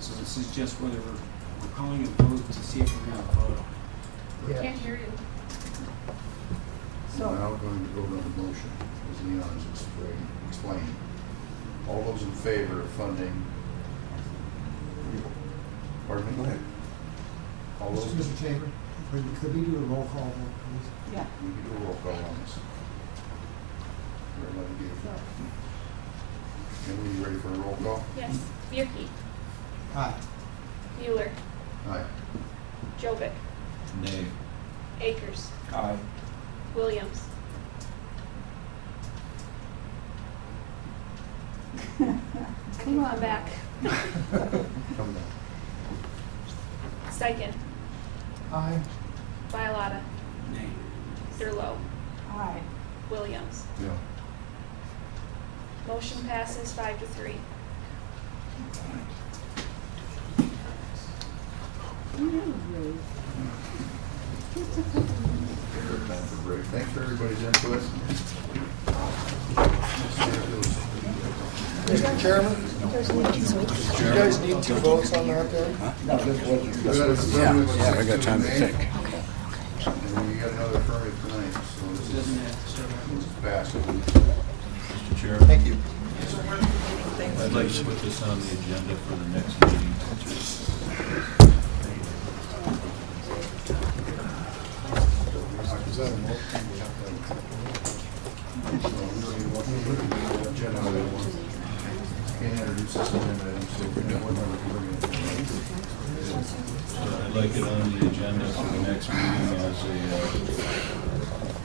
So this is just whether we're calling a vote to see if we're gonna vote on it. Yeah. Can't hear you. So, We're now going to vote on the motion, as Leon has explained. All those in favor of funding, pardon me? Go ahead. All those, Mr. Chamber, could we do a roll call vote, please? yeah. we can do a roll call on this. Everybody get it. Emily, you ready for a roll call? Yes. Bierke, Aye. Mueller, Aye. Jovic, Nay. Akers, Aye. Williams. Come on back. Come down. Steichen, Aye. Bialotta, Nay. Thurlow, Aye. Williams. Yeah. Motion passes 5-3. Time for break. Thanks for everybody's input. Mr. Chairman, do you guys need 2 votes on that there? No, just what you. Yeah, I got time to think. And you got another permit tonight, so this is, Doesn't have to start out. this is passed. Mr. Chairman? Thank you. I'd like to put this on the agenda for the next meeting. Is that a motion? We have to Agenda item one. Can't introduce this agenda item, so we're going to bring it. I'd like it on the agenda for the next meeting as a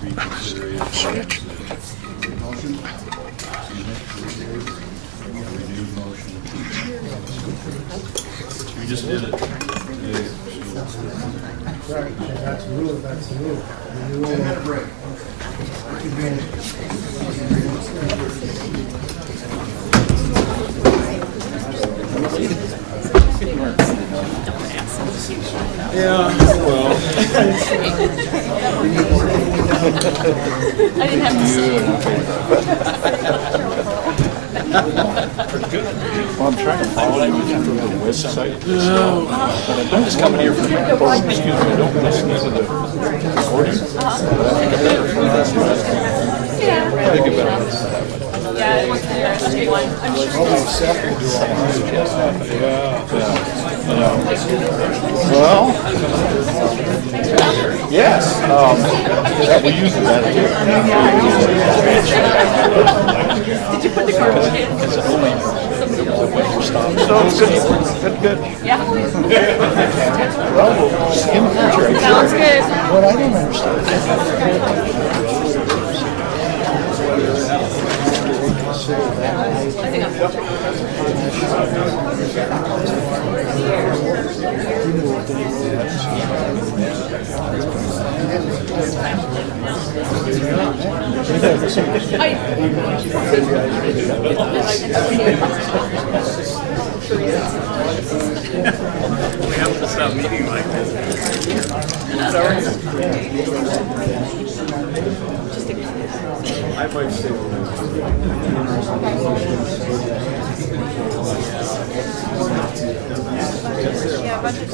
reconsideration. Motion? Excuse me? A renewed motion. We just did it today. Right, and that's new, that's new. 10-minute break. Yeah, well. I didn't have to say Well, I'm trying to follow you through the website. But I'm just coming here for, excuse me, I don't listen to the recording. Yeah. Think about it. Yeah, it was the RSG one. I'm sure. Well, yes, that we use that too. Did you put the garbage can? It's only when you stop. So good. Yeah. Well, we'll in the future. Sounds good. What I don't understand. I think We have to stop meeting like this. I might stay yeah, budget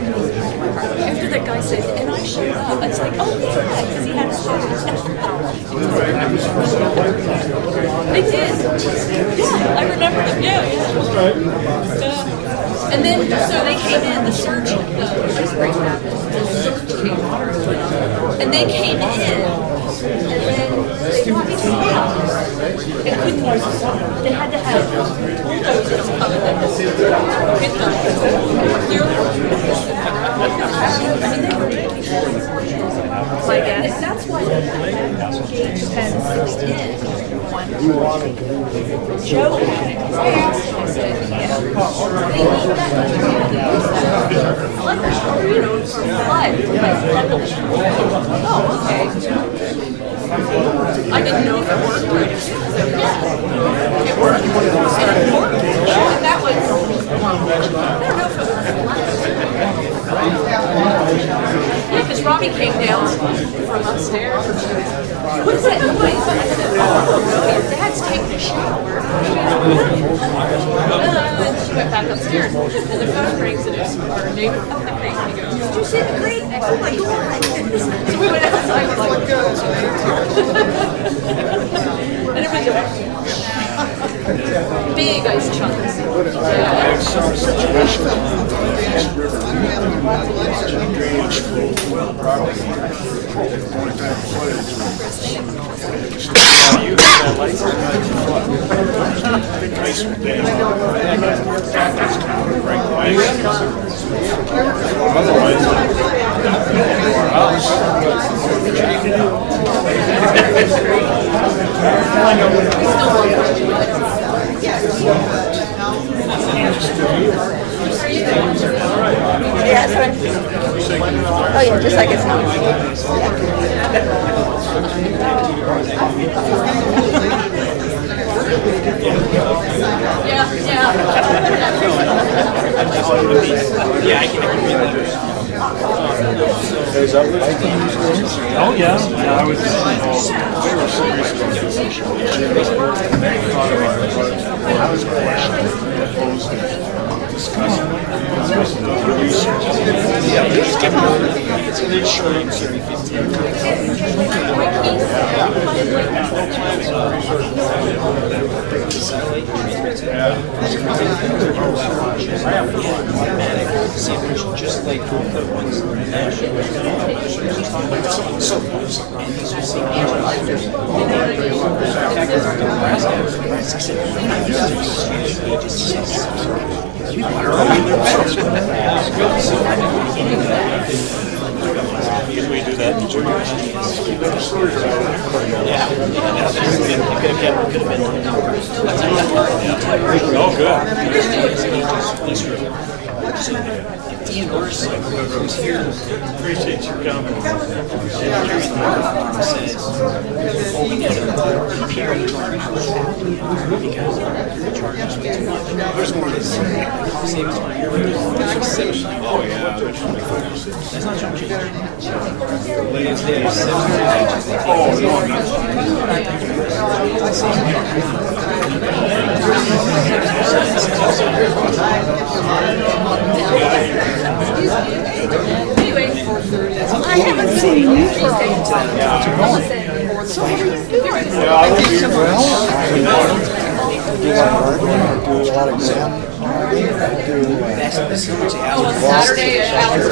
after that guy said, and I showed up, it's like, oh yeah, because he had his phone. They did. Yeah, I remember them. Yeah. And then, so they came in, the surge, the ice break happened, the surge came, and they came in, and then they brought me some mail. They couldn't use the summer. They had to have bulldozers come in and hit the clear. I mean, they were my guess. That's why they have gauge 10-610 one. Joe had it. I asked him, I said, yeah. They need that. Electrical, you know, for flood. Oh, okay. I didn't know if it worked right. Yeah, it worked. And that was, I don't know if it yeah, because Robbie came down from upstairs. What is that noise? I said, oh, your dad's taking a shower. And she went back upstairs, and the phone rings, and it's our neighbor. Oh, the grate. He goes, did you see the grate? I said, oh my God. So we went outside, like, and it was big ice chunks. I saw a situation on the East River, drainage flow well property. One time flooded. You had that light the ice was down. That's kind of right away. Otherwise, our house. Yeah, that's right. Oh yeah, just like it's not. Yeah, Yeah, I can agree with that. Oh, yeah. I was. It's an insurance or 15. Just like the ones Can we do that? Oh, good. Appreciate your comment. There's more than oh yeah, that's not junk change. Latest day is 7 pages. Oh no, anyway, I haven't seen you for a long time. So what are you doing? Do a lot of gardening, do a lot of exam. On Saturday at Allen's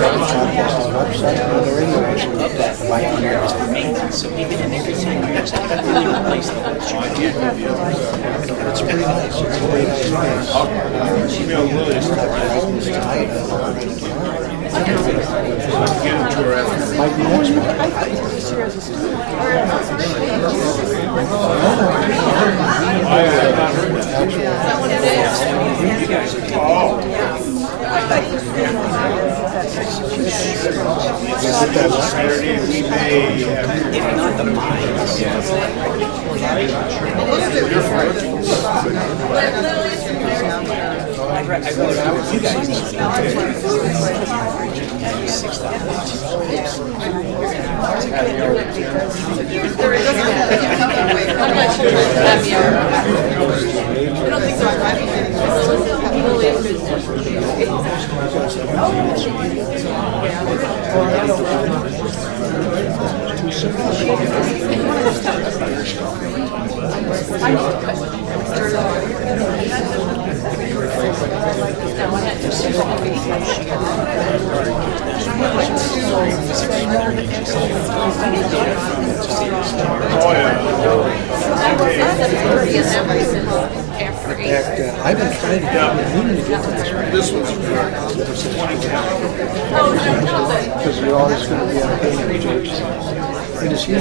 So even in everything, it's replace the whole It's pretty nice. It's pretty might be next month. if not the mines. I'd rather do what you guys need. I'm not sure it's happy hour. I don't think there's happy hour. I've been trying to get this one's because you're always going to be on payment church. And it's you.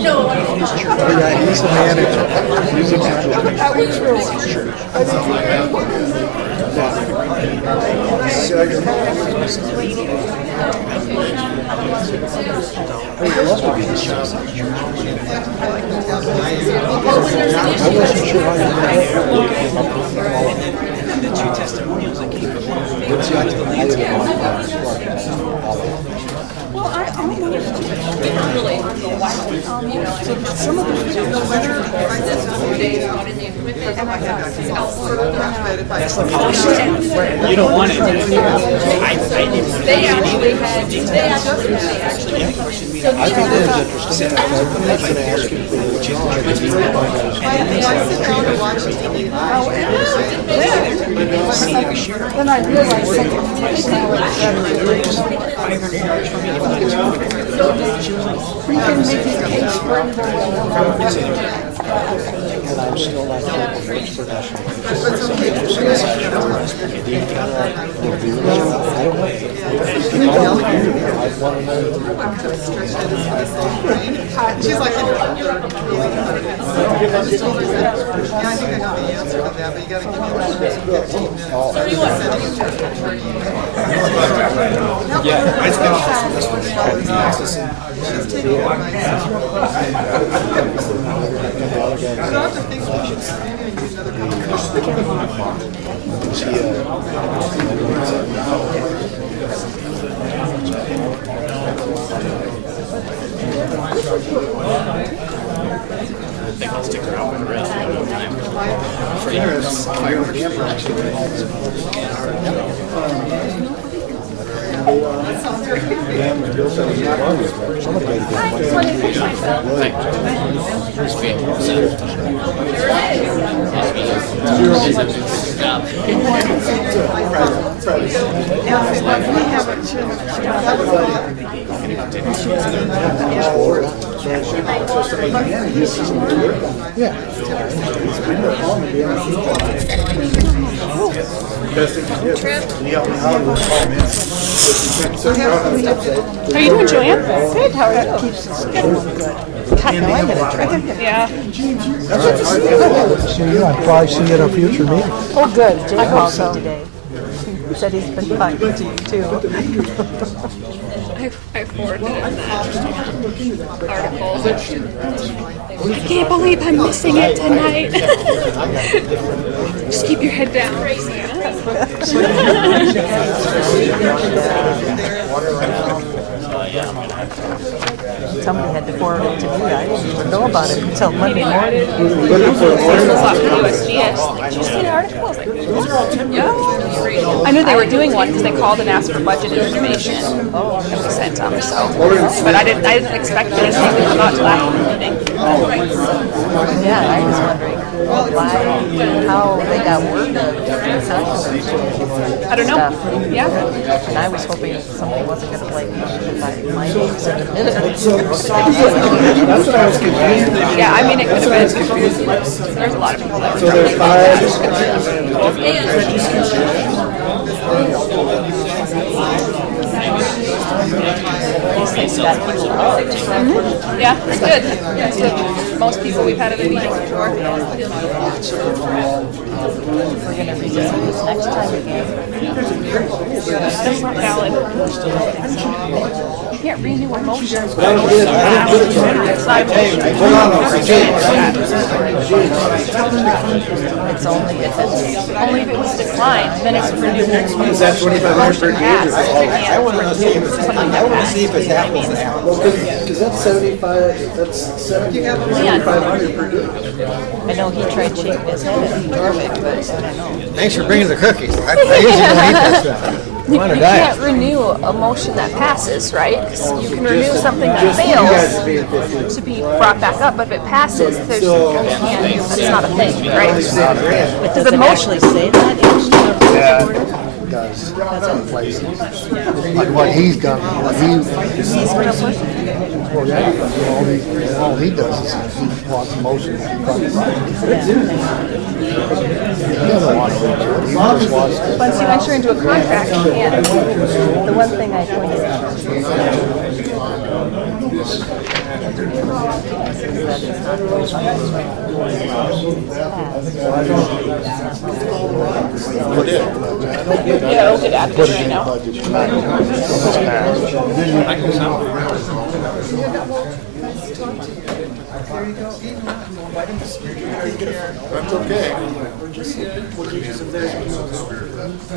No, yeah, he's the manager. He's the manager. that was really I would love to be the church. I wasn't sure how you the two testimonials that came from Well, I almost didn't really go wild. Some of them do know better. And I got that's the policy. You don't want it. I didn't. they actually had, they actually I thought that was interesting. I was going to ask you for which is then I realized something. We can make a case for either and I'm still not sure which for national. I don't know. I want to know. She's like, yeah, I think I know the answer to that, but you gotta give me like 15 minutes. Yeah, I think she's taking advice. I don't have to think about it. Maybe I use another I think I'll stick around for the rest. I have no time. How are you doing, Joanne? Good, how are you? Yeah. See you. I'd probably see you at a future meeting. Oh, good. Jay called me today. He said he's been talking to you, too. I forwarded that article. I can't believe I'm missing it tonight. Just keep your head down. Somebody had to forward it to me. I didn't even know about it until Monday morning. It was off the USGS. Did you see the article? I was like, yeah. I knew they were doing one because they called and asked for budget information, and we sent them. So, but I didn't expect anything to come out to that meeting. Yeah, I was wondering why, how they got word of different sections. I don't know. Yeah. And I was hoping somebody wasn't going to blame me because my name's in the minute. That's what I was confused. Yeah, I mean, it could have been. There's a lot of people that were. So there's 5. Yeah, it's good. It's good. Most people we've had at a meeting before. We're going to revisit this next time again. That's not valid. can't renew a motion. It's only if it's, Only if it was declined, then it's renewed. Is that 2,500 per Motion year? passed. I want to see if it's, I want to see if it's apples to apples. Because that's 75, that's 7,500 per day. I know he tried shaking his head at Norvik, but I don't know. Thanks for bringing the cookies. I usually don't eat that stuff. You can't renew a motion that passes, right? 'Cause you can renew something that fails to be brought back up, but if it passes, there's, you can't, that's not a thing, right? But does the it motion- actually say that in Yeah, it does. Like what he's got, what well, yeah, all he does is he wants motions. He doesn't want to read it. He just wants to. Once you enter into a contract, you can't. The one thing I pointed out is that it's not Yeah, I'll get out of it right now. That's okay.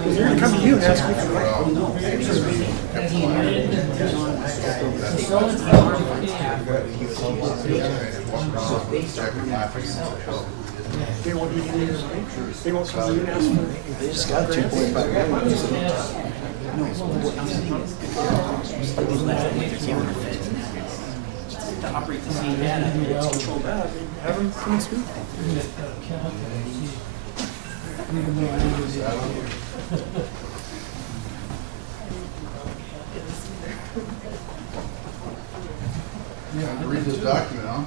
You're gonna come to you and ask me for They won't even use it. They won't come to you and ask for it. They just got 2.5 million. To operate the same data, it's controlled out. Have them come and speak. Yeah, to read this document, huh?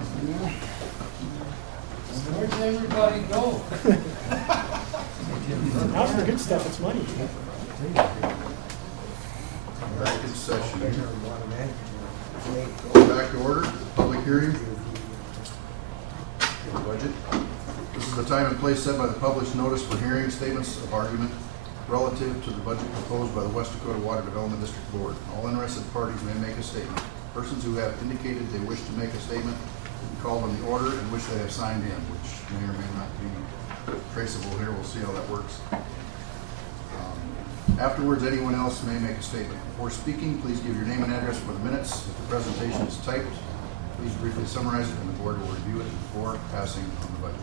Where'd everybody go? Not for the good stuff, it's money. All right, good session. Going back to order, public hearing. Budget. This is the time and place set by the published notice for hearing statements of argument relative to the budget proposed by the West Dakota Water Development District Board. All interested parties may make a statement. Persons who have indicated they wish to make a statement will be called on the order in which they have signed in, which may or may not be traceable here. We'll see how that works. Afterwards, anyone else may make a statement. Before speaking, please give your name and address for the minutes. If the presentation is typed, please briefly summarize it and the board will review it before passing on the budget.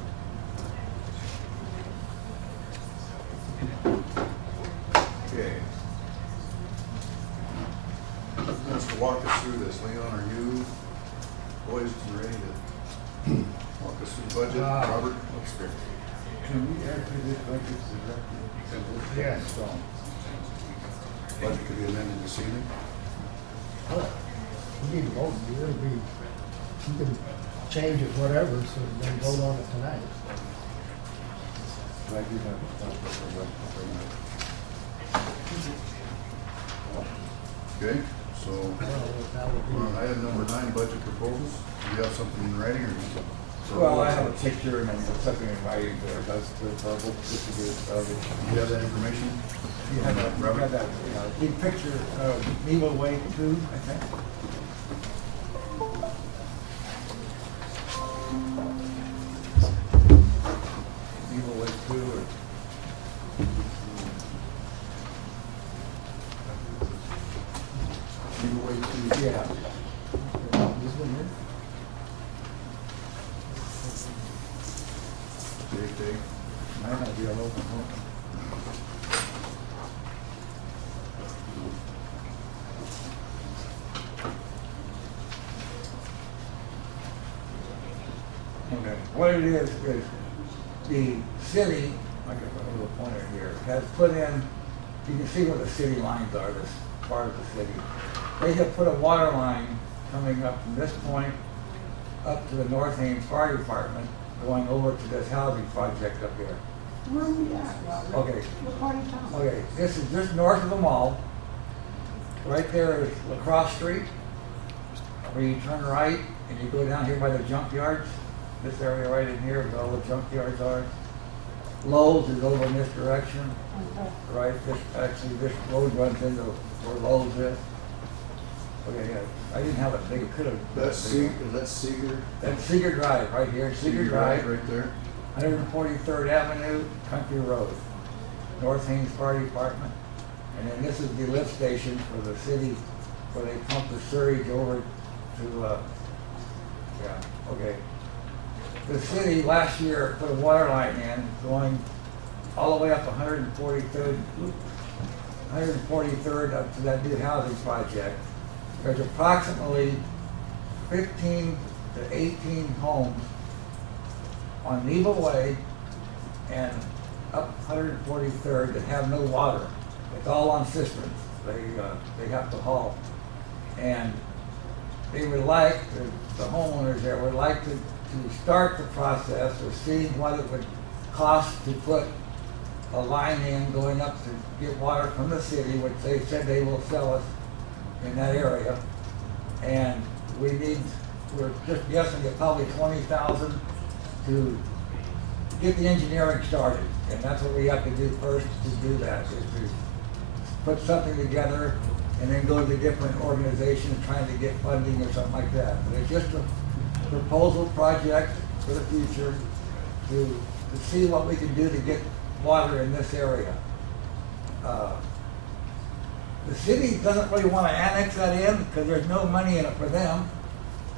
Okay. Who wants to walk us through this? Leon, are you poised and ready to walk us through the budget? Robert? Can we add to this budget directly? Yes. Budget could be amended this evening. We need to vote, you can change it, whatever, so then vote on it tonight. I do have a thought for the rest of the Okay, so we're on item number 9, budget proposals. Do you have something in writing or? Well, I have a picture and then something in writing there. That's the verbal, just to get it started. Do you have that information? You have that, big picture of Nevo Way 2, I think. Nevo Way 2 or. Nevo Way 2. Yeah. This one here? Big. Might not be all over. Okay. What it is the city, I got a little pointer here, has put in, you can see where the city lines are, this part of the city. They have put a water line coming up from this point up to the North Haines Fire Department, going over to this housing project up here. Where are we at, Robert? Okay. What part of town? Okay, this is just north of the mall. Right there is Lacrosse Street, where you turn right and you go down here by the junkyards. This area right in here is all the junkyards are. Lowe's is over in this direction. Okay. Right, this road runs into where Lowe's is. Okay, yeah, I didn't have it big, it could have. That's Seeger? That's Seeger Drive, right here, Seeger Drive. Right there. 143rd Avenue, Country Road, North Haines Fire Department. And then this is the lift station for the city where they pump the sewage over to, yeah, okay. The city last year put a water line in going all the way up 143rd up to that new housing project. There's approximately 15 to 18 homes on Neville Way and up 143rd that have no water. It's all on cisterns. They have to haul. And they would like, the homeowners there would like to start the process of seeing what it would cost to put a line in going up to get water from the city, which they said they will sell us in that area. And we're just guessing at probably 20,000 to get the engineering started. And that's what we have to do first to do that, is to put something together and then go to the different organizations trying to get funding or something like that. But it's just a proposal project for the future to see what we can do to get water in this area. The city doesn't really want to annex that in because there's no money in it for them.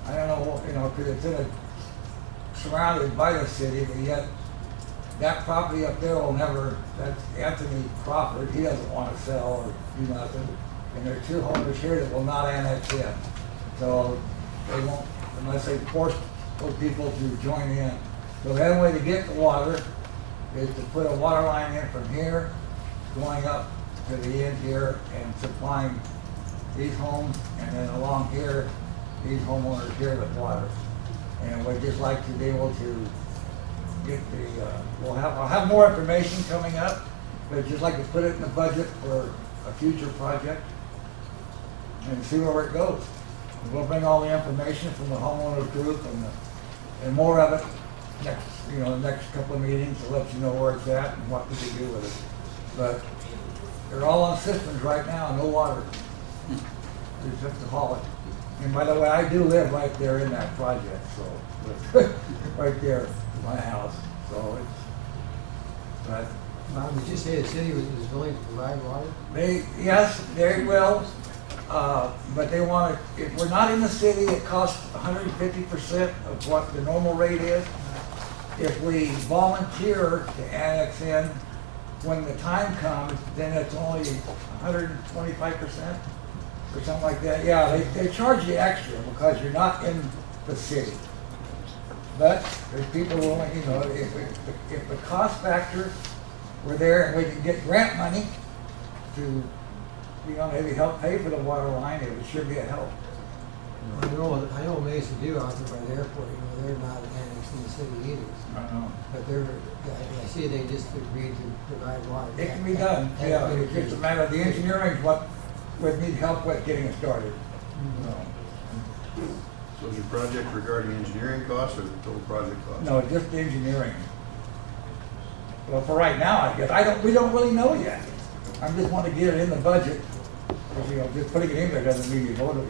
I don't know, because it's surrounded by the city, but yet that property up there will never, that's Anthony Crawford, he doesn't want to sell or do nothing. And there are two homeowners here that will not annex in. So they won't, unless they force those people to join in. So the only way to get the water is to put a water line in from here, going up to the end here and supplying these homes, and then along here, these homeowners here with water. And we'd just like to be able to get the, I'll have more information coming up, but I'd just like to put it in the budget for a future project and see where it goes. And we'll bring all the information from the homeowners group and more of it the next couple of meetings to let you know where it's at and what we can do with it. But they're all on systems right now, no water. We just have to haul it. And by the way, I do live right there in that project, so right there, my house. So it's, but Bob, did you say the city was willing to provide water? Yes, they will. But they want to, if we're not in the city, it costs 150% of what the normal rate is. If we volunteer to annex in, when the time comes, then it's only 125% or something like that. Yeah, they charge you extra because you're not in the city. But there's people willing, if the cost factor were there and we could get grant money to, maybe help pay for the water line, it would sure be a help. I know Mesa do out there by the airport, they're not annexed in the city either. I know. But I see they just agreed to provide water. It can be done, yeah, it's just a matter of the engineering, what would need help with getting it started. So is your project regarding engineering costs or the total project cost? No, just the engineering. Well, for right now, I guess, we don't really know yet. I just want to get it in the budget, because, just putting it in there doesn't mean you vote it,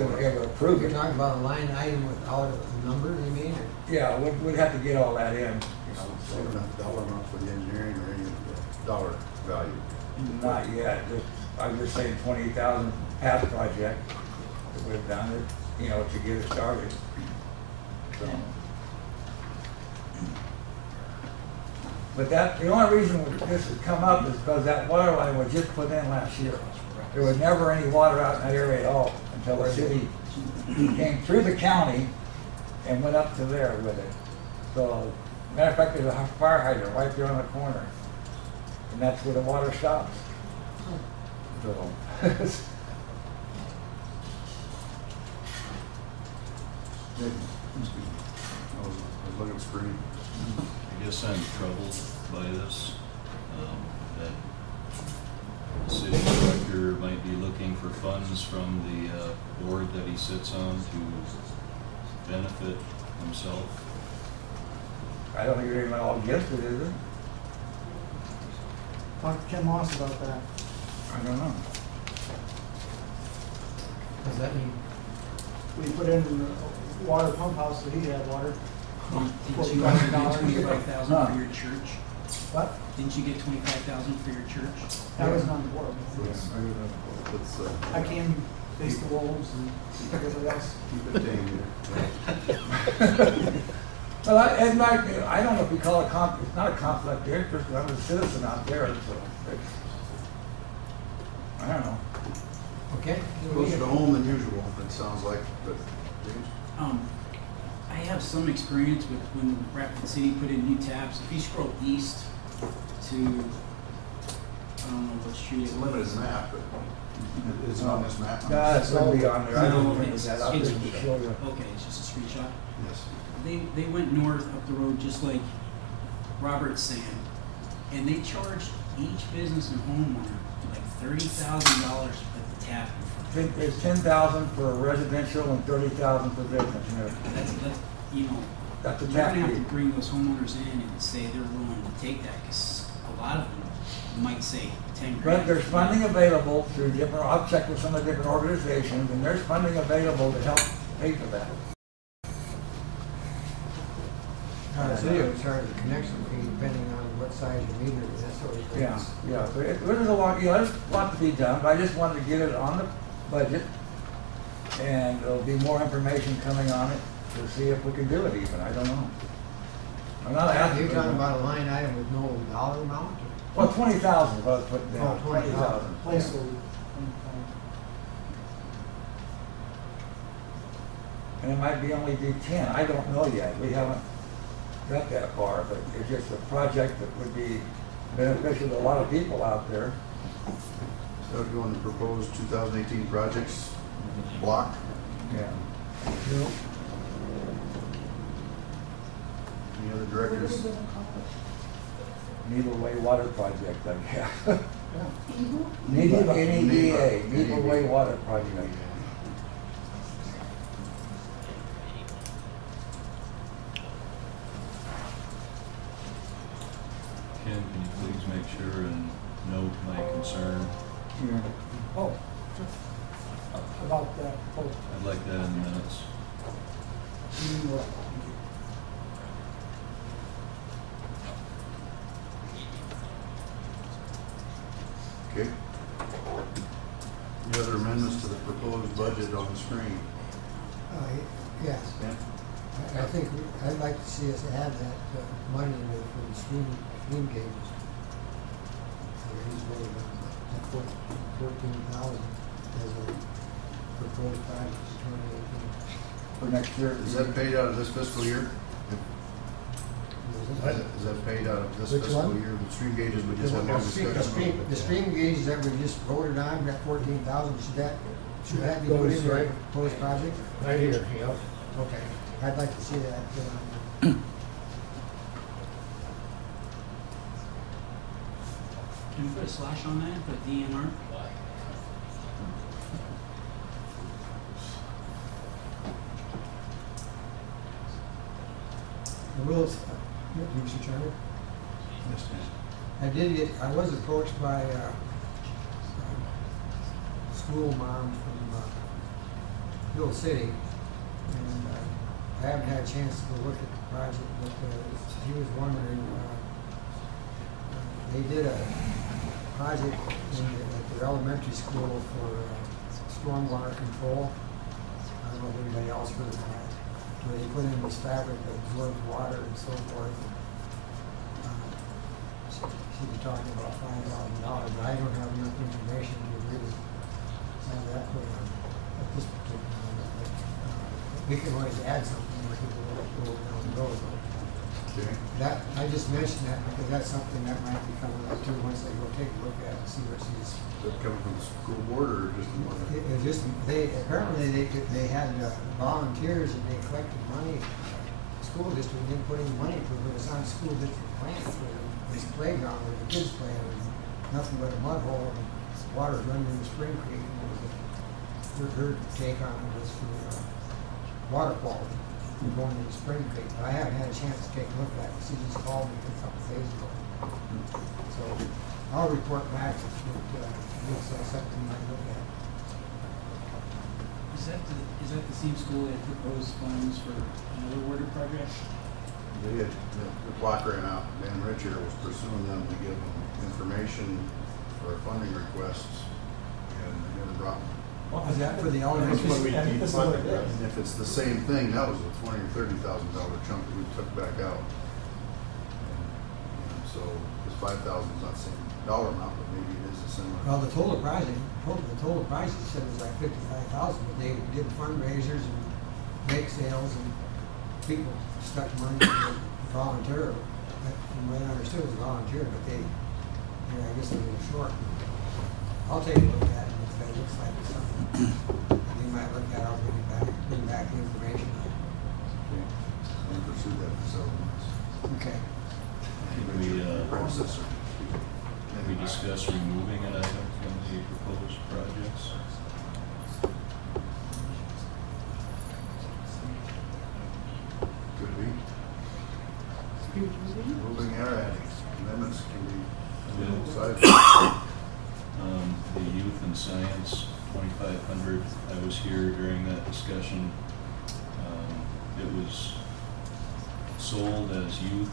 ever approve it. You're talking about a line item without a number, you mean? Yeah, we'd have to get all that in. So dollar amount for the engineering or any dollar value? Not yet, I was just saying 20,000 past project that we've done it, to get it started. So. But the only reason this has come up is because that water line was just put in last year. There was never any water out in that area at all until the city came through the county and went up to there with it. So, matter of fact, there's a fire hydrant right there on the corner. And that's where the water stops. So, I was looking at the screen. I guess I'm troubled by this, that the city director might be looking for funds from the board that he sits on to benefit himself. I don't think there's anyone all against it, is there? Talk to Ken Moss about that. I don't know. does that mean? We put in a water pump house so he had water. Didn't you get $25,000 for your church? What? Didn't you get $25,000 for your church? I wasn't on the board. Let's, I came face the wolves and everybody else. Keep it tame here. Well, and like, I don't know if we call it it's not a conflict of interest, but I'm a citizen out there, so I don't know. Okay. Closer to home than usual, it sounds like, but James? I have some experience with when Rapid City put in new taps. If you scroll east to, I don't know what street It's it a was. limited map, but it's on this map. No, that's gonna be on there. I No, didn't print it's- that. I'll it's- just show you. Okay, it's just a screenshot. Yes. They went north up the road just like Robert's saying, and they charged each business and homeowner like $30,000 to put the tap in front. It's 10,000 for residential and 30,000 for business. That's you know, That's a you're tap gonna have fee. to bring those homeowners in and say they're willing to take that, because a lot of them might say 10 grand. But there's funding available through different, I'll check with some of the different organizations, and there's funding available to help pay for that. The city will charge a connection fee depending on what size your meter is, that sort of thing. Yeah, so there's a lot, there's a lot to be done, but I just wanted to get it on the budget, and there'll be more information coming on it to see if we can do it even, I don't know. I'm not asking. You're talking about a line item with no dollar amount? Well, 20,000 is what I was putting down. Oh, 20,000. Placeholder. And it might be only be 10, I don't know yet, we haven't got that far, but it's just a project that would be beneficial to a lot of people out there. So if you want to propose 2018 projects block, Yeah. any other directors? Needle Way Water Project, I guess. Eagle? Needle, N-E-D-A, NEDA. Needle Way Water Project. Ken, can you please make sure and note my concern? Oh, about that, oh, I'd like that in the minutes. you know what? Okay. Any other amendments to the proposed budget on the screen? Yes. Yeah. I think, I'd like to see us add that money in there for the stream gauges. He's voted on that 14,000 as a proposed project for 2018. For next year. Is that paid out of this fiscal year? What? Is that paid out of this Which fiscal one? year? The stream gauges we just had long discussion The stream gauges that we just voted on, that 14,000, should that be put in the right proposed project? Right here, yep. Okay, I'd like to see that. Can we put a slash on that, put DNR? The rules, Mr. Chairman? Yes, I was approached by a school mom from Hill City, and I haven't had a chance to look at the project, but she was wondering, they did a project at their elementary school for stormwater control. I don't know if anybody else heard of that, where they put in this fabric that absorbs water and so forth. She was talking about $5,000, but I don't have enough information to really have that put on at this particular moment. But, we can always add something where people will go down the road. Okay. That, I just mentioned that because that's something that might be coming up too, once they go take a look at it and see what she's. Is that coming from the school board or just from one? It was just, apparently they had volunteers and they collected money, school district didn't put any money to it, but it's on school district land for this playground where the kids play, and there's nothing but a mud hole and water's running in the spring creek. And her take on it was for water quality from going in the spring creek, but I haven't had a chance to take a look at it, she just called me a couple of days ago. So I'll report back if it's something you might look at. Is that the same school that proposed funds for another water project? They had, the clock ran out. Dan Richer was pursuing them to give them information for funding requests, and they never brought them. What was that for the That's elementary? what we I think need this is what funding, it right? is. And if it's the same thing, that was a $20,000 or $30,000 chunk that we took back out. And so this 5,000 is not the same dollar amount, but maybe it is a similar. Well, the total price, he said was like 55,000, but they did fundraisers and bake sales and people stuck money in volunteer. From what I understood, it was volunteer, but they, I guess they were short. I'll take a look at it, if it looks like it's something, we might look at it, I'll bring back the information. Okay. And pursue that for several months. Okay. Can we discuss removing an item from the proposed projects? Could be. Moving or adding. Amendments can be decided. The youth and science, 2,500. I was here during that discussion. It was sold as youth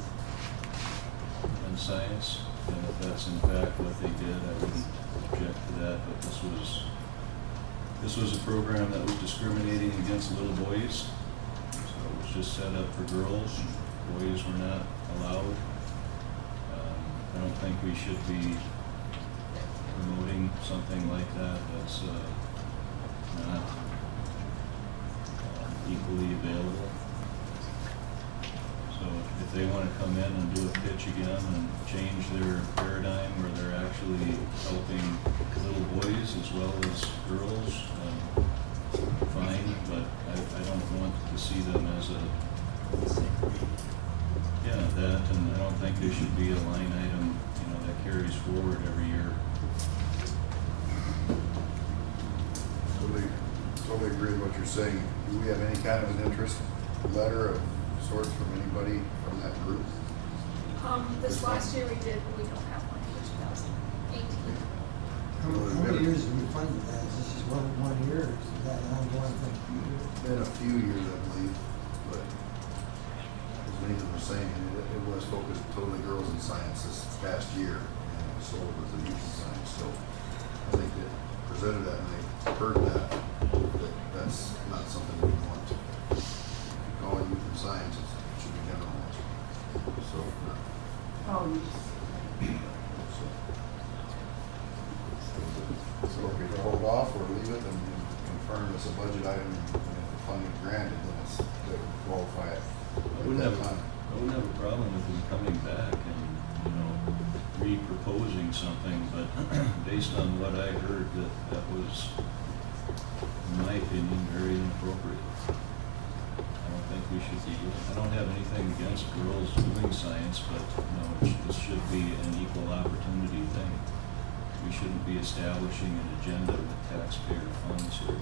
and science, and if that's in fact what they did, I wouldn't object to that. But this was a program that was discriminating against little boys, so it was just set up for girls. Boys were not allowed. I don't think we should be promoting something like that that's not equally available. So if they want to come in and do a pitch again and change their paradigm where they're actually helping little boys as well as girls, fine, but I don't want to see them as a, yeah, that, and I don't think there should be a line item, that carries forward every year. Totally agree with what you're saying. Do we have any kind of an interest letter of sorts from anybody from that group? This last year we did, but we don't have one for 2018. How many years have we funded that? Is this just one year, or is that an ongoing thing? It's been a few years, I believe, but as Nathan was saying, it was focused totally girls in science this past year, and it was sold as a youth in science. So I think it presented that, and they heard that that's not something we want. If you call it youth in science, it should be generalized. So. So we can hold off or leave it and confirm it's a budget item, and if the funding is granted, then it's to qualify it. I wouldn't have a problem with them coming back and, re-proposing something, but based on what I heard, that was, in my opinion, very inappropriate. I don't think we should be doing, I don't have anything against girls doing science, but, this should be an equal opportunity thing. We shouldn't be establishing an agenda with taxpayer funds here.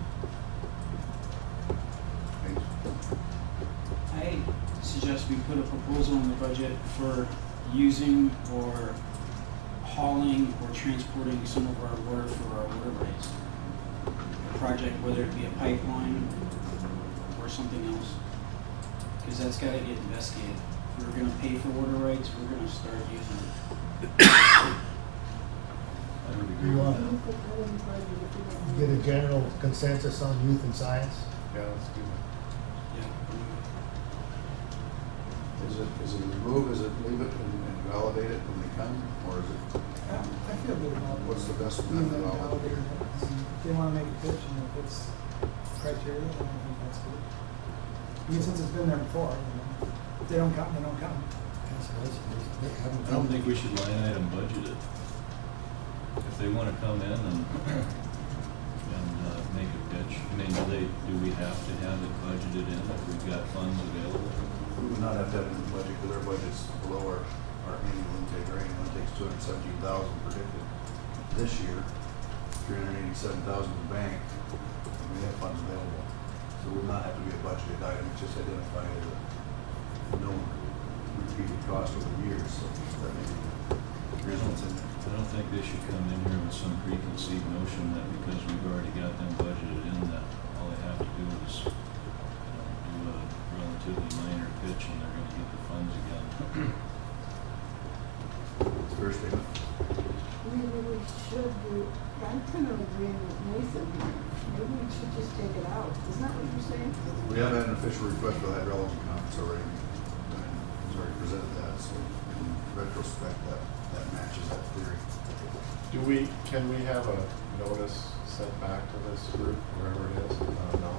I suggest we put a proposal in the budget for using or hauling or transporting some of our water for our water rights. A project, whether it be a pipeline or something else, because that's got to get investigated. If we're going to pay for water rights, we're going to start using it. I would Do agree you with want that. to get a general consensus on youth and science? Yeah, let's do that. Is it remove, is it leave it and validate it when they come, or is it? I feel good about it. What's the best Leave method? it validated. If they wanna make a pitch and if it's criteria, then I think that's good. Even since it's been there before, if they don't come, they don't come. I don't think we should line item budget it. If they wanna come in and make a pitch, do we have to have it budgeted in if we've got funds available? We would not have to have it in the budget, because our budget's below our annual intake. Our annual intake's 217,000 predicted this year, 387,000 in the bank, and we have funds available. So it would not have to be a budgeted item, it's just identified as a known repeated cost over the years, so that may be the results in there. I don't think they should come in here with some preconceived notion that because we've already got them budgeted in, that all they have to kind of agreeing with Nathan here. Maybe we should just take it out. Isn't that what you're saying? We have had an official request for the hydrology conference already. He's already presented that, so in retrospect, that matches that theory. Can we have a notice sent back to this group, wherever it is? No.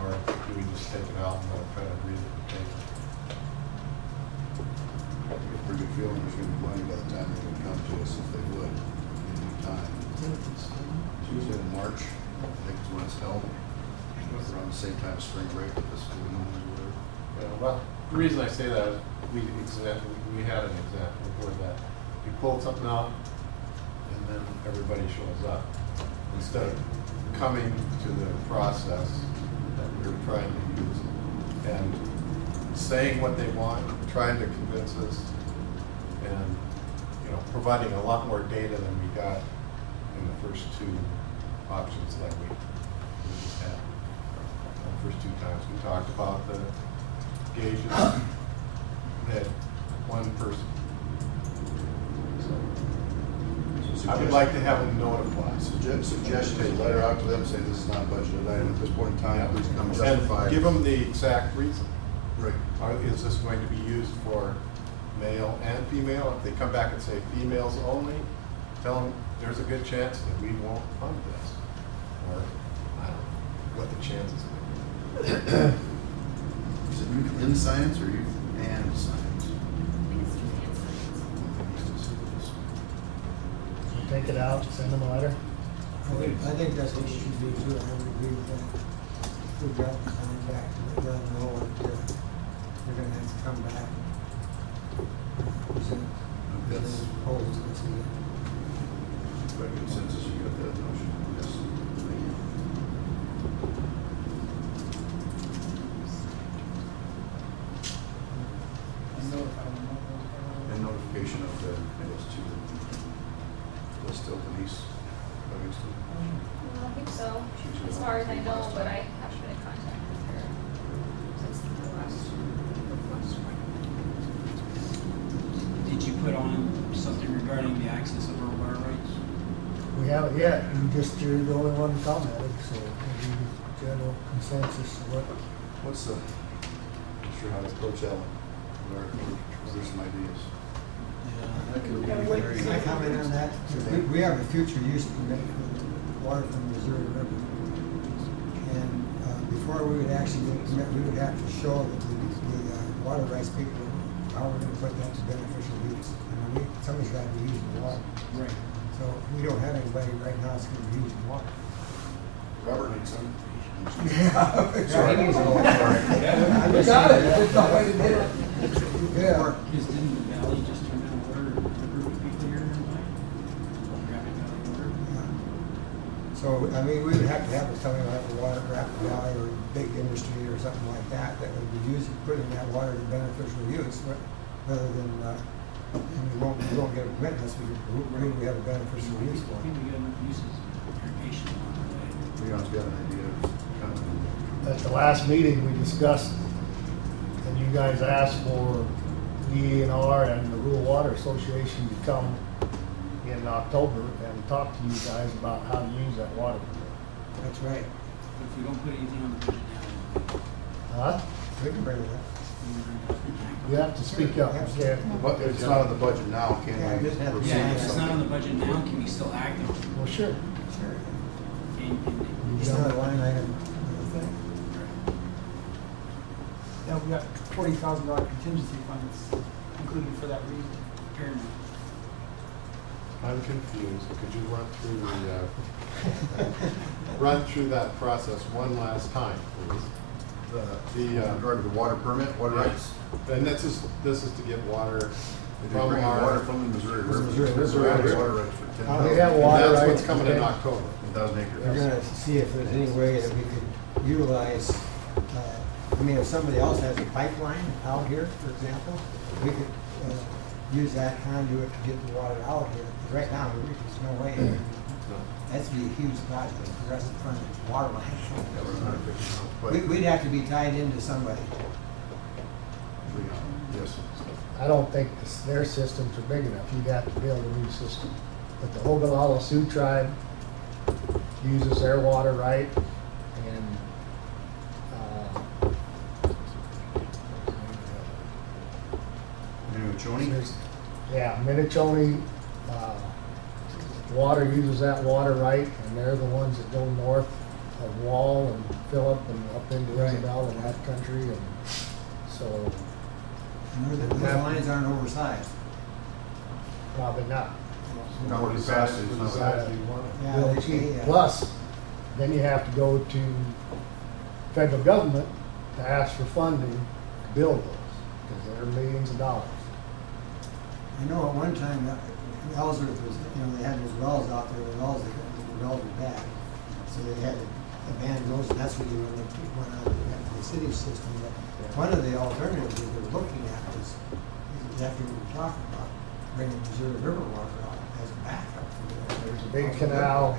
Or do we just take it out and let them try to read it and take it? I get a pretty good feeling there's gonna be money by the time they would come to us if they would, in due time. Tuesday in March, I think is when it's held, around the same time as spring break, at this school or whatever. Yeah, well, the reason I say that is we had an example where that we pulled something out and then everybody shows up. Instead of coming to the process that we were trying to use and saying what they want, trying to convince us, and providing a lot more data than we got in the first two options that we just had. The first two times we talked about the gauges, we had one person. So I would like to have them notified. Suggestion, a letter out to them saying this is not a budgeted item at this point in time, please come justify. And give them the exact reason. Right. Is this going to be used for male and female? If they come back and say females only, tell them there's a good chance that we won't fund this. Or, I don't know what the chances are. Is it youth in science or youth and science? Take it out, send them a letter. I think that's what we should do too, I would agree with that. We've got to sign back to let them know that they're gonna have to come back. Present proposals to us again. By consensus, you got that notion? Yes. Thank you. And notification of the, I guess, to the still Denise Livingston. I think so, as far as I know, but I haven't been in contact with her since the last one. Did you put on something regarding the access of our water rights? We haven't yet, you're the only one commented, so maybe general consensus of what. What's the, not sure how to approach that one. There's some ideas. Can I comment on that? We have a future use permit for the water from the Missouri River. And before we would actually get a permit, we would have to show that the water rights people how we're going to put that to beneficial use. I mean, somebody's got to be using the water. Right. So we don't have anybody right now that's going to be using water. Robert needs some. Sorry. He needs a little more. We got it. There's no way to do it. Yeah. Because didn't the valley just turn down water, a group of people here nearby? Rapid Valley Water? So, I mean, we would have to have something like a water Rapid Valley or big industry or something like that that would be using, putting that water to beneficial use, rather than, and we won't get a permit unless we have a beneficial use for I it. think we got enough uses of irrigation along the way. Leon's got an idea of kind of. At the last meeting, we discussed, and you guys asked for DENR and the Rural Water Association to come in October and talk to you guys about how to use that water. That's right. But if we don't put anything on the budget now, Huh? We can bring it up. You have to speak up, okay? But it's not on the budget now, can Yeah, it we? doesn't have to be. proceed yeah, with if it's not on something? the budget now, can we still act on it? Well, sure. Sure. And It's not a line item. Thing. Yeah, we got $40,000 contingency funds included for that reason. Paramount. I'm confused. Could you run through that process one last time, please? In regard to the water permit, water rights? And this is to get water If from you bring our. water from the Missouri River. Missouri River. Water rights for 10,000. We have water And that's what's rights coming in today. October. 10,000 acres. We're gonna see if there's any way that we could utilize, I mean, if somebody else has a pipeline out here, for example, we could, use that conduit to get the water out here. 'Cause right now, there's no way. That's be a huge project for us to fund the water line. Yeah, we're not fixing it, but We'd have to be tied into somebody. Yes. I don't think their systems are big enough. You'd have to build a new system. but the Ogallala Sioux tribe uses their water right, and, yeah, Minichoni, water uses that water right, and they're the ones that go north of Wall and Phillip and up into Right. Isabel and that country, and so. And those lines aren't oversized. Probably not. Not really fast, it's not Uh, Yeah, real they- cheap. yeah. Plus, then you have to go to federal government to ask for funding to build those, because they're millions of dollars. I know at one time, Ellsworth was, they had those wells out there, the wells were bad. So they had to abandon those, and that's what you went on to the city system. But one of the alternatives that they're looking at is exactly what we're talking about, bringing Missouri River water out as a backup. There's a big canal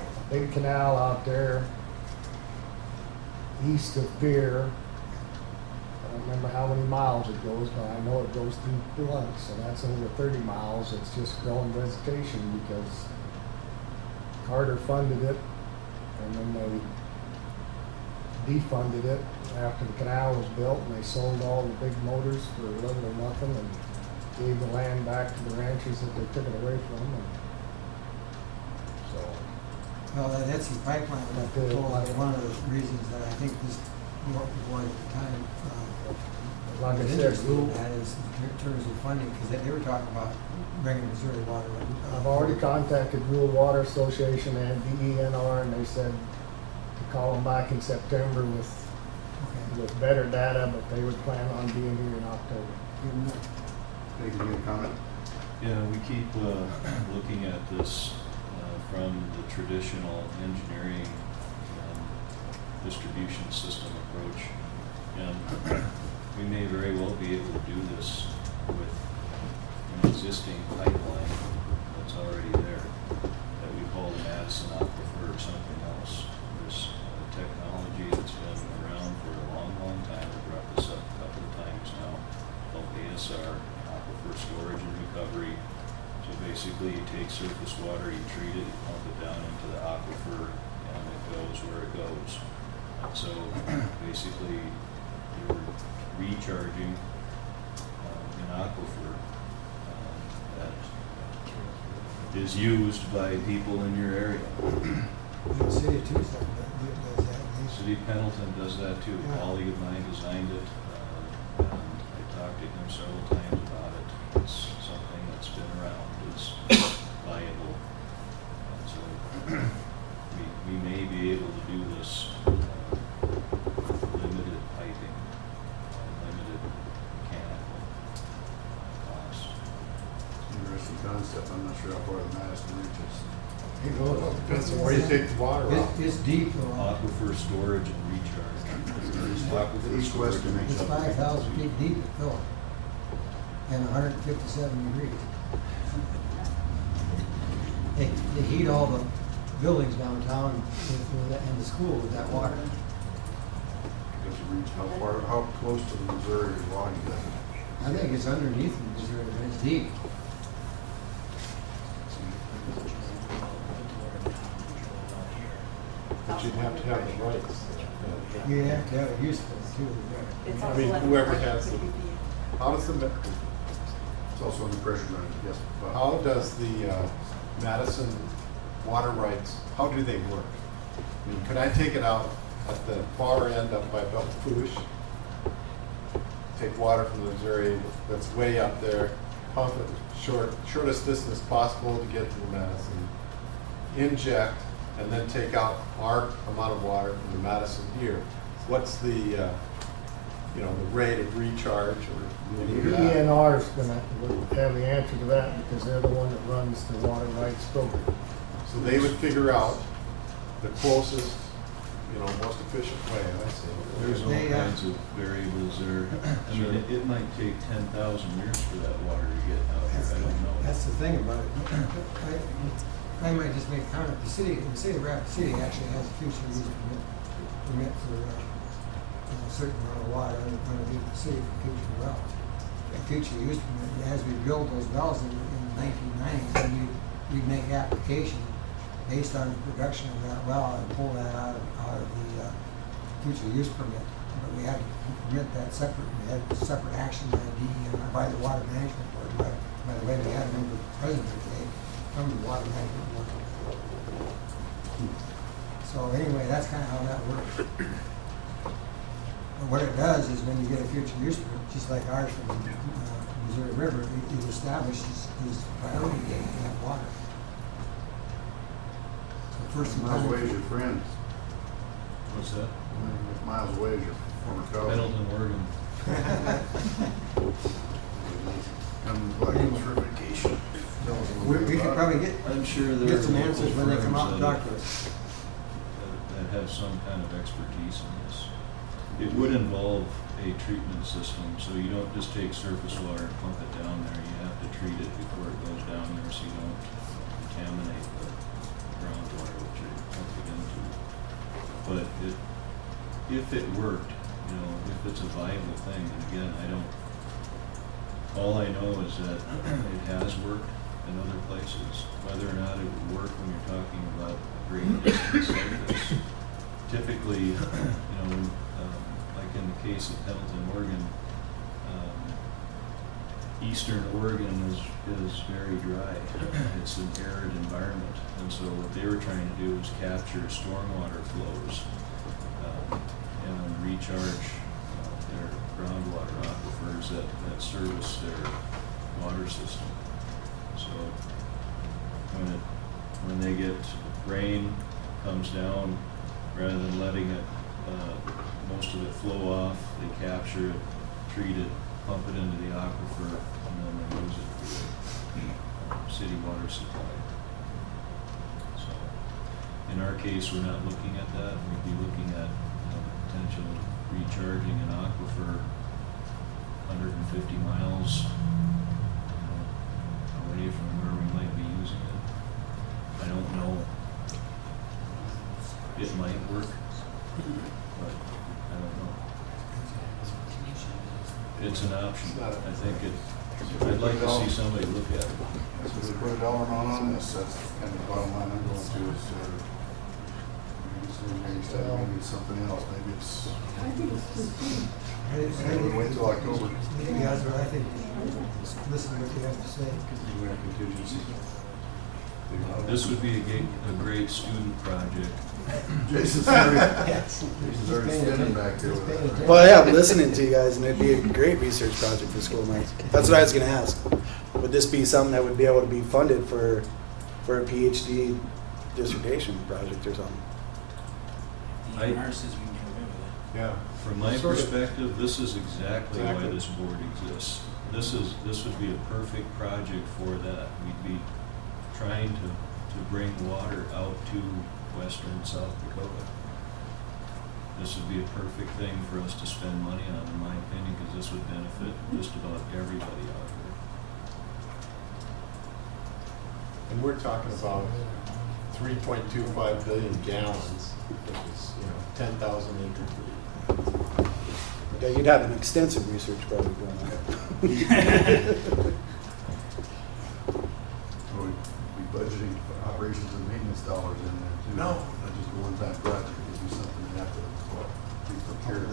out there east of Pierre. I don't remember how many miles it goes, but I know it goes through Blunt, so that's over 30 miles. It's just growing vegetation because Carter funded it, and then they defunded it after the canal was built, and they sold all the big motors for little or nothing, and gave the land back to the ranchers that they took it away from. And so, Well, that's the pipeline, That's the- one of the reasons that I think this board at the time, like I was said, interested in that is in terms of funding, because they were talking about bringing Missouri water. I've already contacted Rural Water Association and DENR, and they said to call them back in September with better data, but they would plan on being here in October. Hey, can you make a comment? Yeah, we keep looking at this from the traditional engineering distribution system approach. And we may very well be able to do this with an existing pipeline that's already there that we call the Madison Aquifer or something else. There's technology that's been around for a long, long time. We brought this up a couple of times now, called ASR, Aquifer Storage and Recovery. So basically you take surface water, you treat it, you pump it down into the aquifer, and it goes where it goes. So basically you're recharging an aquifer that is used by people in your area. The city of Tucson does that. City of Pendleton does that too. A colleague of mine designed it, and I talked to him several times about it. It's something that's been around, it's viable. And so we may be able to do this with limited piping, limited mechanical costs. Interesting concept. I'm not sure how far the Madison reaches. Depends on where you take the water off. It's deep. Aquifer storage and recharge. The east-west It's 5,000 feet deep at Phillip, and 157 degrees. They heat all the buildings downtown and the school with that water. Does it reach how close to the Missouri line is that? I think it's underneath the Missouri, but it's deep. But you'd have to have the rights. You have to have a use for it too. I mean, whoever has the, how does the, It's also under pressure granted, yes. But how does the Madison water rights, how do they work? I mean, could I take it out at the far end up by Belfouche? Take water from the Missouri that's way up there, pump it shortest distance possible to get to the Madison, inject, and then take out our amount of water from the Madison here. What's the, the rate of recharge or any of that? DENR is gonna have the answer to that, because they're the one that runs the water rights program. So they would figure out the closest, most efficient way, I see. There's all kinds of variables there. I mean, it might take 10,000 years for that water to get out here. I don't know. That's the thing about it. I might just make a comment. The city of Rapid City actually has a future use permit for a certain amount of water under the city for future wells. A future use permit. As we build those wells in the 1990s, then you we'd make application based on the production of that well and pull that out of the future use permit. But we had to permit that separate, we had separate action by by the Water Management Board. By the way, we had a member present today from the Water Management Board. So anyway, that's kind of how that works. But what it does is when you get a future use permit, just like ours from Missouri River, it establishes this priority date for that water. So first and Miles Away is your friend. What's that? Miles Away is your former colleague. Pendleton, Oregon. Come like certification. We could probably get I'm sure there get are some answers when they come firms out and that- talk to us. that have some kind of expertise in this. It would involve a treatment system, so you don't just take surface water and pump it down there. You have to treat it before it goes down there so you don't contaminate the groundwater that you're pumping into. But if it worked, you know, if it's a viable thing, and again, all I know is that it has worked in other places. Whether or not it would work when you're talking about a great distance like this, typically, you know, like in the case of Pendleton, Oregon, eastern Oregon is very dry. It's an arid environment, and so what they were trying to do was capture stormwater flows and recharge their groundwater aquifers that service their water system. So when they get rain comes down, rather than letting it most of it flow off, they capture it, treat it, pump it into the aquifer, and then they use it for the city water supply. So in our case, we're not looking at that. We'd be looking at potential recharging an aquifer 150 miles away from where we might be using it. I don't know. It might work, but I don't know. It's an option. I think I'd like to see somebody look at it. So we put a dollar amount on this, that's kind of the bottom line I'm going to is, maybe it's something else, maybe it's, I think it's too soon. maybe we wait till October. Maybe that's what I think. Listen to what you have to say. We have contingency. This would be a great student project. Jason's already spinning back there with that. Well, yeah, I'm listening to you guys, and it'd be a great research project for school nights. That's what I was gonna ask. Would this be something that would be able to be funded for a PhD dissertation project or something? Ours says we can get away with it. Yeah. From my perspective, this is exactly why this board exists. This would be a perfect project for that. We'd be trying to bring water out to western South Dakota. This would be a perfect thing for us to spend money on, in my opinion, because this would benefit just about everybody out here. And we're talking about 3.25 billion gallons, which is, 10,000 acre. Yeah, you'd have an extensive research project going on. We'd be budgeting for operations and maintenance dollars in there too. No. Not just a one-time project, it'd be something that have to be procured.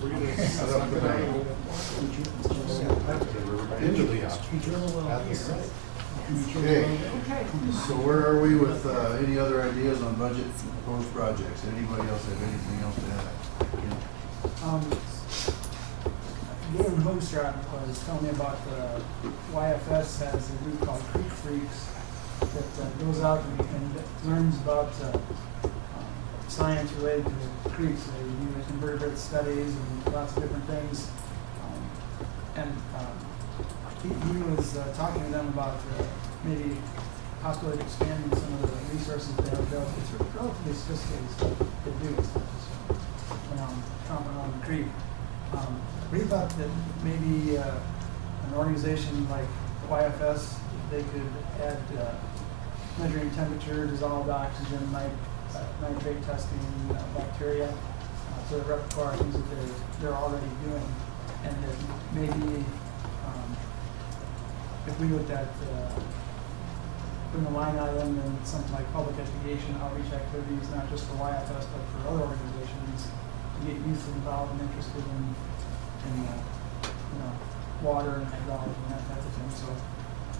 We're gonna set up the bank into the option at the site. Okay, so where are we with, any other ideas on budget proposed projects? Anybody else have anything else to add? Galen Hoogstraat was telling me about the YFS has a group called Creek Freaks that goes out and learns about science related to the creeks. They do invertebrate studies and lots of different things. He was talking to them about maybe possibly expanding some of the resources they have built. It's relatively sophisticated stuff they do. It's not just tromping on the creek. We thought that maybe an organization like YFS, they could add measuring temperature, dissolved oxygen, nitrate testing, bacteria, to the repertoire things that they're already doing, and that maybe if we looked at, putting a line item and something like public education, outreach activities, not just for YFS, but for other organizations, to get youth involved and interested in water and hydrology and that type of thing. So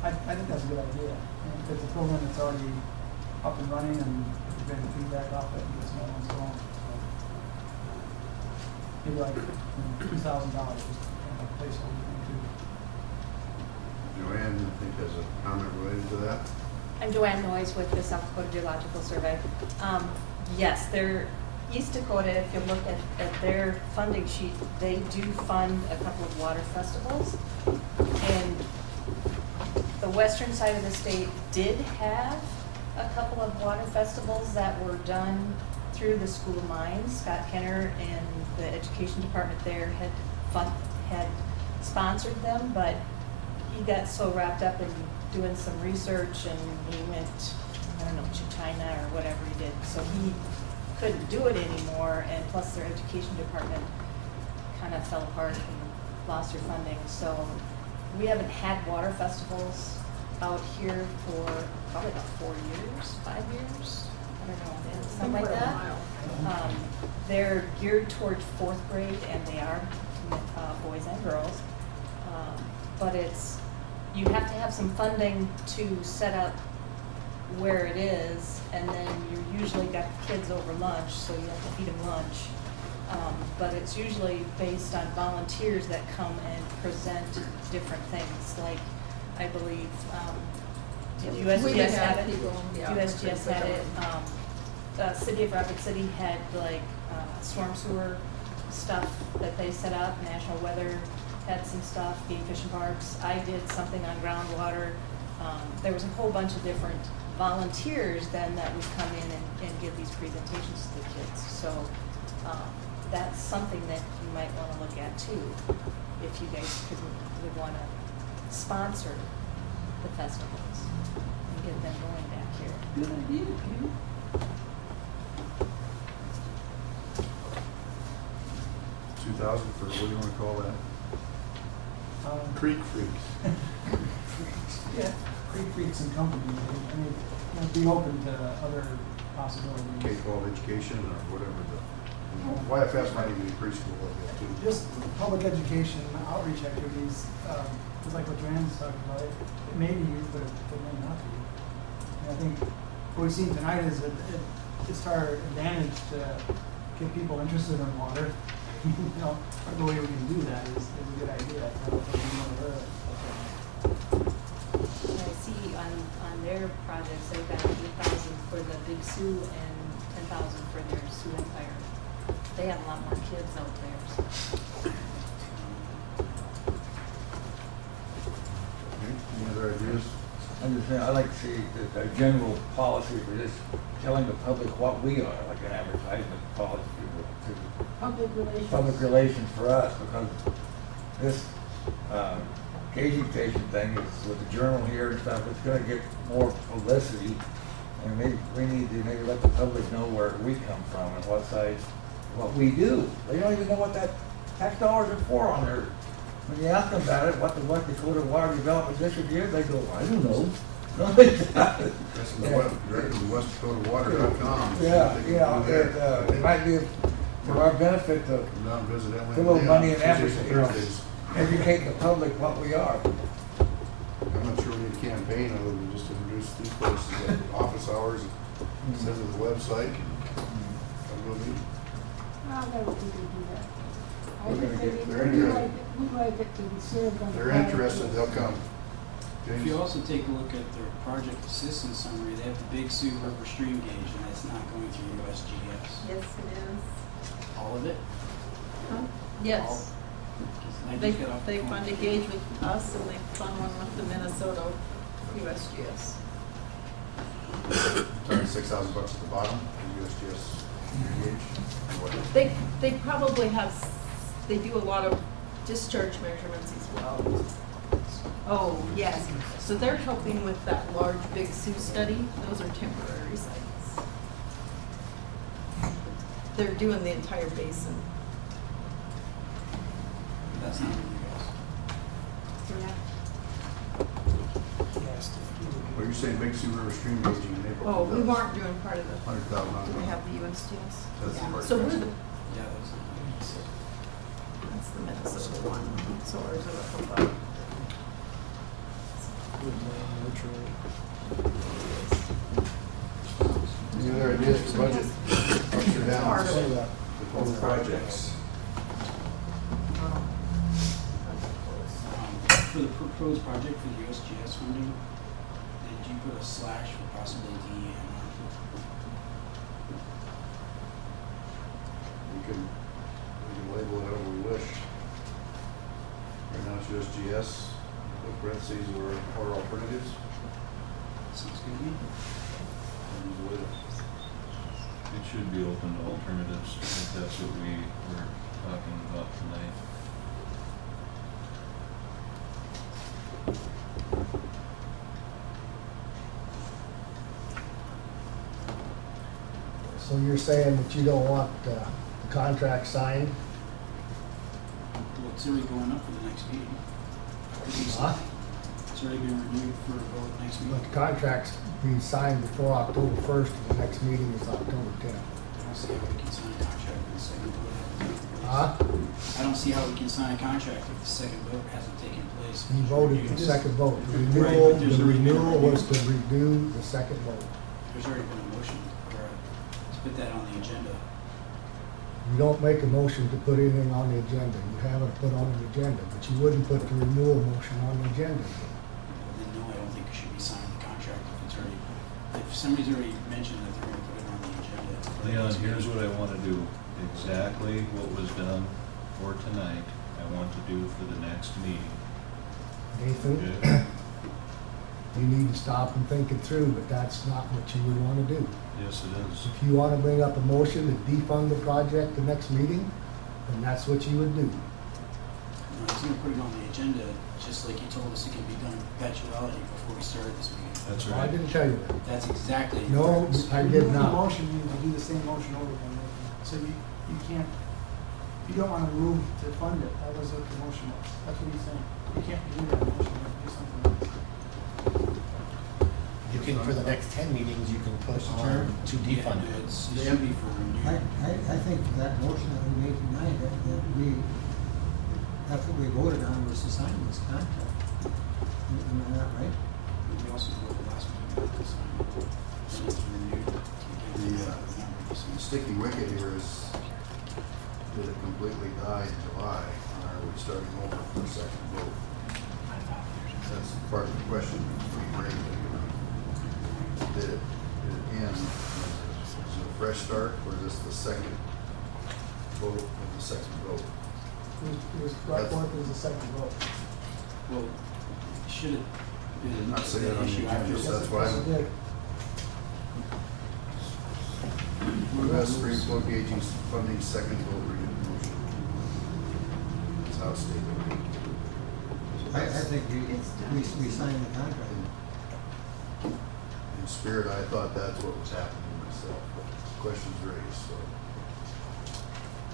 I think that's a good idea. And if it's a program that's already up and running and we're getting feedback off it and get some and so on. So maybe like $2,000 just kind of a placeholder thing too. Joanne, I think has a comment related to that. I'm Joanne Noyes with the South Dakota Geological Survey. Yes, East Dakota, if you look at their funding sheet, they do fund a couple of water festivals. And the western side of the state did have a couple of water festivals that were done through the School of Mines. Scott Kenner and the education department there had sponsored them, but he got so wrapped up in doing some research and he went, I don't know, to China or whatever he did. So he couldn't do it anymore, and plus their education department kind of fell apart and lost their funding. So we haven't had water festivals out here for probably about 4 years, 5 years. I don't know, something like that. They're geared towards 4th grade, and they are boys and girls. But you have to have some funding to set up where it is, and then you usually got the kids over lunch, so you have to feed them lunch. But it's usually based on volunteers that come and present different things, like I believe USGS had it. USGS had it. City of Rapid City had like storm sewer stuff that they set up. National Weather had some stuff. Game Fish and Parks. I did something on groundwater. There was a whole bunch of different volunteers then that would come in and give these presentations to the kids. So that's something that you might want to look at too, if you guys would want to sponsor the festivals and get them going back here. Good idea, Kim. $2,000 for, what do you want to call that? Creek Freaks. Yeah, Creek Freaks and company. I mean, be open to other possibilities. K-12 education or whatever. YFS might even be preschool like that too. Just public education, outreach activities, just like what Joanne's talking about, it may be used, but it may not be. And I think what we've seen tonight is that it's to our advantage to get people interested in water. The way we can do that is a good idea. I see on their projects, they've got $8,000 for the Big Sioux and $10,000 for their Sioux Empire. They have a lot more kids out there. So. Any other ideas? I'm just saying, I like to see a general policy for just telling the public what we are, like an advertisement policy to public relations for us, because this gauging station thing is with the journal here and stuff, it's going to get more publicity, and maybe we need to maybe let the public know where we come from and what we do. They don't even know what that tax dollars are for on there. When you ask them about it, what the West Dakota Water Development District is, they go, I don't know. That's the web, directly to westdakotawater.com. Yeah, it might be to our benefit to come down and visit put a little money in advertising, educate the public what we are. I'm not sure we need a campaign other than just introduce these places at office hours and send them to the website. They're interested, they'll come. If you also take a look at their project assistance summary, they have the Big Sioux River stream gauge, and that's not going through USGS. Yes, it is. All of it? Huh? Yes. They fund a gauge with us, and they fund one with the Minnesota USGS. Sorry, $6,000 at the bottom, USGS gauge. They probably have, they do a lot of discharge measurements as well. Oh, yes. So they're helping with that large Big Sioux study. Those are temporary sites. They're doing the entire basin. That's not what you guys. Yeah. saying Big Sioux River stream gauging in April. Oh, we weren't doing part of the, $100,000. do we have the USGS? That's the Yeah. part So you we're the, mentioned. Yeah, that's. that's the Minnesota one, so ours are the, Any other ideas for budget? Ups or downs? Proposed projects. For the proposed project for the USGS funding, did you put a slash for possibly DEM? We can label it however we wish. Right now it's USGS, with parentheses or alternatives. Sounds good to me. It should be open to alternatives, if that's what we were talking about tonight. So you're saying that you don't want the contract signed? Well, it's already going up for the next meeting. Huh? It's already been renewed for a vote next But meeting. the contract's being signed before October 1st, and the next meeting is October 10th. I don't see how we can sign a contract if the second vote hasn't taken place. Huh? I don't see how we can sign a contract if the second vote hasn't taken place. You voted for the second vote. The Right, renewal, but there's the already been a renewal was to renewal. redo the second vote. There's already been a motion for, to put that on the agenda. You don't make a motion to put anything on the agenda. You have it put on the agenda, but you wouldn't put the renewal motion on the agenda. Then no, I don't think we should be signing the contract if it's already, if somebody's already mentioned that they're gonna put it on the agenda. Leon, here's what I want to do. Exactly what was done for tonight, I want to do for the next meeting. Nathan, Okay? you need to stop and think it through, but that's not what you would want to do. Yes, it is. If you want to bring up a motion to defund the project the next meeting, then that's what you would do. No, he's gonna put it on the agenda, just like you told us it can be done in perpetuality before we started this meeting. That's I right. didn't tell you that. That's exactly. No, I did The not. motion, you need to do the same motion over again. So you can't, you don't wanna move to fund it. That was what the motion was. That's what he's saying. You can't do that motion, you have to do something else. You can, for the next 10 meetings, you can put Mr. on Chair? to Yeah, defund no, it. it should be for renewal. I think that motion that we made tonight, that we, that's what we voted on, was to sign this contract. Am I not right? We also voted last meeting to sign it. And it's renewed to get The sticky wicket here is, did it completely die in July, or are we starting over for a second vote? That's part of the question being raised. Did it end? Is it a fresh start, or is this the second vote of the second vote? It was brought forth as a second vote. Well, should it be I'm not saying that on the issue agenda, after? so that's why Yes, it did. Move as Supreme Court gauging funding second vote reading motion. That's how it's stated. I think we signed the contract. In spirit, I thought that's what was happening myself, but questions raised, so.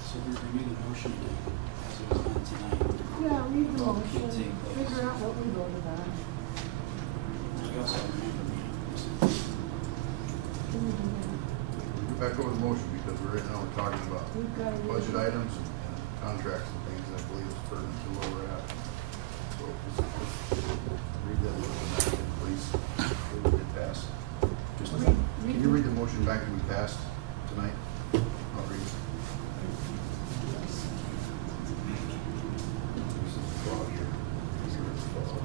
So we renew the motion again, as it was done tonight. Yeah, read the Well, motion, it take place. figure out what we voted on. We also remember meeting. Can we do that? Go back over the motion, because we're right now, we're talking about We've got to- budget items and contracts and things, I believe is pertinent to where we're at. So, let's read that motion back, and please, we did pass. Just, can you read the motion back that we passed tonight? I'll read it. This is the fraud here. This is the fraud.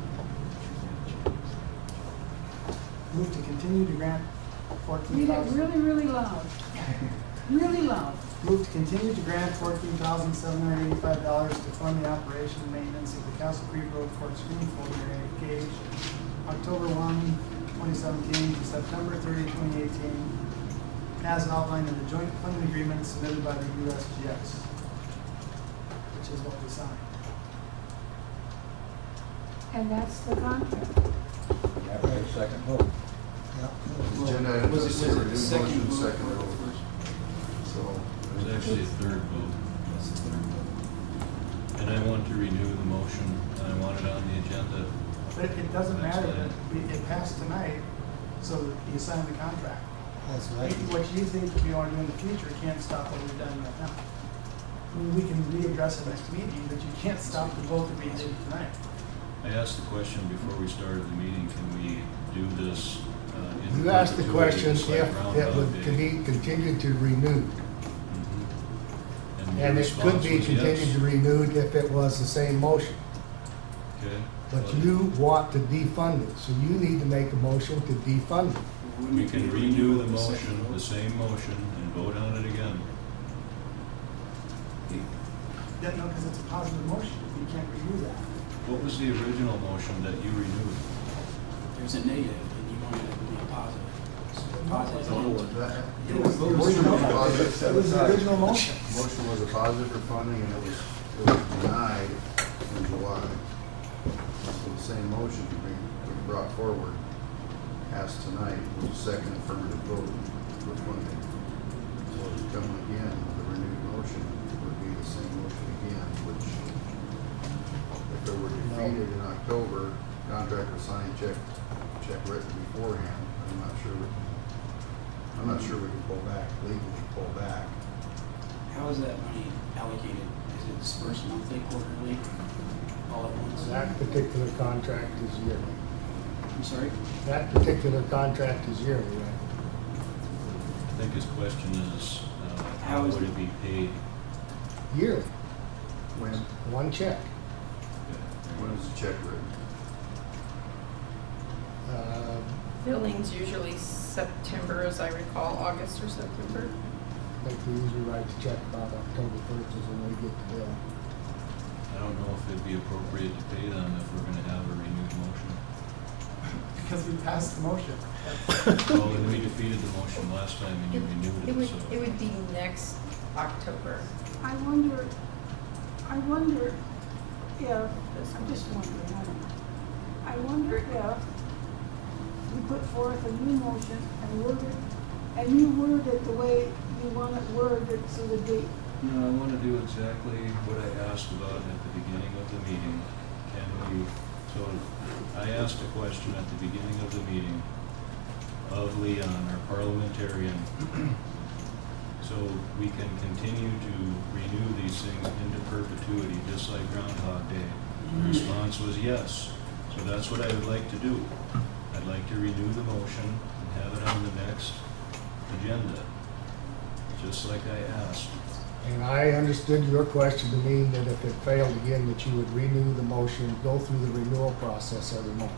Move to continue to grant Read it 14,000. really, really loud. Really loud. Move to continue to grant $14,785 to fund the operation and maintenance of the Castle Creek Road Fort Screen Flow Gauge, October 1, 2017 to September 30, 2018, as outlined in the joint funding agreement submitted by the USGS, which is what we signed. And that's the contract. After the second vote. Agenda item Was it- does say was it renew the second motion, vote second or the vote. first? So. It was actually a third vote. That's the third vote. And I want to renew the motion, and I want it on the agenda. But it doesn't Next matter, time. that it passed tonight, so that you sign the contract. That's right. What you think we want to do in the future can't stop what we've done right now. I mean, we can readdress it next meeting, but you can't stop the vote that we did tonight. I asked the question before we started the meeting, can we do this in You asked the perpetuity, question just like if it Groundhog would Day? continue to renew. Mhm. your And it could response be was continued yes. to renewed if it was the same motion. Okay. But you want to defund it, so you need to make a motion to defund it. We can renew the motion, the same motion, and vote on it again. Yeah, no, because it's a positive motion, you can't renew that. What was the original motion that you renewed? There's a negative, and you wanted it to be a positive. So positive. It was the original positive. It was the original motion. Motion was a positive for funding, and it was denied in July. So the same motion we brought forward, passed tonight, was a second affirmative vote for funding. So to come again with a renewed motion would be the same motion again, which if it were defeated in October, contract was signed, check written beforehand, I'm not sure we can pull back, legally pull back. How is that money allocated? Is it dispersed monthly, quarterly, all at once? That particular contract is yearly. I'm sorry? That particular contract is yearly, right? I think his question is, How how is would it- it be paid? Yearly, When, one check. when is the check written? Billing's usually September, as I recall, August or September. I think we usually write the check about October 1st is when we get the bill. I don't know if it'd be appropriate to pay them if we're gonna have a renewed motion. Because we passed the motion. Well, then we defeated the motion last time and you renewed It it, would, so. it would be next October. I wonder if, I'm just wondering, I don't know. I wonder if you put forth a new motion and you word it the way you want it worded so that the, No, I wanna do exactly what I asked about at the beginning of the meeting. Can we, so I asked a question at the beginning of the meeting of Leon, our parliamentarian, so we can continue to renew these things into perpetuity, just like Groundhog Day. The response was yes. So that's what I would like to do. I'd like to renew the motion and have it on the next agenda, just like I asked. And I understood your question to mean that if it failed again, that you would renew the motion, go through the renewal process every month.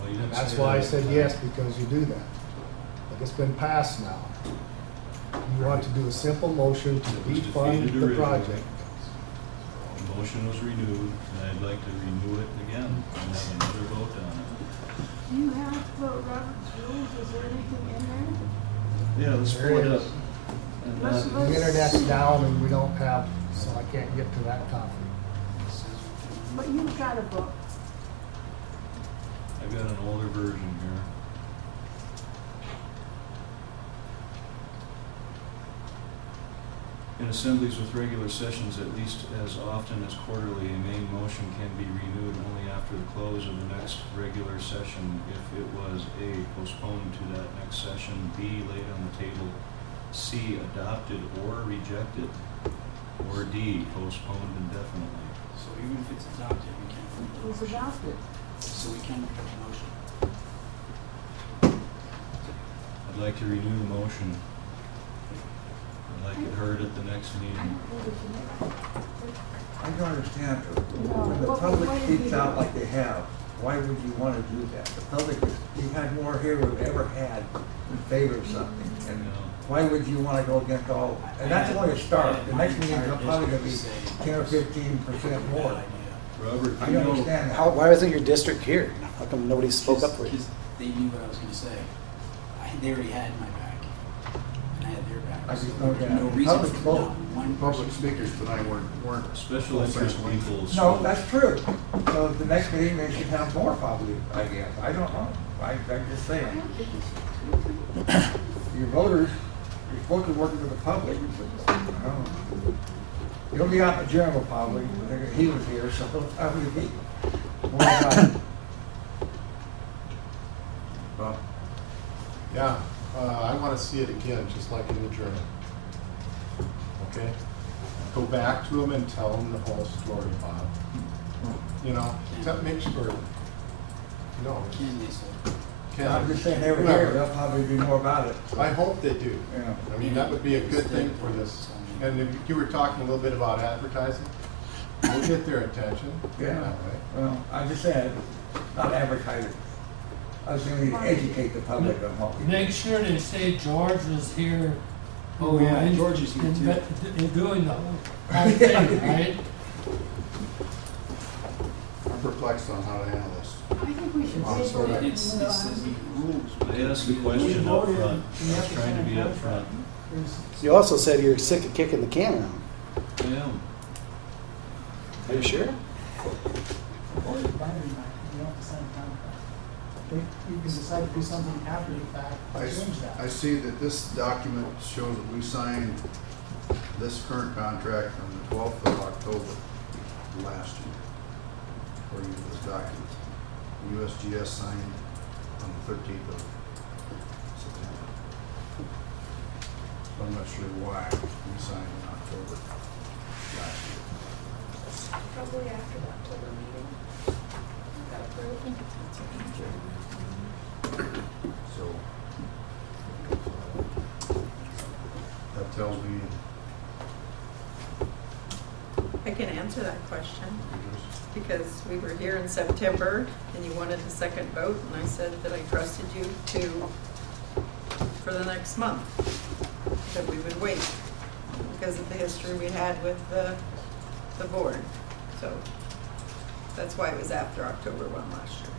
Well, you And didn't that's say why I that at said the time. yes, because you do that. But it's been passed now. You want to do a simple motion to It was defund defeated the originally. project. The motion was renewed, and I'd like to renew it again and have another vote on it. do you have Robert's rules, is there anything in there? Yeah, let's There pull it it up. is. And Let's- then, The internet's down and we don't have, so I can't get to that copy. But you've got a book. I've got an older version here. In assemblies with regular sessions, at least as often as quarterly, a main motion can be renewed only after the close of the next regular session if it was A, postponed to that next session, B, laid on the table, C, adopted or rejected, or D, postponed indefinitely. So even if it's adopted, we can't It approve the was motion. adopted. So we can approve the motion. I'd like to renew the motion. I'd like it heard at the next I meeting. don't think we should make I don't understand, No, when the what- public what did you speaks do? out like they have, why would you wanna do that? The public, you had more here than we've ever had in favor of something, and why would you wanna go against all, and that's only a start, the next meeting is probably gonna be 10 or 15% more. Robert, I you know, understand that. How, why wasn't your district here? How come nobody spoke up for you? Because they knew what I was gonna say. They already had my back, and I had their back. I just So don't there's get it. no reason Public for vote. not one Public person. speakers tonight weren't. special interest people. No, spoke. that's true. So the next meeting, they should have more probably, I guess. I don't know. I'm just saying. Your voters, you're supposed to work with the public. I don't know. You'll be out in the general public. He was here, so I would be. Bob? Yeah, I wanna see it again, just like in the journal. Okay? Go back to them and tell them the whole story, Bob. You know, that makes for, you know. Can they say? Ken, I'm just saying every year, they'll probably do more about it. I hope they do. Yeah. I mean, that would be a good thing for this. And if you were talking a little bit about advertising, we'll get their attention. Yeah. That way. Well, I just said, not advertise it. I was going to educate the public on what we do. Make sure they say George was here. Oh, yeah, George is here too. In doing the whole thing, right? I'm perplexed on how to handle this. I think we should Honestly, table it. It says the rules. I asked the question up front. I was trying to be up front. You also said you're sick of kicking the can around. I am. Are you sure? Or it's binding, Mike, you don't have to sign a contract. You can decide to do something after the fact, I, change that. I see that this document shows that we signed this current contract on the 12th of October last year, according to this document. USGS signed on the 13th of September. So I'm not sure why we signed in October last year. Probably after the October meeting. Got approved. So that tells me I can answer that question, because we were here in September and you wanted a second vote, and I said that I trusted you for the next month, that we would wait because of the history we had with the board. So that's why it was after October 1 last year.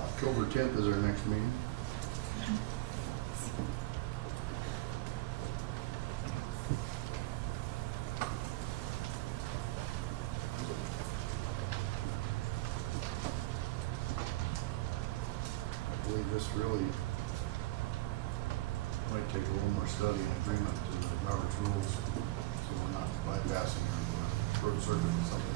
October 10th is our next meeting. I believe this really might take a little more study and agreement to the Robert's rules, so we're not bypassing or short circuiting something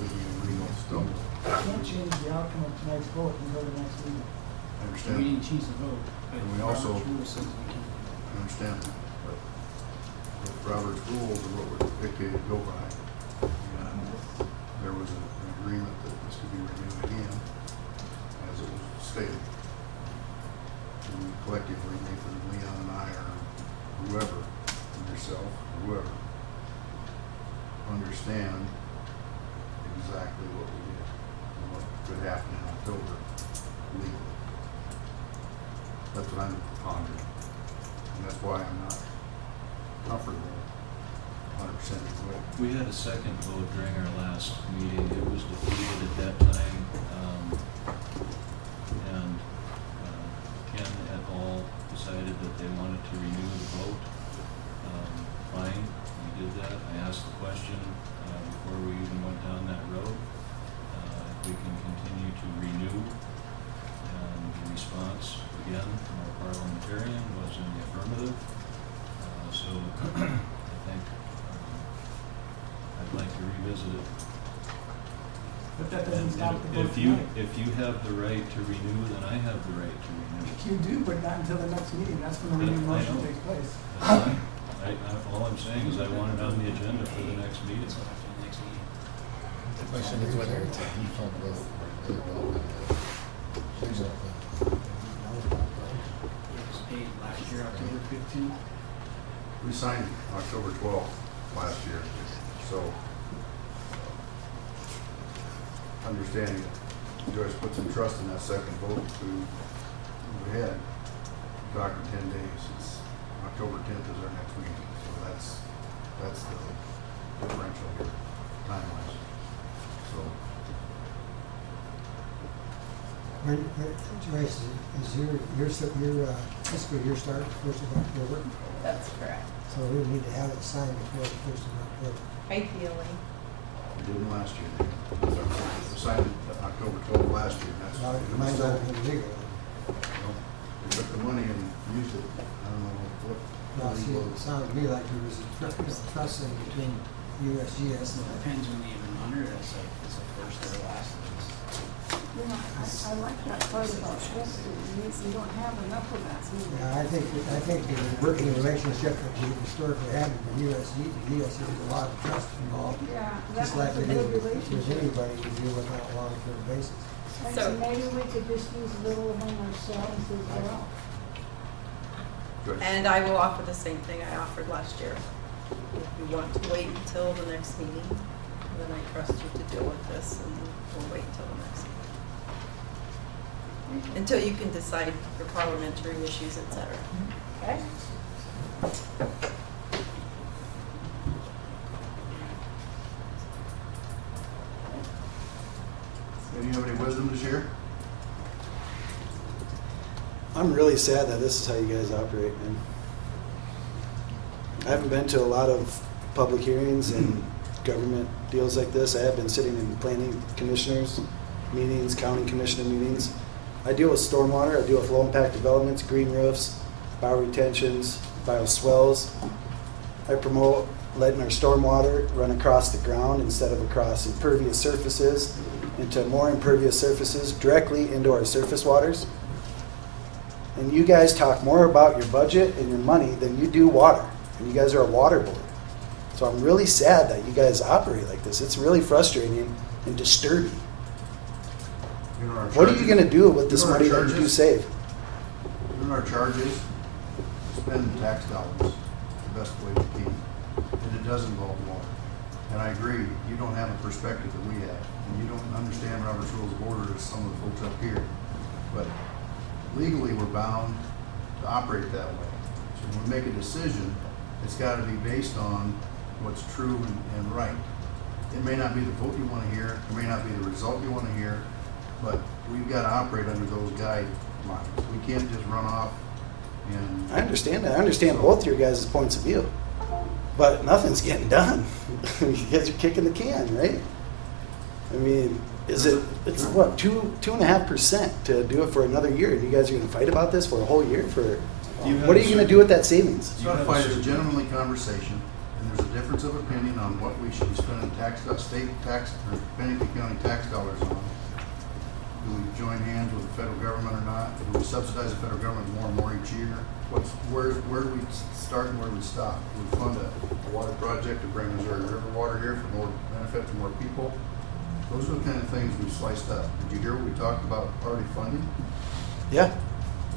we know still. You can't change the outcome of tonight's vote until the next meeting. I understand. We didn't change the vote, but And we also- Robert's rule says we can. I understand that, but with Robert's rules are what we're dictated to go by. And there was an agreement that this could be renewed again, as it was stated. And we collectively, Nathan, Leon, and I, or whoever, and yourself, or whoever, understand exactly what we did and what could happen in October legally. That's what I'm pondering. And that's why I'm not comfortable 100% either way. We had a second vote during our last meeting. It was defeated at that time. And Ken et al. Decided that they wanted to renew the vote. Fine, we did that. I asked the question before we even went down that road. If we can continue to renew. And the response, again, from our parliamentarian was in the affirmative. So I think I'd like to revisit it. But that And doesn't stop the vote if you, tonight. if you have the right to renew, then I have the right to renew. You do, but not until the next meeting. That's when the renewed I motion know. takes place. That's fine. All I'm saying is I want it on the agenda for the next meeting. So after the next meeting. The question is whether it's a default vote or a vote. There's a It was paid last year, October 15th. We signed October 12th last year, so understanding that Joyce put some trust in that second vote to move ahead. Talking 10 days, it's October 10th is our next meeting, so that's the differential here, time-wise. So, Joyce, is your fiscal year start the 1st of October? That's correct. So we need to have it signed before the 1st of October. Ideally. we did them last year. We signed it October 12th last year, and that's. Mine's not legal. Well, they took the money and used it. I don't know what. Well, see, it sounded to me like there was a trust thing between USGS and Depends when they even honor it, it's like, it's a first or last. You know, I like that part about trusting, you don't have enough of that. Yeah, I think the working relationship that we historically had with the USGS, there was a lot of trust involved. Yeah, Just that's like a we do good with relationship. anybody you deal with on a long-term basis. And So- so maybe we could just use a little among ourselves as well. And I will offer the same thing I offered last year. If you want to wait until the next meeting, then I trust you to deal with this, and we'll wait until the next meeting. Until you can decide your parliamentary issues, et cetera. Okay? Do you have any wisdom to share? I'm really sad that this is how you guys operate, man. I haven't been to a lot of public hearings and government deals like this. I have been sitting in planning commissioners meetings, county commissioner meetings. I deal with stormwater, I deal with low impact developments, green roofs, bioretentions, bioswells. I promote letting our stormwater run across the ground instead of across impervious surfaces into more impervious surfaces directly into our surface waters. And you guys talk more about your budget and your money than you do water. And you guys are a water board. So I'm really sad that you guys operate like this. It's really frustrating and disturbing. You know, our What are you charges- going to do with this you know our money that you do charges? save? You know our charges? Spend tax dollars the best way you can. And it does involve water. And I agree, you don't have a perspective that we have. And you don't understand Robert's Rules of Order as some of the folks up here. But legally, we're bound to operate that way. So when we make a decision, it's got to be based on what's true and right. It may not be the vote you want to hear, it may not be the result you want to hear, but we've got to operate under those guidelines. We can't just run off and. I understand that. I understand both your guys' points of view. But nothing's getting done. You guys are kicking the can, right? I mean, it's what, 2.5% to do it for another year, and you guys are going to fight about this for a whole year? What are you going to do with that savings? It's not a fight, it's a gentlemanly conversation, and there's a difference of opinion on what we should be spending state tax, or Pennington County tax dollars on. Do we join hands with the federal government or not? Do we subsidize the federal government more and more each year? Where do we start and where do we stop? Do we fund a water project to bring Missouri River water here for more benefit to more people? Those are the kind of things we've sliced up. Did you hear what we talked about party funding? Yeah.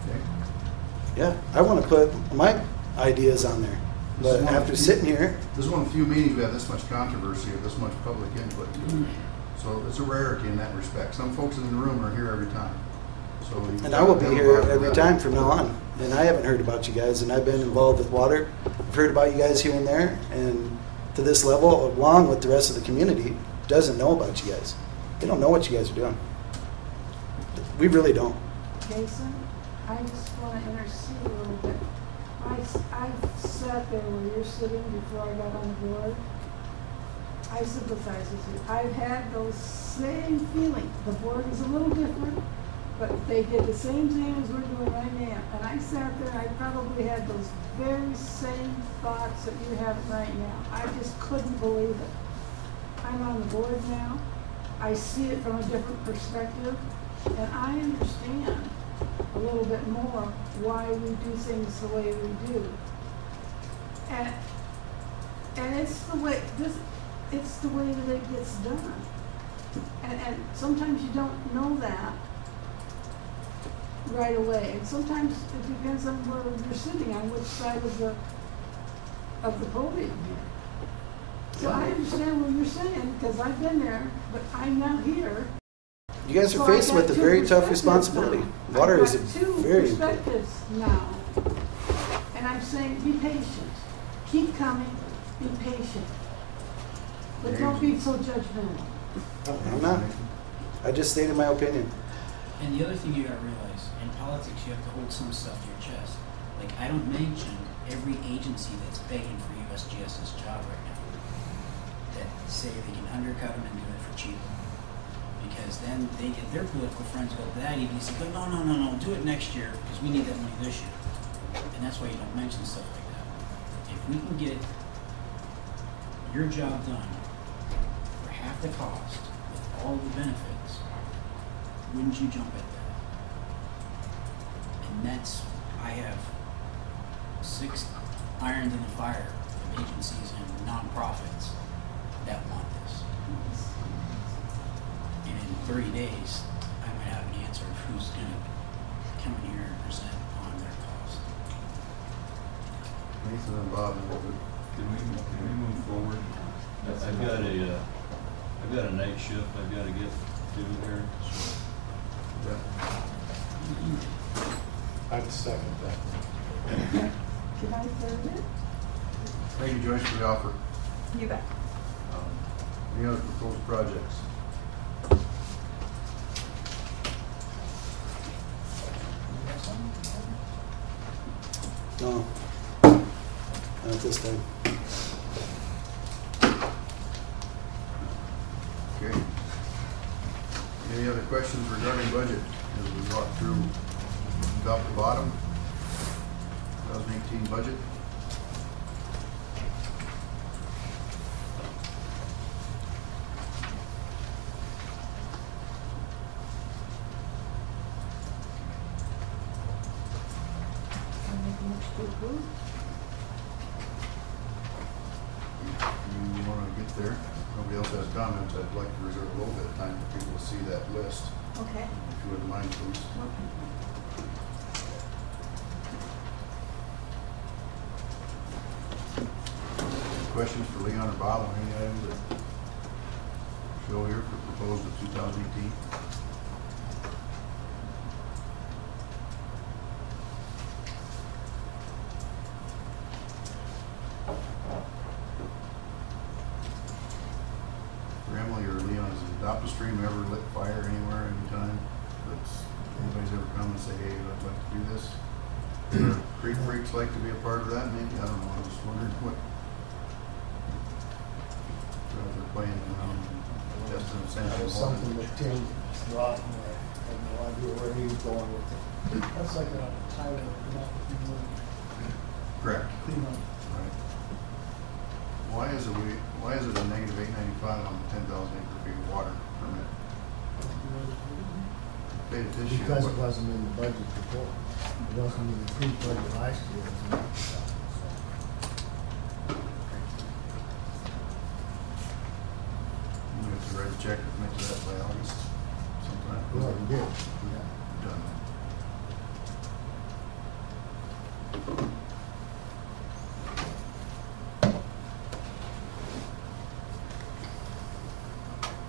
Okay. Yeah, I want to put my ideas on there. This is But one of after the few- sitting here, This is one of the few meetings we have this much controversy or this much public input to it. So it's a rarity in that respect. Some folks in the room are here every time. So you and I will be gotta here have a every lot of time from now on. And I haven't heard about you guys, and I've been involved with water. I've heard about you guys here and there, and to this level, along with the rest of the community, doesn't know about you guys. They don't know what you guys are doing. We really don't. Jason, I just want to intercede a little bit. I sat there where you're sitting before I got on the board. I sympathize with you. I've had those same feelings. The board is a little different, but they did the same thing as we're doing right now. And I sat there, I probably had those very same thoughts that you have right now. I just couldn't believe it. I'm on the board now. I see it from a different perspective, and I understand a little bit more why we do things the way we do. And it's the way it's the way that it gets done. And sometimes you don't know that right away. And sometimes it depends on where you're sitting, on which side of the podium here. So I understand what you're saying, because I've been there, but I'm now here. You guys are So faced I with got a two very tough perspectives responsibility. now. Water I've is a got two very perspectives now. And I'm saying, be patient. Keep coming, be patient. But don't be so judgmental. I'm not. I just stated my opinion. And the other thing you gotta realize, in politics, you have to hold some stuff to your chest. Like, I don't mention every agency that's begging for USGS's job right now, that say they can undercut them and do it for cheap. because then they get their political friends go to that EDC, go, no, do it next year, because we need that money this year. And that's why you don't mention stuff like that. If we can get your job done for half the cost with all the benefits, wouldn't you jump at that? And that's, I have 6 irons in the fire of agencies and nonprofits that want this. And in 30 days, I might have an answer of who's gonna come in here and present on their cost. Nathan and Bob, Can we move forward? I've got a night shift I've got to get to here, so. I'd second that. Can I third it? thank you, Joyce, for the offer. You bet. Any other proposed projects? No, not at this time. Okay. Any other questions regarding budget as we walk through top to bottom? 2018 budget? I make a motion to approve. You want to get there? Nobody else has comments. I'd like to reserve a little bit of time for people to see that list. Okay. If you wouldn't mind, please. Questions for Leon or Bob on any items that show here for proposed of 2018? For Emily or Leon, has the adopt a stream ever lit fire anywhere, anytime? That's, anybody's ever come and say, hey, I'd like to do this? Creek Freaks like to be a part of that, maybe? I don't know, I was just wondering what. They're playing around, testing and That was sampling. something that Tim brought, and I had no idea where he was going with it. That's like a Tyler, Correct. clean up. Right. Why is it a negative $895 on the 10,000 acre feet of water permit? Paid it this year. Because it what- wasn't in the budget before. It wasn't in the pre-budget last year, it was in that stuff, so. We have to write a check to make that by August sometime. We already did, yeah. Done.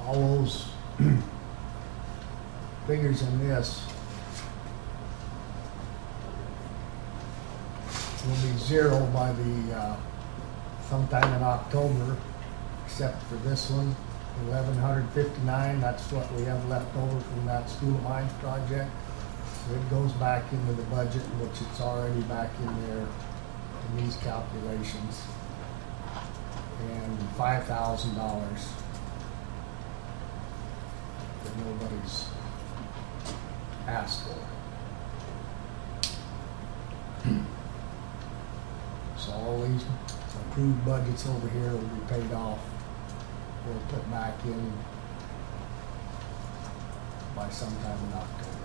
All those figures in this will be zero by the, sometime in October, except for this one, 1,159, that's what we have left over from that School of Mines project. So it goes back into the budget, which it's already back in there in these calculations. And $5,000 that nobody's asked for. So all these approved budgets over here will be paid off or put back in by sometime in October.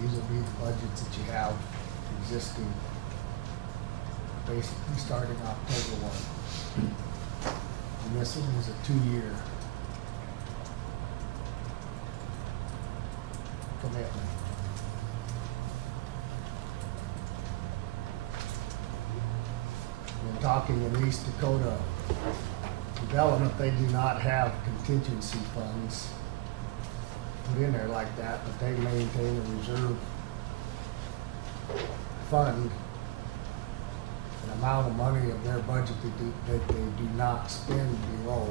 These will be the budgets that you have existing, basically starting October 1. And this one is a 2-year commitment. When talking in East Dakota development, they do not have contingency funds put in there like that, but they maintain a reserve fund, an amount of money of their budget that they do not spend below.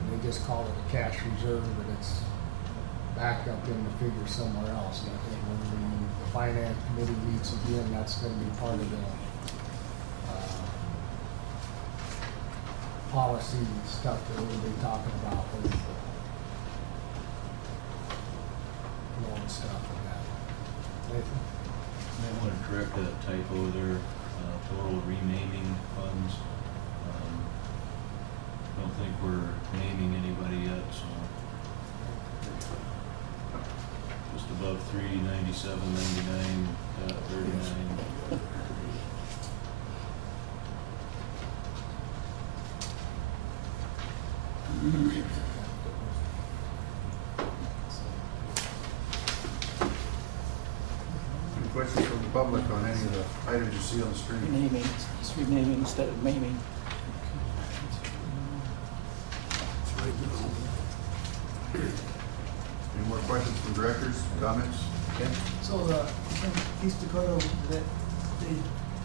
And they just call it a cash reserve, but it's backup in the figure somewhere else. And when the finance committee meets again, that's gonna be part of the, policy stuff that we'll be talking about with loan stuff and that. Nathan? Might want to correct that typo there, total renaming funds. Don't think we're naming anybody yet, so. Just above 397.99, 39. Any questions from the public on any of the items you see on the screen? Renaming, it's renaming instead of maiming. Any more questions from directors, comments? Ken? So in East Dakota, that they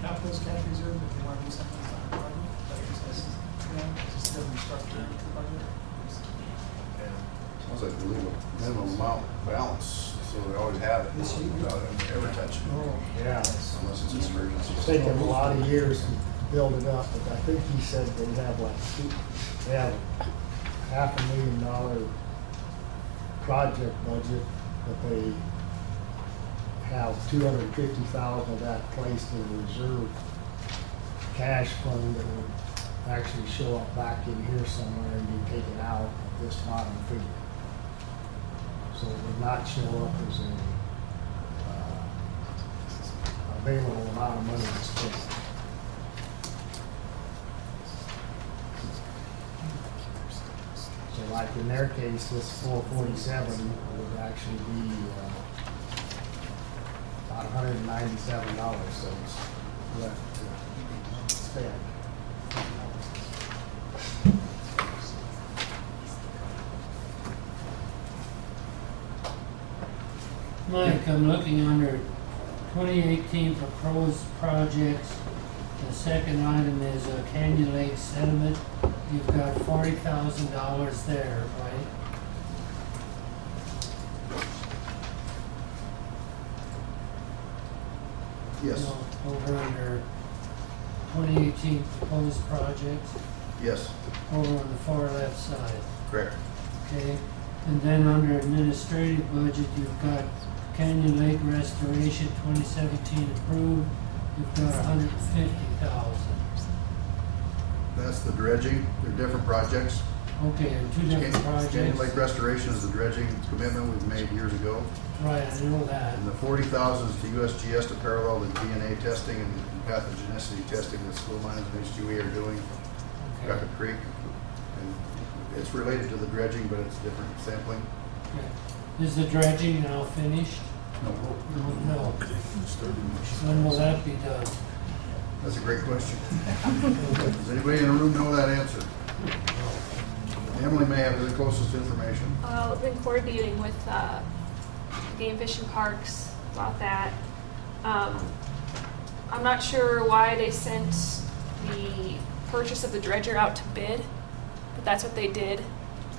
have those cash reserves if they want to do something on the project, like it says, just doesn't structure into the budget. Sounds like we leave a minimum amount balance, so they always have it without ever touching it. Oh, yeah. Unless it's an emergency. It's taken a lot of years to build it up, but I think he said they have like they have $500,000 project budget, but they have $250,000 of that placed in a reserve cash fund that would actually show up back in here somewhere and be taken out of this bottom figure. So it would not show up as a available amount of money to spend. So like in their case, this 447 would actually be about $197, so it's left to spend. Mike, I'm looking under 2018 proposed projects. The second item is a Canyon Lake sediment. You've got $40,000 there, right? Yes. No, over under 2018 proposed projects, Yes, over on the far left side. correct. Okay, and then under administrative budget, you've got Canyon Lake Restoration 2017 approved, you've got 150,000. That's the dredging. They're different projects. Okay, and two different Canyon projects. Lake Restoration is the dredging commitment we've made years ago. Right, I know that. And the 40,000 is to USGS to parallel the DNA testing and pathogenicity testing that school mines and H2E are doing. Okay. Rapid Creek. And it's related to the dredging, but it's different sampling. Okay. Is the dredging now finished? No. No. When will that be done? That's a great question. Does anybody in the room know that answer? Emily may have the closest information. I've been coordinating with Game Fish and Parks about that. I'm not sure why they sent the purchase of the dredger out to bid, but that's what they did.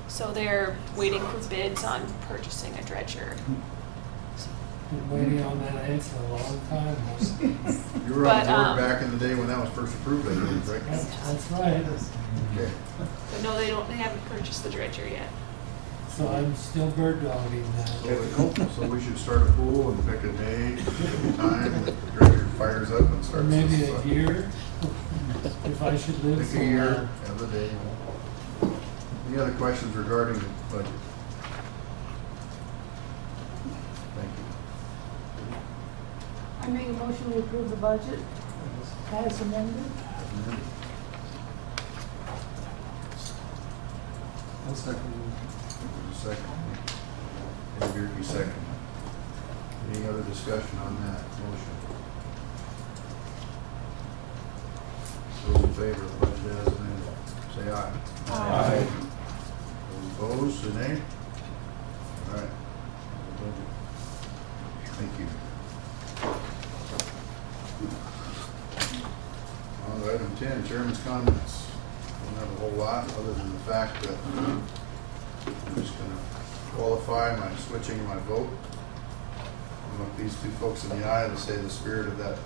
So they're waiting for bids on purchasing a dredger. Been waiting on that answer a long time. You were on But, board back in the day when that was first approved, I believe, right? That's right. Okay. But no, they don't. They haven't purchased the dredger yet. So I'm still bird dogging that. So we should start a pool and pick a day, pick a time, that the dredger fires up and Or starts. maybe this, a year, if I should live Pick so a year, long. have a day. Any other questions regarding the budget? Thank you. I make a motion to approve the budget as amended. I'll second. Second. Ed Gerke, second. Any other discussion on that motion? Those in favor of the budget as amended, say aye. Aye. Those opposed, say nay. All right. Thank you. On to item 10, Chairman's comments. Don't have a whole lot, other than the fact that I'm just gonna qualify my switching my vote. I'm look these two folks in the eye to say the spirit of that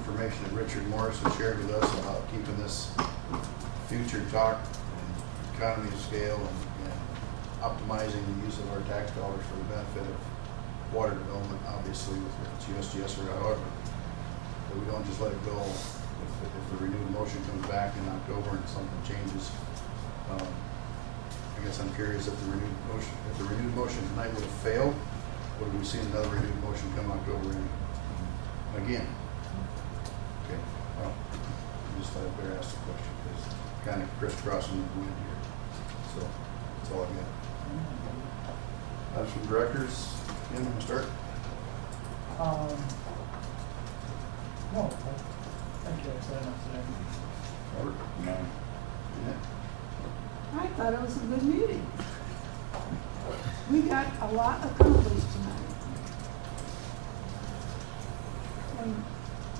information that Richard Morris has shared with us about keeping this future talk and economy of scale and optimizing the use of our tax dollars for the benefit of water development, obviously with USGS or however. But we don't just let it go if the renewed motion comes back in October and something changes. I guess I'm curious if the renewed motion tonight would have failed, would we see another renewed motion come October again? Okay, well, I just thought I'd better ask the question because kind of crisscrossing the wind here. So that's all I got. That's from directors. Jim, want to start? No, thank you, I said enough today. Robert? No. Jeanette? I thought it was a good meeting. We got a lot accomplished tonight. And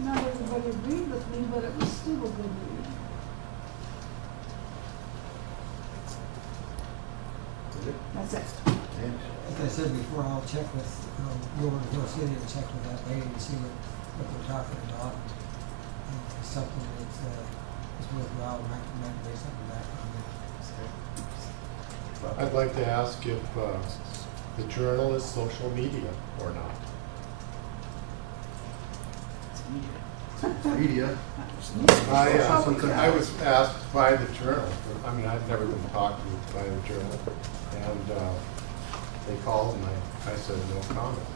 not everybody agreed with me, but it was still a good meeting. That's it. As I said before, I'll check with, go over to Hill City and check with that lady and see what they're talking about. And if it's something that's, is worthwhile, I might bring something back on that. I'd like to ask if the journal is social media or not. Media. I was asked by the journal. I mean, I've never been talked to by the journal, and they called and I said no comment,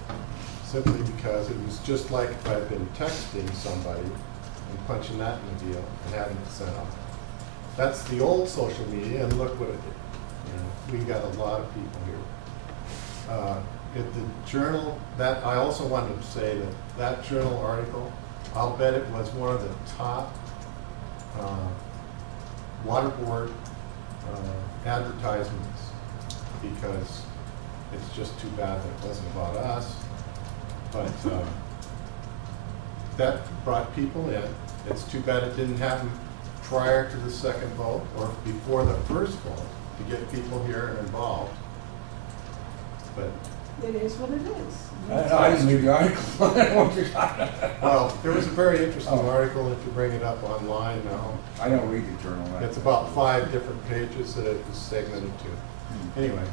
simply because it was just like if I'd been texting somebody and punching that in the deal and having it sent off. That's the old social media, and look what it did. You know, we got a lot of people here. If the journal, that I also wanted to say that journal article, I'll bet it was one of the top water board advertisements, because it's just too bad that it wasn't about us. But that brought people in. It's too bad it didn't happen prior to the second vote or before the first vote to get people here and involved. But it is what it is. I didn't read the article. I don't know what you're talking about. Well, there was a very interesting article, if you bring it up online now. I don't read the journal. It's about 5 different pages that it was segmented to. Anyway,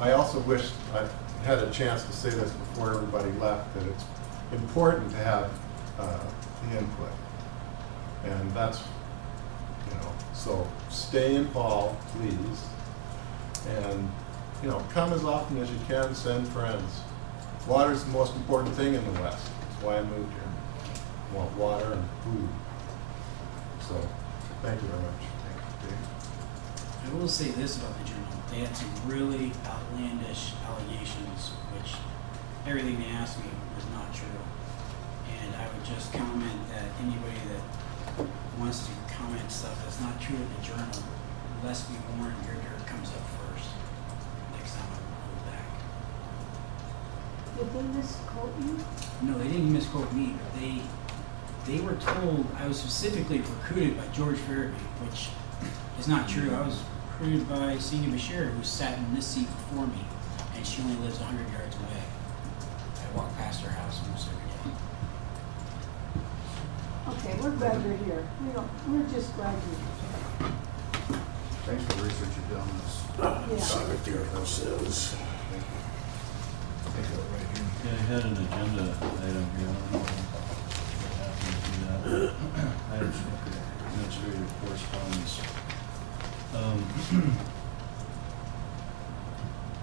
I also wish I had a chance to say this before everybody left, that it's important to have the input. And that's, you know, so stay involved, please. And, you know, come as often as you can, send friends. Water is the most important thing in the West. That's why I moved here. I want water and food. So, thank you very much. I will say this about the journal. They had some really outlandish allegations, which everything they asked me was not true. And I would just comment that anybody that wants to comment stuff that's not true in the journal, lest be warned, your dirt comes up first. Next time I'll hold back. Did they misquote you? No, they didn't misquote me, but they were told I was specifically recruited by George Farabee, which is not true. I was recruited by Senior Bashir, who sat in this seat before me, and she only lives 100 yards away. I walk past her house almost every day. Okay, we're glad you're here. We're just glad you're here. Thanks for the research you've done on this. Yeah. Says. Yeah, I had an agenda item here. I don't know what happened to that. I have administrative correspondence.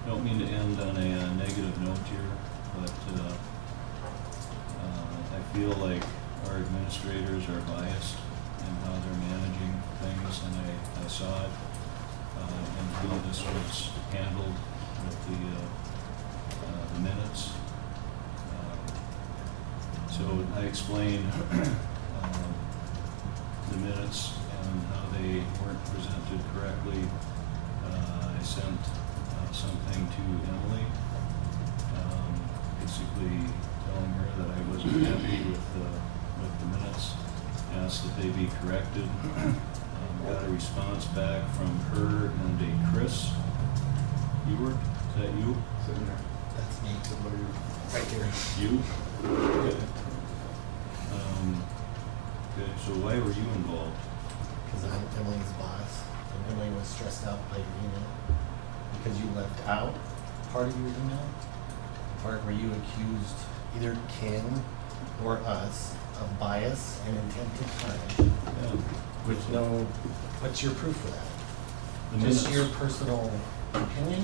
Don't mean to end on a negative note here, but I feel like our administrators are biased in how they're managing things, and I saw it in how this was handled with the minutes. So I explained the minutes and how they weren't presented correctly. I sent something to Emily, basically telling her that I wasn't happy with the minutes, asked that they be corrected. Got a response back from her and a Chris Ewart, is that you? Sitting there. That's me. Somebody, Right here. You? Okay. Okay, so why were you involved? Because I'm Emily's boss, and Emily was stressed out by your email because you left out part of your email, part where you accused either Ken or us of bias and intent to tarnish. Yeah. With no, what's your proof for that? The Just minutes. your personal opinion?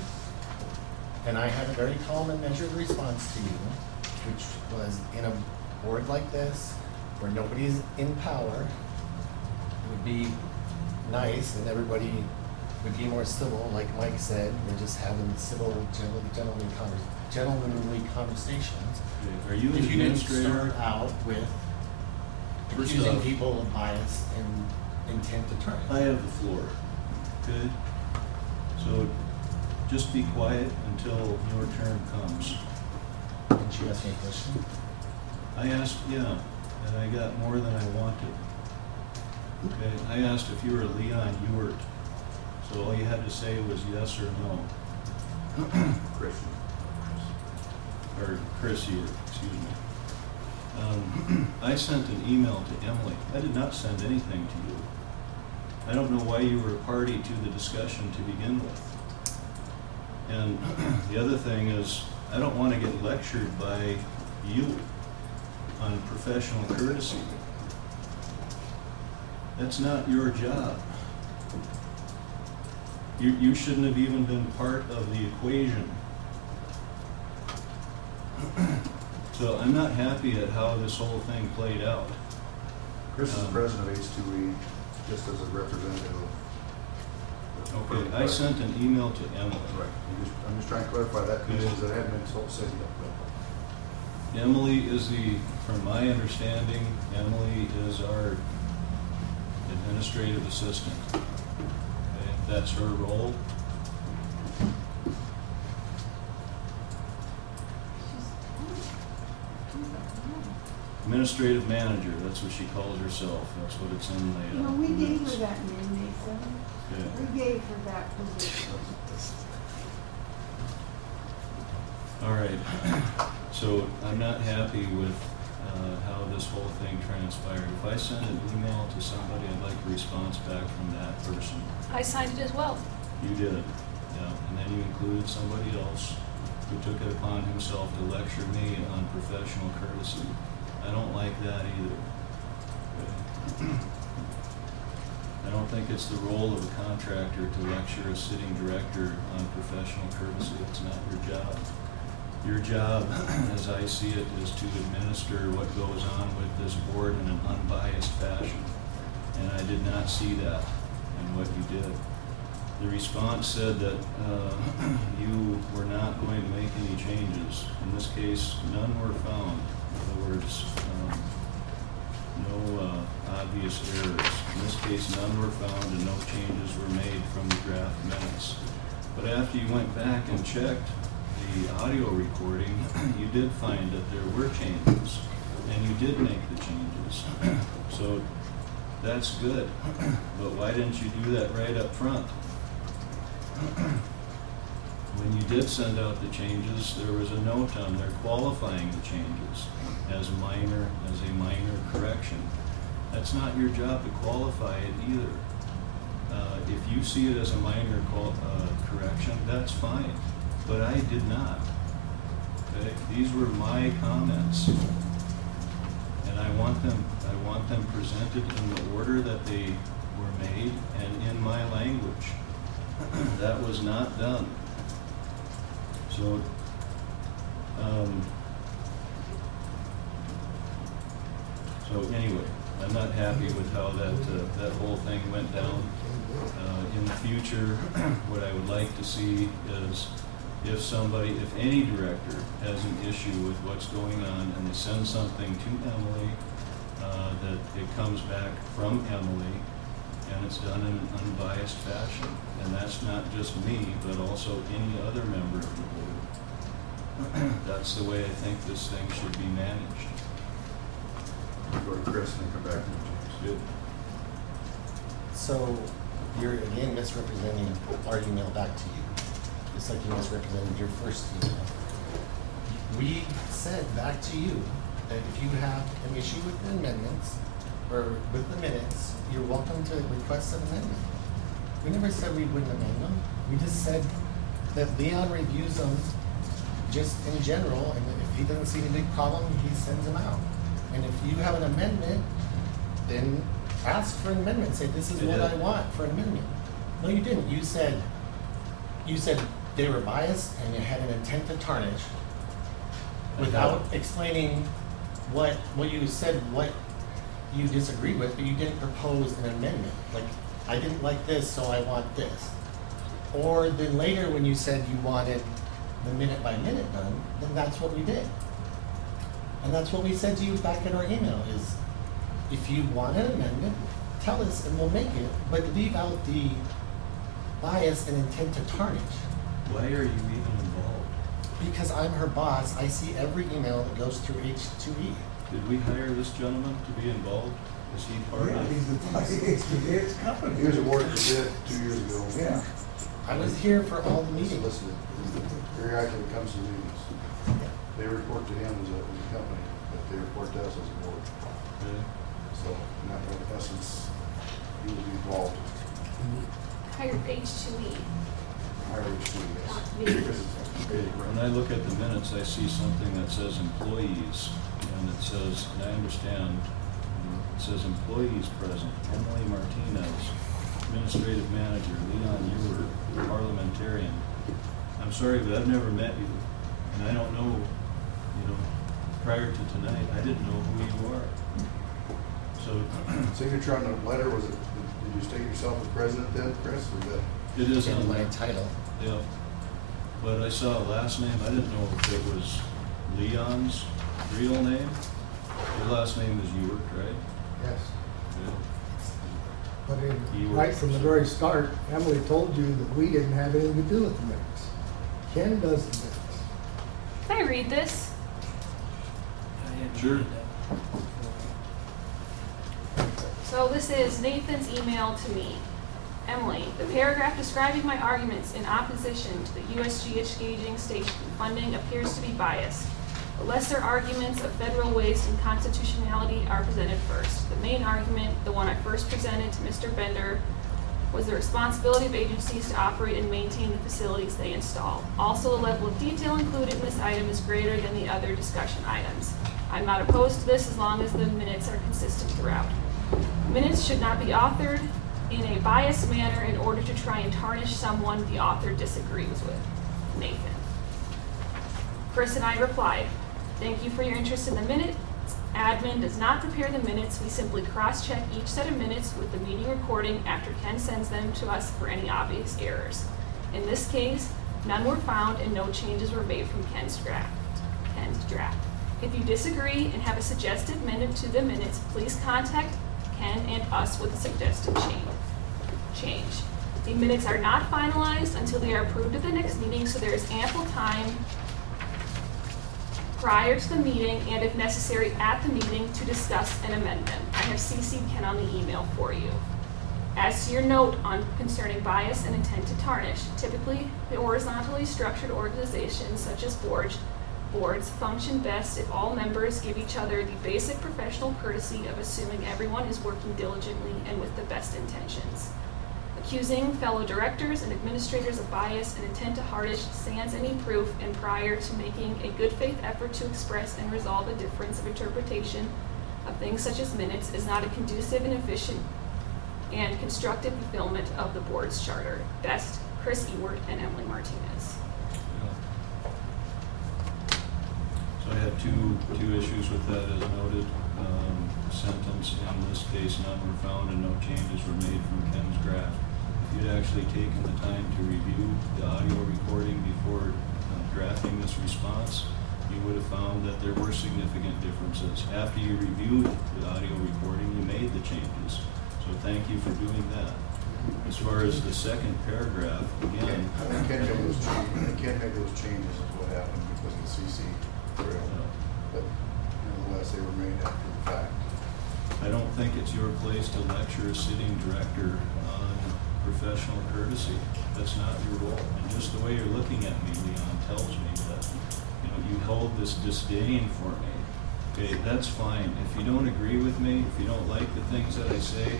And I had a very calm and measured response to you, which was in a board like this, where nobody's in power, it would be nice and everybody would be more civil, like Mike said, we're just having civil, gentlemanly conversations. Okay, are you an If you didn't administrator? start out with First accusing off- people of bias and intent to tarnish. I have the floor, okay? So just be quiet until your turn comes. Didn't you ask me a question? I asked, yeah, and I got more than I wanted. Okay, I asked if you were Leon Ewert, so all you had to say was yes or no. Christian. Or Chris Ewert, excuse me. I sent an email to Emily. I did not send anything to you. I don't know why you were a party to the discussion to begin with. And the other thing is, I don't want to get lectured by you on professional courtesy. That's not your job. You shouldn't have even been part of the equation. So I'm not happy at how this whole thing played out. Chris is the president of H2E, just as a representative of. Okay, I sent an email to Emily. Right, I'm just trying to clarify that piece, because it hadn't been so said yet. Emily is from my understanding, Emily is our administrative assistant. Okay, that's her role. Administrative manager, that's what she calls herself. That's what it's in the. No, we gave her minutes. that name, Nathan. Okay. We gave her that position. All right, so I'm not happy with how this whole thing transpired. If I send an email to somebody, I'd like a response back from that person. I signed it as well. You did, yeah, and then you included somebody else who took it upon himself to lecture me on professional courtesy. I don't like that either. Okay. I don't think it's the role of a contractor to lecture a sitting director on professional courtesy. It's not your job. Your job, as I see it, is to administer what goes on with this board in an unbiased fashion. And I did not see that in what you did. The response said that you were not going to make any changes. In this case, none were found. In other words, no obvious errors. In this case, none were found and no changes were made from the draft minutes. But after you went back and checked the audio recording, you did find that there were changes, and you did make the changes. So that's good. But why didn't you do that right up front? When you did send out the changes, there was a note on there qualifying the changes as a minor correction. That's not your job to qualify it either. If you see it as a minor correction, that's fine, but I did not. Okay? These were my comments, and I want them presented in the order that they were made and in my language. That was not done. So, anyway, I'm not happy with how that whole thing went down. In the future, what I would like to see is if any director has an issue with what's going on and they send something to Emily, that it comes back from Emily and it's done in an unbiased fashion. And that's not just me, but also any other member of the board. That's the way I think this thing should be managed. Go to Chris and then come back to you, James. Good. So you're again misrepresenting our email back to you. just like you misrepresented your first email. We said back to you that if you have an issue with the amendments or with the minutes, you're welcome to request an amendment. We never said we wouldn't amend them. We just said that Leon reviews them just in general, and if he doesn't see any big problem, he sends them out. And if you have an amendment, then ask for an amendment. Say, this is what I want for an amendment. No, you didn't. You said they were biased and you had an intent to tarnish without explaining what you said, what you disagreed with, but you didn't propose an amendment. Like, I didn't like this, so I want this. Or then later when you said you wanted the minute by minute done, then that's what we did. And that's what we said to you back in our email is, if you want an amendment, tell us and we'll make it, but leave out the bias and intent to tarnish. Why are you even involved? Because I'm her boss, I see every email that goes through H2E. Did we hire this gentleman to be involved? Is he part of it? He's the company. He was awarded the bid 2 years ago. Yeah. I was here for all the meetings. Listen, very active when it comes to meetings. They report to him as a company, but they report to us as a board. Okay. So, in that essence, he will be involved. Hired H2E. When I look at the minutes, I see something that says employees, and it says, and I understand, it says employees present, Emily Martinez, administrative manager, Leon Ewer, parliamentarian. I'm sorry, but I've never met you, and I don't know, prior to tonight, I didn't know who you are. So, signature on the letter, was it, did you state yourself as president then, Chris, or that? it is on my my title. Yeah, but I saw a last name, I didn't know if it was Leon's real name. Your last name is Ewert, right? Yes. Yeah. But Ewert. right from the very start, Emily told you that we didn't have anything to do with the minutes. Ken does the minutes. Can I read this? Sure. So this is Nathan's email to me. Emily, the paragraph describing my arguments in opposition to the USGH gauging station funding appears to be biased. The lesser arguments of federal waste and constitutionality are presented first. The main argument, the one I first presented to Mr. Bender, was the responsibility of agencies to operate and maintain the facilities they install. Also, the level of detail included in this item is greater than the other discussion items. I'm not opposed to this as long as the minutes are consistent throughout. Minutes should not be authored in a biased manner in order to try and tarnish someone the author disagrees with. Nathan. Chris and I replied, thank you for your interest in the minutes. Admin does not prepare the minutes. We simply cross-check each set of minutes with the meeting recording after Ken sends them to us for any obvious errors. In this case, none were found and no changes were made from Ken's draft. If you disagree and have a suggested amendment to the minutes, please contact Ken and us with a suggested change. The minutes are not finalized until they are approved at the next meeting, so there is ample time prior to the meeting and if necessary at the meeting to discuss and amend them. I have CC'd Ken on the email for you. As to your note on concerning bias and intent to tarnish, typically the horizontally structured organizations such as boards function best if all members give each other the basic professional courtesy of assuming everyone is working diligently and with the best intentions. Accusing fellow directors and administrators of bias and intent to tarnish sans any proof and prior to making a good faith effort to express and resolve a difference of interpretation of things such as minutes is not a conducive and efficient and constructive fulfillment of the board's charter. Best, Chris Ewert and Emily Martinez. So I had two issues with that as noted. Sentence, in this case, none were found and no changes were made from Ken's draft. If you'd actually taken the time to review the audio recording before drafting this response, you would have found that there were significant differences. After you reviewed the audio recording, you made the changes. So thank you for doing that. As far as the second paragraph, again. I can't make those changes is what happened because of the CC trail. But nevertheless, they were made after the fact. I don't think it's your place to lecture a sitting director on professional courtesy. That's not your role. And just the way you're looking at me, Leon, tells me that, you know, you hold this disdain for me. Okay, that's fine. If you don't agree with me, if you don't like the things that I say,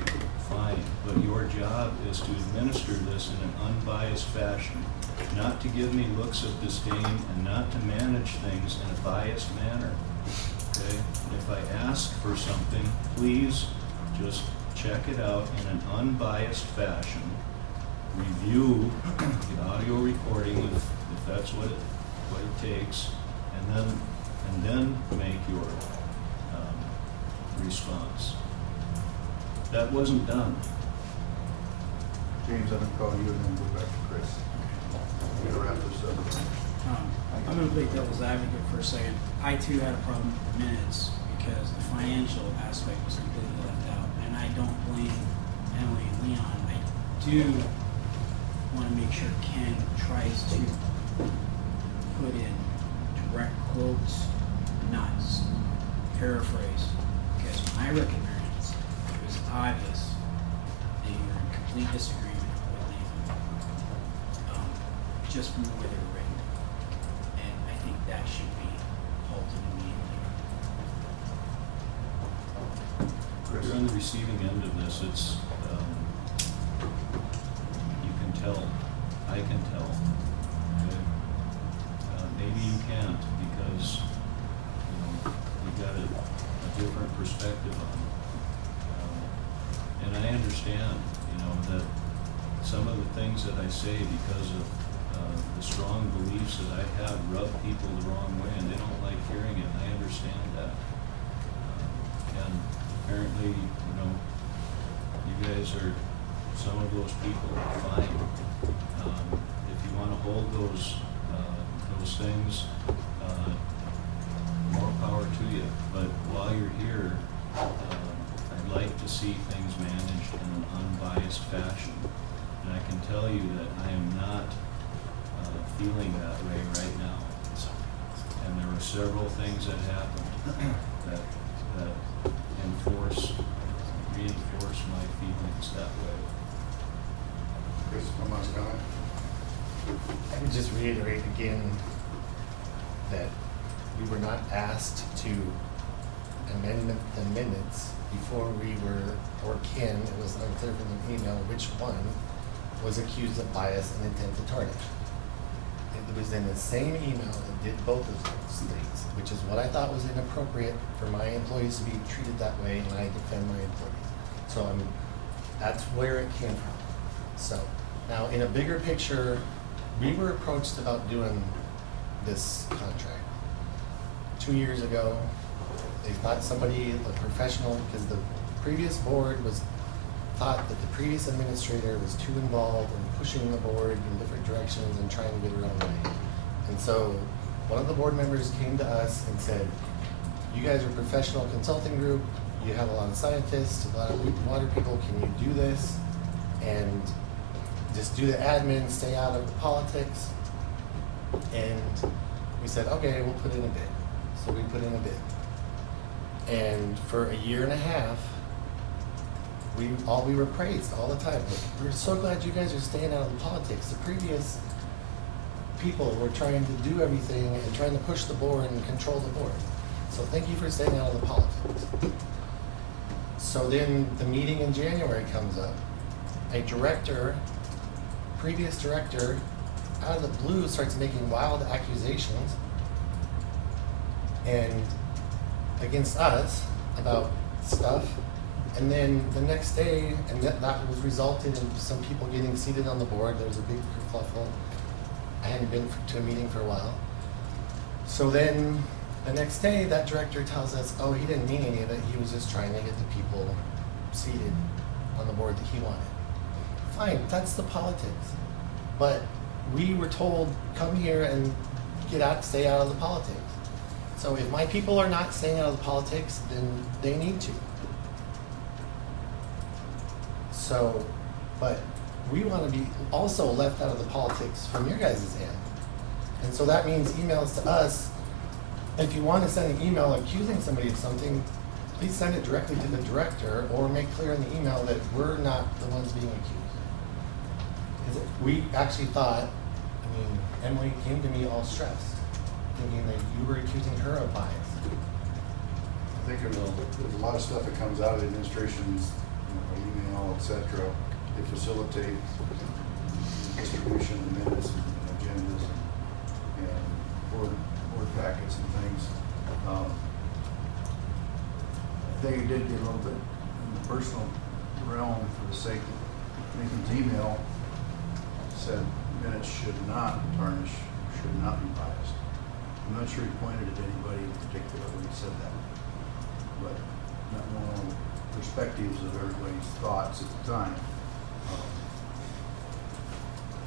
fine. But your job is to administer this in an unbiased fashion, not to give me looks of disdain and not to manage things in a biased manner. Okay? If I ask for something, please just check it out in an unbiased fashion. Review the audio recording if that's what it takes, and then make your response. That wasn't done. James, I'm gonna call you and then go back to Chris. We're gonna wrap this up. I'm going to play devil's advocate for a second. I too had a problem with the minutes because the financial aspect was completely left out. And I don't blame Emily and Leon. I do want to make sure Ken tries to put in direct quotes, not paraphrase. Because when I read the minutes, it was obvious that you were in complete disagreement with Nathan. Just from the way they were written. And I think that should be halted immediately. Chris, you're on the receiving end of this. It's, you can tell, I can tell. Okay? Maybe you can't because, you know, you've got a different perspective on it. And I understand, you know, that some of the things that I say because of the strong beliefs that I have rub people the wrong way and they don't like hearing it. I understand that. And apparently, you know, you guys are some of those people. Fine. If you want to hold those things, more power to you. But while you're here, I'd like to see things managed in an unbiased fashion. And I can tell you that I am not feeling that way right now. And there were several things that happened that reinforce my feelings that way. Chris, one last comment. I would just reiterate again that we were not asked to amend the minutes before we were, or Ken, it was unclear from the email which one was accused of bias and intent to tarnish. It was in the same email that did both of those things, which is what I thought was inappropriate for my employees to be treated that way, and I defend my employees. So that's where it came from. So now in a bigger picture, we were approached about doing this contract 2 years ago. They thought somebody, a professional, because the previous board thought that the previous administrator was too involved in pushing the board in different directions and trying to get her own way. And so one of the board members came to us and said, you guys are a professional consulting group, you have a lot of scientists, a lot of water people, can you do this? And just do the admin, stay out of the politics. And we said, okay, we'll put in a bid. So we put in a bid. And for a year and a half, we were praised all the time. Like, we're so glad you guys are staying out of the politics. The previous people were trying to do everything and trying to push the board and control the board. So thank you for staying out of the politics. So then the meeting in January comes up. A director, previous director, out of the blue starts making wild accusations and against us about stuff. And then the next day, and that was resulted in some people getting seated on the board. There was a big kerfuffle. I hadn't been to a meeting for a while. So then the next day, that director tells us, oh, he didn't mean any of it. He was just trying to get the people seated on the board that he wanted. Fine, that's the politics. But we were told, come here and stay out of the politics. So if my people are not staying out of the politics, then they need to. So, but we want to be also left out of the politics from your guys' end. And so that means emails to us. If you want to send an email accusing somebody of something, please send it directly to the director or make clear in the email that we're not the ones being accused. Is it, we actually thought, I mean, Emily came to me all stressed, thinking that you were accusing her of bias. I think there's a lot of stuff that comes out of the administration's, email, et cetera. They facilitate distribution of minutes and agendas and board packets and things. I think it did get a little bit in the personal realm for the sake of Nathan's email said minutes should not tarnish, should not be biased. I'm not sure he pointed at anybody in particular when he said that, but not knowing all the perspectives of everybody's thoughts at the time. I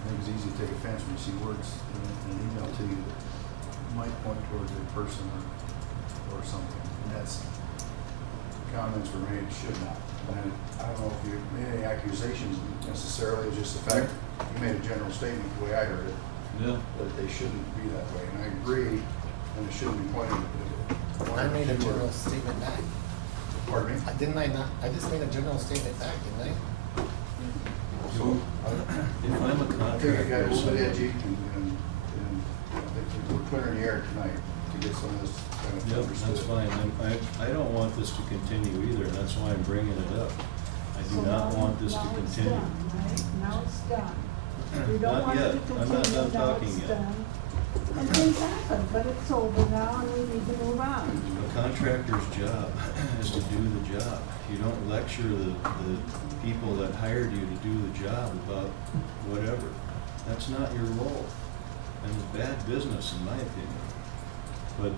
think it's easy to take offense when you see words in an email to you that might point towards a person or something. And that's comments were made should not. And I don't know if you made any accusations necessarily, just the fact you made a general statement the way I heard it. Yeah. That they shouldn't be that way. And I agree, and it shouldn't be pointed at I made a general statement back. Pardon me? Didn't I not? I just made a general statement back, didn't I? So, If I'm a I think it got a little bit contractor, edgy, and I think we're clearing the air tonight to get some of this kind of yep, understood. that's fine. I don't want this to continue either, and that's why I'm bringing it up. I do So not now- want this to now it's continue. done, right? Now it's done. We don't Not want yet. it to I'm not continue, done now talking it's yet. done. And things happen, but it's over now and we need to move on. A contractor's job is to do the job. You don't lecture the people that hired you to do the job about whatever. That's not your role. And it's bad business, in my opinion. But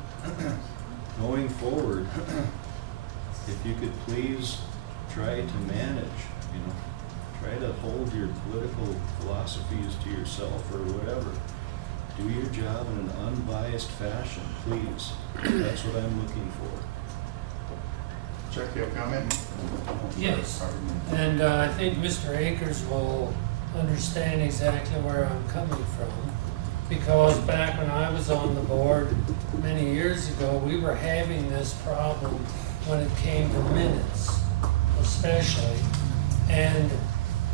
going forward, if you could please try to manage, try to hold your political philosophies to yourself or whatever. Do your job in an unbiased fashion, please. That's what I'm looking for. Chuck, you have a comment? Yes, and I think Mr. Akers will understand exactly where I'm coming from, because back when I was on the board many years ago, we were having this problem when it came to minutes, especially. And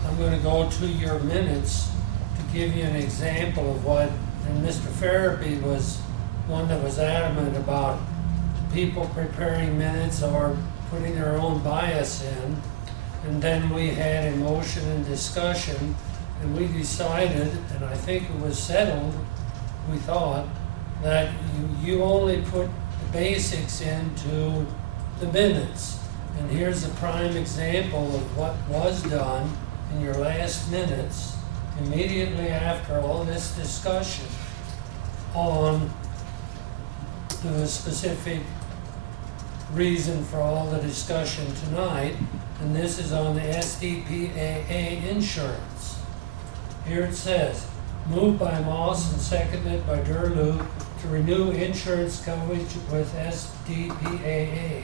I'm going to go to your minutes to give you an example of what, and Mr. Farabee was one that was adamant about people preparing minutes or putting their own bias in. And then we had a motion and discussion, and we decided, and I think it was settled, we thought, that you only put the basics into the minutes. And here's a prime example of what was done in your last minutes, immediately after all this discussion on the specific reason for all the discussion tonight, and this is on the SDPAA insurance. Here it says, moved by Moss and seconded by Durlou to renew insurance coverage with SDPAA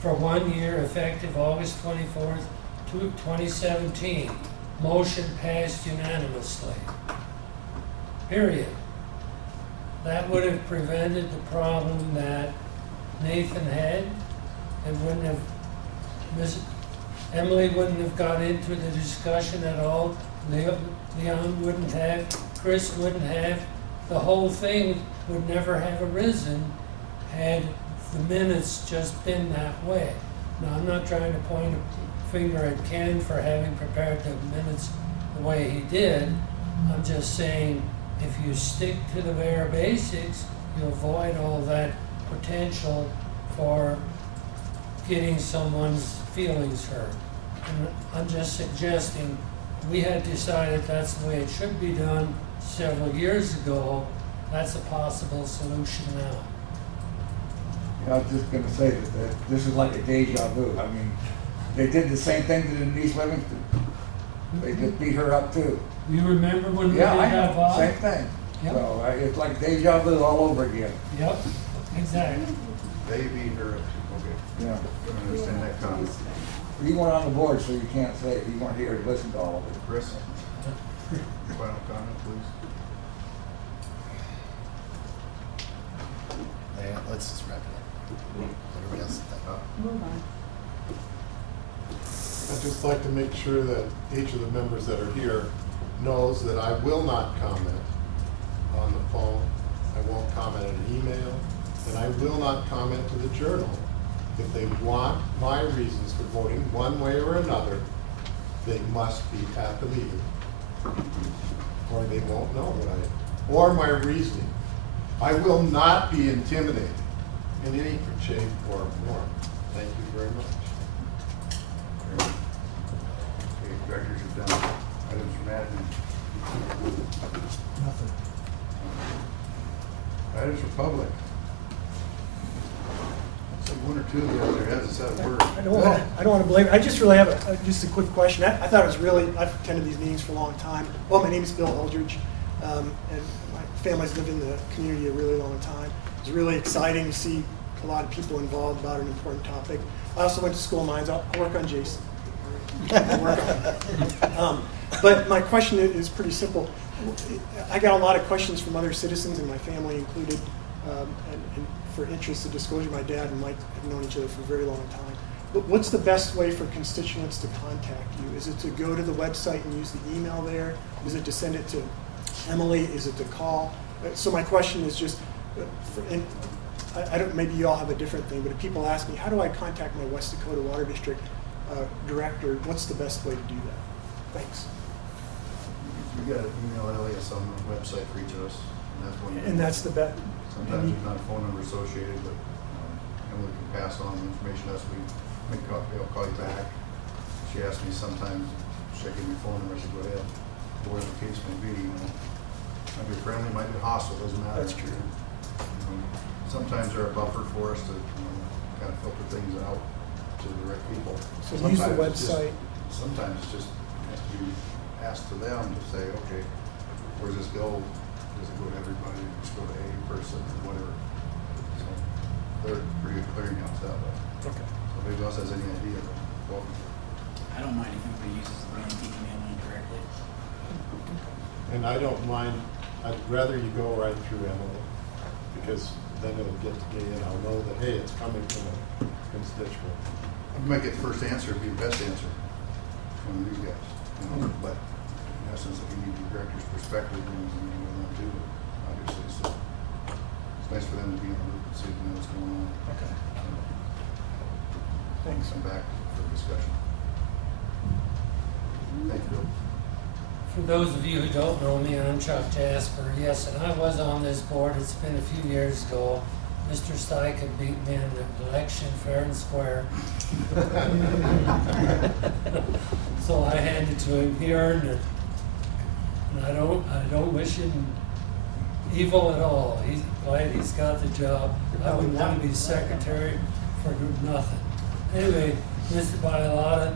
for 1 year effective August 24th, 2017. Motion passed unanimously. Period. That would have prevented the problem that Nathan had. It wouldn't have, Emily wouldn't have got into the discussion at all. Leon wouldn't have, Chris wouldn't have. The whole thing would never have arisen had the minutes just been that way. Now, I'm not trying to point a finger at Ken for having prepared the minutes the way he did. I'm just saying, if you stick to the bare basics, you avoid all that potential for getting someone's feelings hurt. And I'm just suggesting, we had decided that's the way it should be done several years ago. That's a possible solution now. I was just gonna say that this is like a deja vu. I mean, they did the same thing to Denise Livingston. They just beat her up too. You remember when we did Yeah, I that, know, Bob? same thing. Yep. So it's like deja vu all over again. Yep, exactly. They beat her up too, okay. Yeah. I understand that comment. You weren't on the board, so you can't say it. You weren't here to listen to all of it. Chris, final comment, please. Yeah, let's just wrap it up. Everybody else think. Move on. I'd just like to make sure that each of the members that are here knows that I will not comment on the phone, I won't comment in an email, and I will not comment to the Journal. If they want my reasons for voting one way or another, they must be at the meeting, or they won't know what or my reasoning. I will not be intimidated in any shape or form. Thank you very much. Okay, directors are done. Items from admin. Nothing. Items from public. So one or two of you out there hasn't said a word. I don't want to blame. I just really have just a quick question. I thought it was really. I've attended these meetings for a long time. Well, my name is Bill Eldridge, and my family's lived in the community a really long time. It's really exciting to see a lot of people involved about an important topic. I also went to school of mines. I'll work on Jason. But my question is pretty simple. I got a lot of questions from other citizens, and my family included, and for interest of disclosure, my dad and Mike have known each other for a very long time. But what's the best way for constituents to contact you? Is it to go to the website and use the email there? Is it to send it to Emily? Is it to call? So my question is just, and I don't. Maybe you all have a different thing, but if people ask me, how do I contact my West Dakota Water District director? What's the best way to do that? Thanks. You got to email Elias on the website for each of us, and that's one. And that's the best. Sometimes there's not a phone number associated, but Emily can pass on the information as we make up. I'll call you back. She asks me sometimes, should I give you a phone number? I said, go ahead. Whatever the case may be, might be friendly, might be hostile, doesn't matter. That's true. Sometimes they're a buffer for us to kind of filter things out to the right people. So use the website. Sometimes it just has to be asked to them to say, okay, where does this go? Does it go to everybody? Does it go to a person or whatever? So they're pretty clearinghouse that way. Okay. So if anybody else has any idea, welcome. I don't mind if anybody uses the link, email me directly. And I don't mind, I'd rather you go right through Emily, because then it'll get to me and I'll know that, hey, it's coming from a constituent. You might get the first answer, it'd be the best answer from these guys. But in essence, if you need the director's perspective, then you need them too, obviously. So it's nice for them to be in the loop and see what's going on. Okay. Thanks. Come back for discussion. Thank you, Bill. For those of you who don't know me, I'm Chuck Jasper. Yes, and I was on this board. It's been a few years ago. Mr. Steichen beat me in the election fair and square. So I handed to him. He earned it. And I don't wish him evil at all. He's glad he's got the job. I wouldn't want to be secretary for nothing. Anyway, Mr. Bialotta,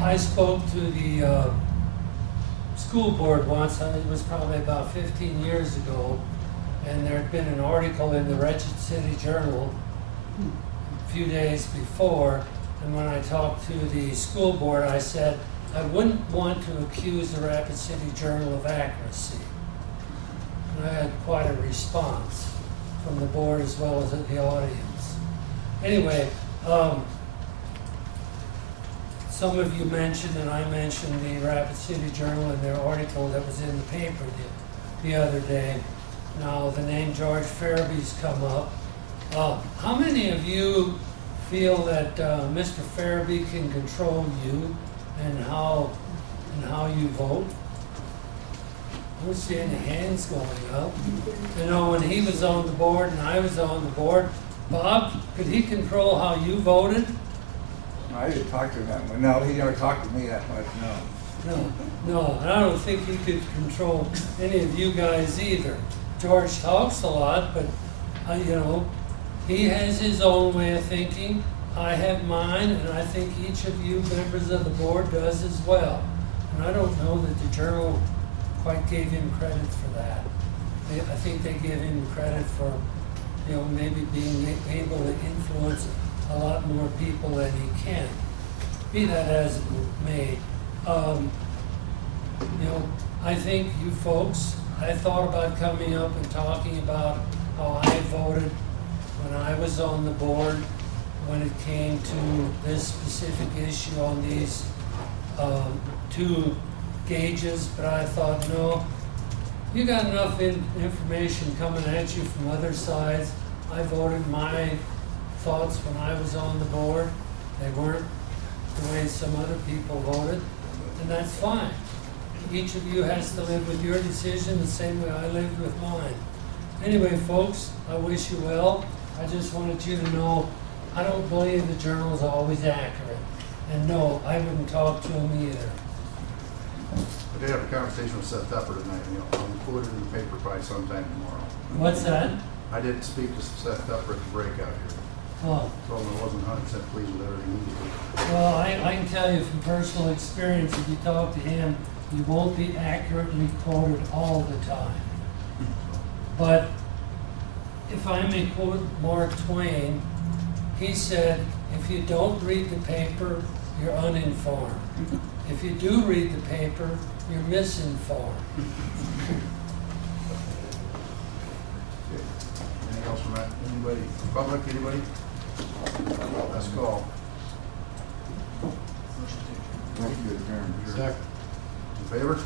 I spoke to the school board once, and it was probably about 15 years ago, and there had been an article in the Wretched City Journal a few days before, and when I talked to the school board, I said, I wouldn't want to accuse the Rapid City Journal of accuracy. And I had quite a response from the board as well as the audience. Anyway, some of you mentioned, and I mentioned, the Rapid City Journal and their article that was in the paper the other day. Now, the name George Farabee's come up. How many of you feel that Mr. Farabee can control you and how you vote? I don't see any hands going up. You know, when he was on the board and I was on the board, Bob, could he control how you voted? I didn't talk to him that much. No, he never talked to me that much, no. No, and I don't think he could control any of you guys either. George talks a lot, but, you know, he has his own way of thinking. I have mine, and I think each of you members of the board does as well. And I don't know that the Journal quite gave him credit for that. I think they gave him credit for, you know, maybe being able to influence a lot more people than he can. Be that as it may. You know, I think you folks, I thought about coming up and talking about how I voted when I was on the board when it came to this specific issue on these two gauges, but I thought, no, you got enough information coming at you from other sides. I voted my thoughts when I was on the board. They weren't the way some other people voted, and that's fine. Each of you has to live with your decision the same way I lived with mine. Anyway, folks, I wish you well. I just wanted you to know I don't believe the journal is always accurate. And no, I wouldn't talk to him either. I did have a conversation with Seth Tepper tonight, and I'll include it in the paper probably sometime tomorrow. What's that? I did speak to Seth Tepper at the breakout here. Oh. Told him I wasn't 100% pleased with everything he was doing. Well, I can tell you from personal experience, if you talk to him, you won't be accurately quoted all the time. But if I may quote Mark Twain, he said, if you don't read the paper, you're uninformed. If you do read the paper, you're misinformed. Anything else from that? Anybody? Public, anybody? Last call. Thank you, Adjourn. In favor?